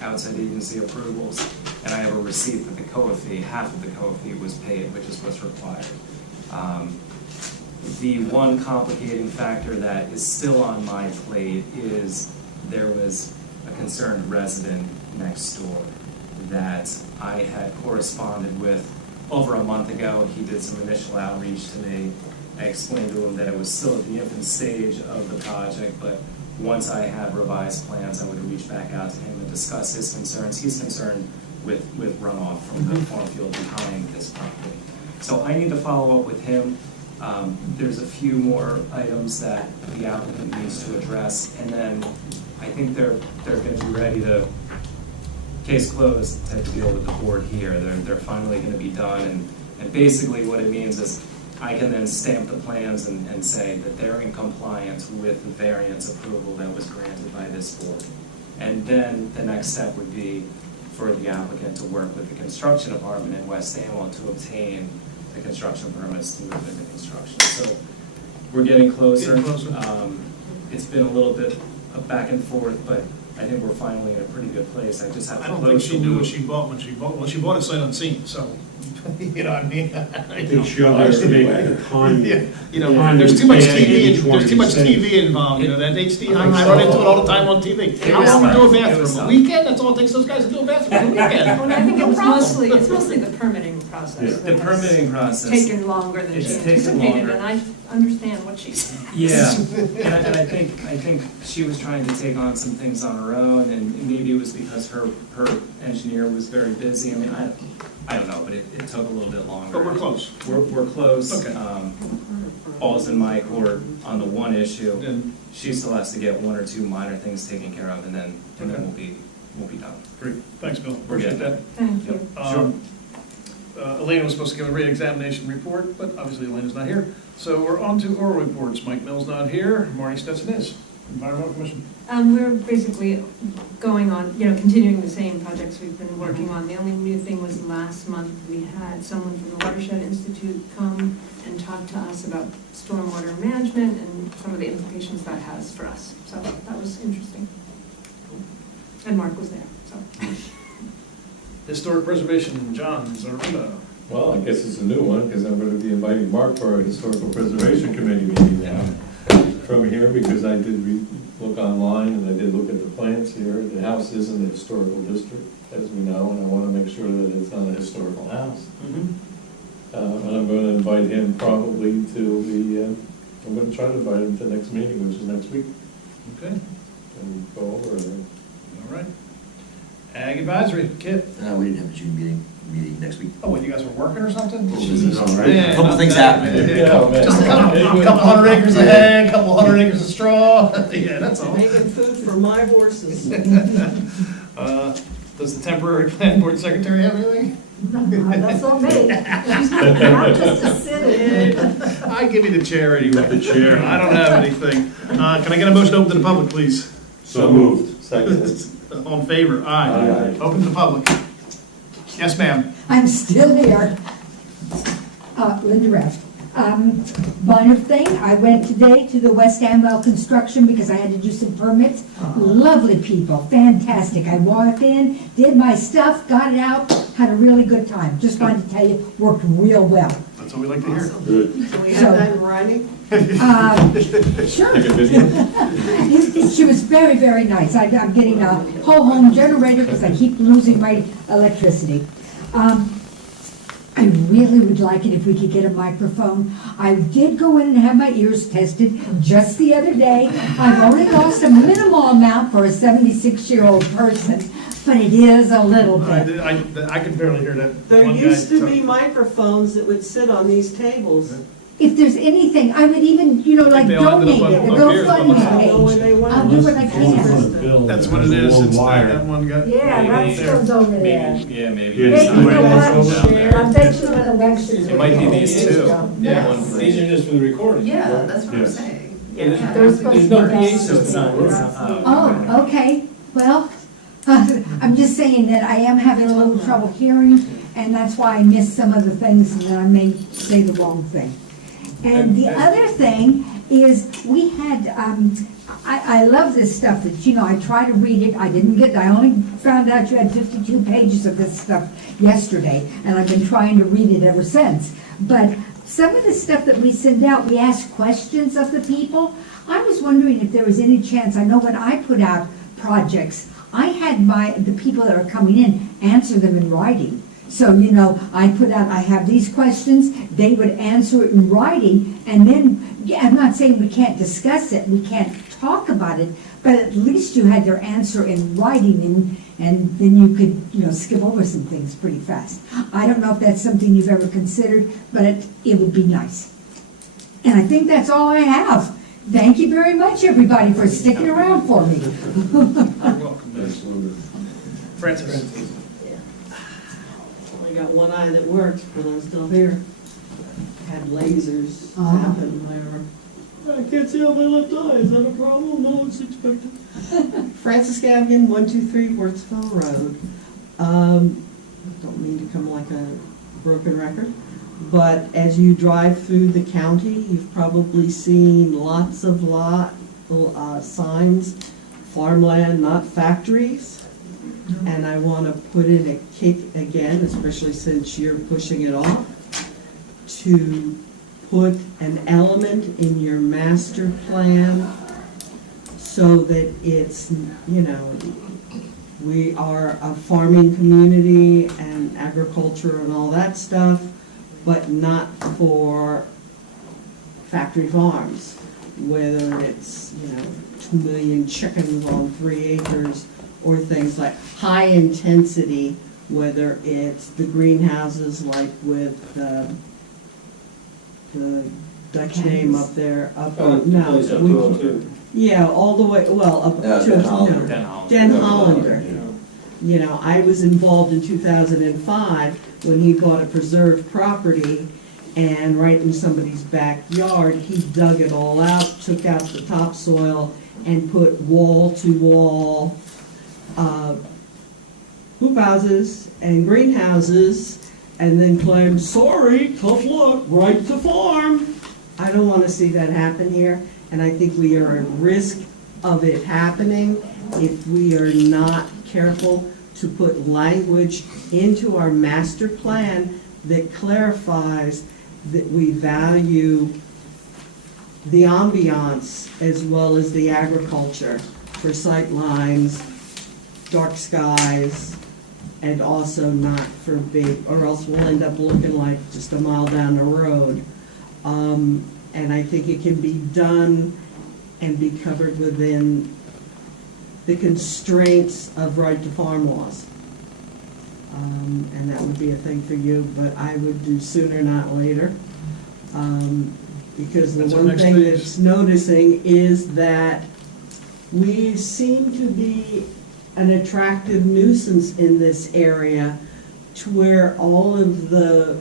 outside agency approvals, and I have a receipt that the COA fee, half of the COA fee was paid, which is what's required. The one complicating factor that is still on my plate is there was a concerned resident next door that I had corresponded with over a month ago. He did some initial outreach to me. I explained to him that it was still at the infant stage of the project, but once I had revised plans, I would reach back out to him and discuss his concerns. He's concerned with runoff from the farm field behind this property. So I need to follow up with him. There's a few more items that the applicant needs to address, and then I think they're going to be ready to, case closed, to deal with the board here. They're finally going to be done, and basically what it means is I can then stamp the plans and say that they're in compliance with the variance approval that was granted by this board. And then the next step would be for the applicant to work with the construction department in West Amwell to obtain the construction permits to move into construction. So we're getting closer. It's been a little bit of back and forth, but I think we're finally in a pretty good place. I just have to I don't think she knew what she bought when she bought it sight unseen, so, you know what I mean? I think she underestimated the time. Yeah, you know, there's too much TV involved, you know, that HD, I run into it all the time on TV. How long to do a bathroom? A weekend? That's all it takes those guys to do a bathroom, a weekend. Well, I think it's mostly the permitting process. The permitting process. Taken longer than she anticipated, and I understand what she's saying. Yeah, and I think she was trying to take on some things on her own, and maybe it was because her engineer was very busy. I mean, I don't know, but it took a little bit longer. But we're close. We're close. Okay. Ball's in my court on the one issue. She still has to get 1 or 2 minor things taken care of, and then we'll be done. Great, thanks, Bill. We're Appreciate good. that. Thank you. Sure. Elena was supposed to give a re-examination report, but obviously Elena's not here. So we're on to oral reports. Mike Mill's not here. Marty Stetson is. Environmental Commission. We're basically going on, continuing the same projects we've been working on. The only new thing was last month we had someone from the Watershed Institute come and talk to us about stormwater management and some of the implications that has for us. So that was interesting. And Mark was there, so. Historic Preservation, John Zarunda. Well, I guess it's a new one, because I'm going to be inviting Mark for our Historical Preservation Committee meeting now. from here, because I did look online and I did look at the plans here. The house is in the historical district, as we know, and I want to make sure that it's not a historical house. And I'm going to invite him probably to I'm going to try to invite him to the next meeting, which is next week. Okay, And go over it. all right. Ag Advisory, Kit. We didn't have a June meeting next week. Oh, what, you guys were working or something? All right. Yeah, Couple not things bad. happened. Yeah, just a couple hundred acres of hay, a couple hundred acres of straw. Yeah, that's all. Making food for my horses. Does the temporary plan board secretary have anything? That's not me. I'm just a citizen. I give you the chair anyway. The chair. I don't have anything. Can I get a motion to open to the public, please? So moved. Second. All in favor? Aye. Aye. Open to the public. Yes, ma'am. I'm still here. Linda Reft. Minor thing, I went today to the West Amwell Construction because I had to do some permits. Lovely people, fantastic. I walked in, did my stuff, got it out, had a really good time. Just wanted to tell you, worked real well. That's what we like to hear. Can we have that in writing? Sure. She was very, very nice. I'm getting a whole home generator because I keep losing my electricity. I really would like it if we could get a microphone. I did go in and have my ears tested just the other day. I've only lost a minimal amount for a 76-year-old person, but it is a little bit. I could barely hear that. There one guy used to talk. be microphones that would sit on these tables. If there's anything, I would even, like They all ended donate up it, a up here, GoFundMe up page. I'll do what I can. That's what it is. It's that one guy. Yeah, that goes over there. Yeah, maybe. Yeah, you know what? I bet you in elections. It might be these two. Yeah. These are just for the recording. Yeah, that's what I'm Yes. saying. There's no PA system. Oh, okay, well, I'm just saying that I am having a little trouble hearing, and that's why I missed some of the things, and I may say the wrong thing. And the other thing is, we had, I love this stuff that, I try to read it, I only found out you had 52 pages of this stuff yesterday, and I've been trying to read it ever since. But some of the stuff that we send out, we ask questions of the people. I was wondering if there was any chance, I know when I put out projects, I had the people that are coming in answer them in writing. So, I put out, I have these questions, they would answer it in writing, and then, I'm not saying we can't discuss it, we can't talk about it, but at least you had their answer in writing, and then you could, skip over some things pretty fast. I don't know if that's something you've ever considered, but it would be nice. And I think that's all I have. Thank you very much, everybody, for sticking around for me. You're welcome. Francis. I got one eye that worked when I'm still here. Had lasers happen wherever. I can't see on my left eye. Is that a problem? No, it's expected. Francis Gavigan, 123 Wurtsville Road. Don't mean to come like a broken record, but as you drive through the county, you've probably seen lots of signs, farmland, not factories. And I want to put in a kick again, especially since you're pushing it off, to put an element in your master plan so that it's, we are a farming community and agriculture and all that stuff, but not for factory farms, whether it's, 2 million chickens on 3 acres, or things like high intensity, whether it's the greenhouses like with the Dutch name up there, yeah, all the way, well, up to Den Hollander. I was involved in 2005 when he bought a preserved property, and right in somebody's backyard, he dug it all out, took out the topsoil, and put wall-to-wall hoop houses and greenhouses, and then claimed, sorry, tough luck, right to farm. I don't want to see that happen here, and I think we are at risk of it happening if we are not careful to put language into our master plan that clarifies that we value the ambiance as well as the agriculture for sight lines, dark skies, and also not for big, or else we'll end up looking like just a mile down the road. And I think it can be done and be covered within the constraints of right to farm laws. And that would be a thing for you, but I would do sooner, not later. Because the That's our one next thing phase. that's noticing is that we seem to be an attractive nuisance in this area to where all of the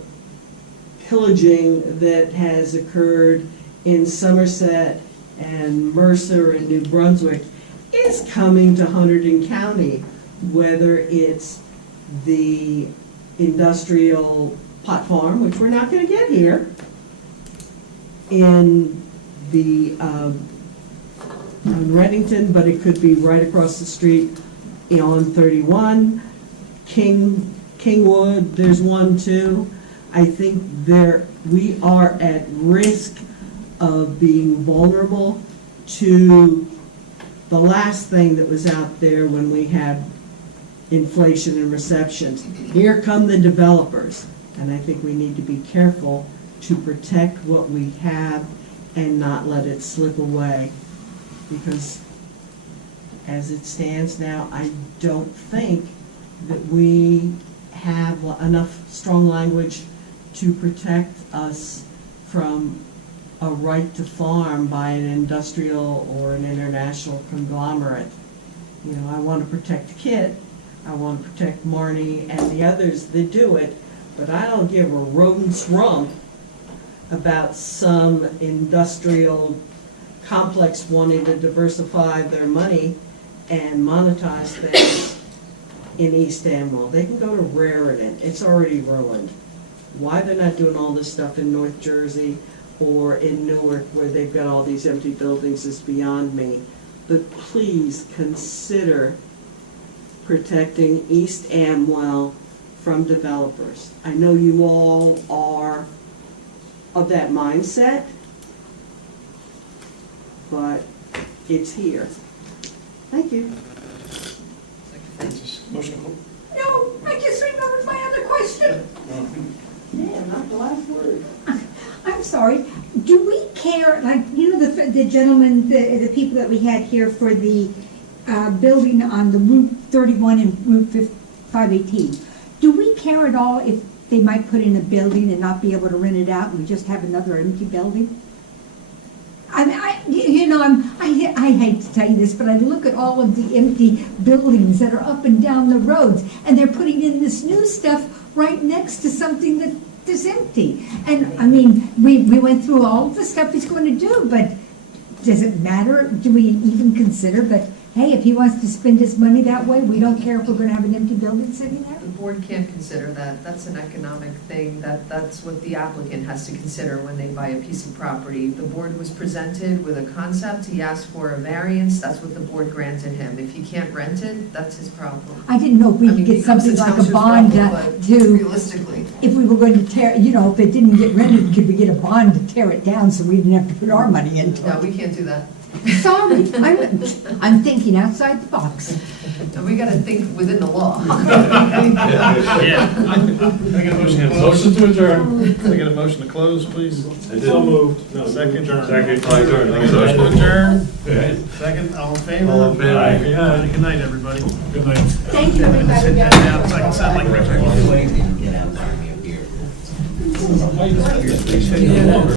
pillaging that has occurred in Somerset and Mercer and New Brunswick is coming to Hunterdon County, whether it's the industrial pot farm, which we're not gonna get here, in the, on Reddington, but it could be right across the street on 31, Kingwood, there's one too. I think we are at risk of being vulnerable to the last thing that was out there when we had inflation and recessions. Here come the developers, and I think we need to be careful to protect what we have and not let it slip away. Because as it stands now, I don't think that we have enough strong language to protect us from a right to farm by an industrial or an international conglomerate. You know, I want to protect Kit, I want to protect Marnie and the others that do it, but I don't give a rodent's rump about some industrial complex wanting to diversify their money and monetize things in East Amwell. They can go to Raritan, it's already ruined. Why they're not doing all this stuff in North Jersey or in Newark where they've got all these empty buildings is beyond me. But please consider protecting East Amwell from developers. I know you all are of that mindset, but it's here. Thank you. Motion. No, I just remembered my other question. Yeah, not the last word. I'm sorry. Do we care, like, you know, the gentleman, the people that we had here for the building on the Route 31 and Route 518, do we care at all if they might put in a building and not be able to rent it out and we just have another empty building? I hate to tell you this, but I look at all of the empty buildings that are up and down the roads, and they're putting in this new stuff right next to something that is empty. And, I mean, we went through all of the stuff he's going to do, but does it matter? Do we even consider, but, hey, if he wants to spend his money that way, we don't care if we're going to have an empty building sitting there? The board can't consider that. That's an economic thing. That's what the applicant has to consider when they buy a piece of property. The board was presented with a concept. He asked for a variance. That's what the board granted him. If he can't rent it, that's his problem. I didn't know if we could get something like a bond to, realistically, if we were going to tear, you know, if it didn't get rented, could we get a bond to tear it down so we didn't have to put our money into it? No, we can't do that. Sorry, I'm thinking outside the box. And we gotta think within the law. Yeah. Can I get a motion? Motion to adjourn. Can I get a motion to close, please? I did. So moved. No, second. Second. I adjourn. Motion to adjourn. Second, all in favor? All in favor. Aye. Yeah. Good night, everybody. Good night. Thank you, everybody. Sit down, so I can sound like Richard. Get out there, here.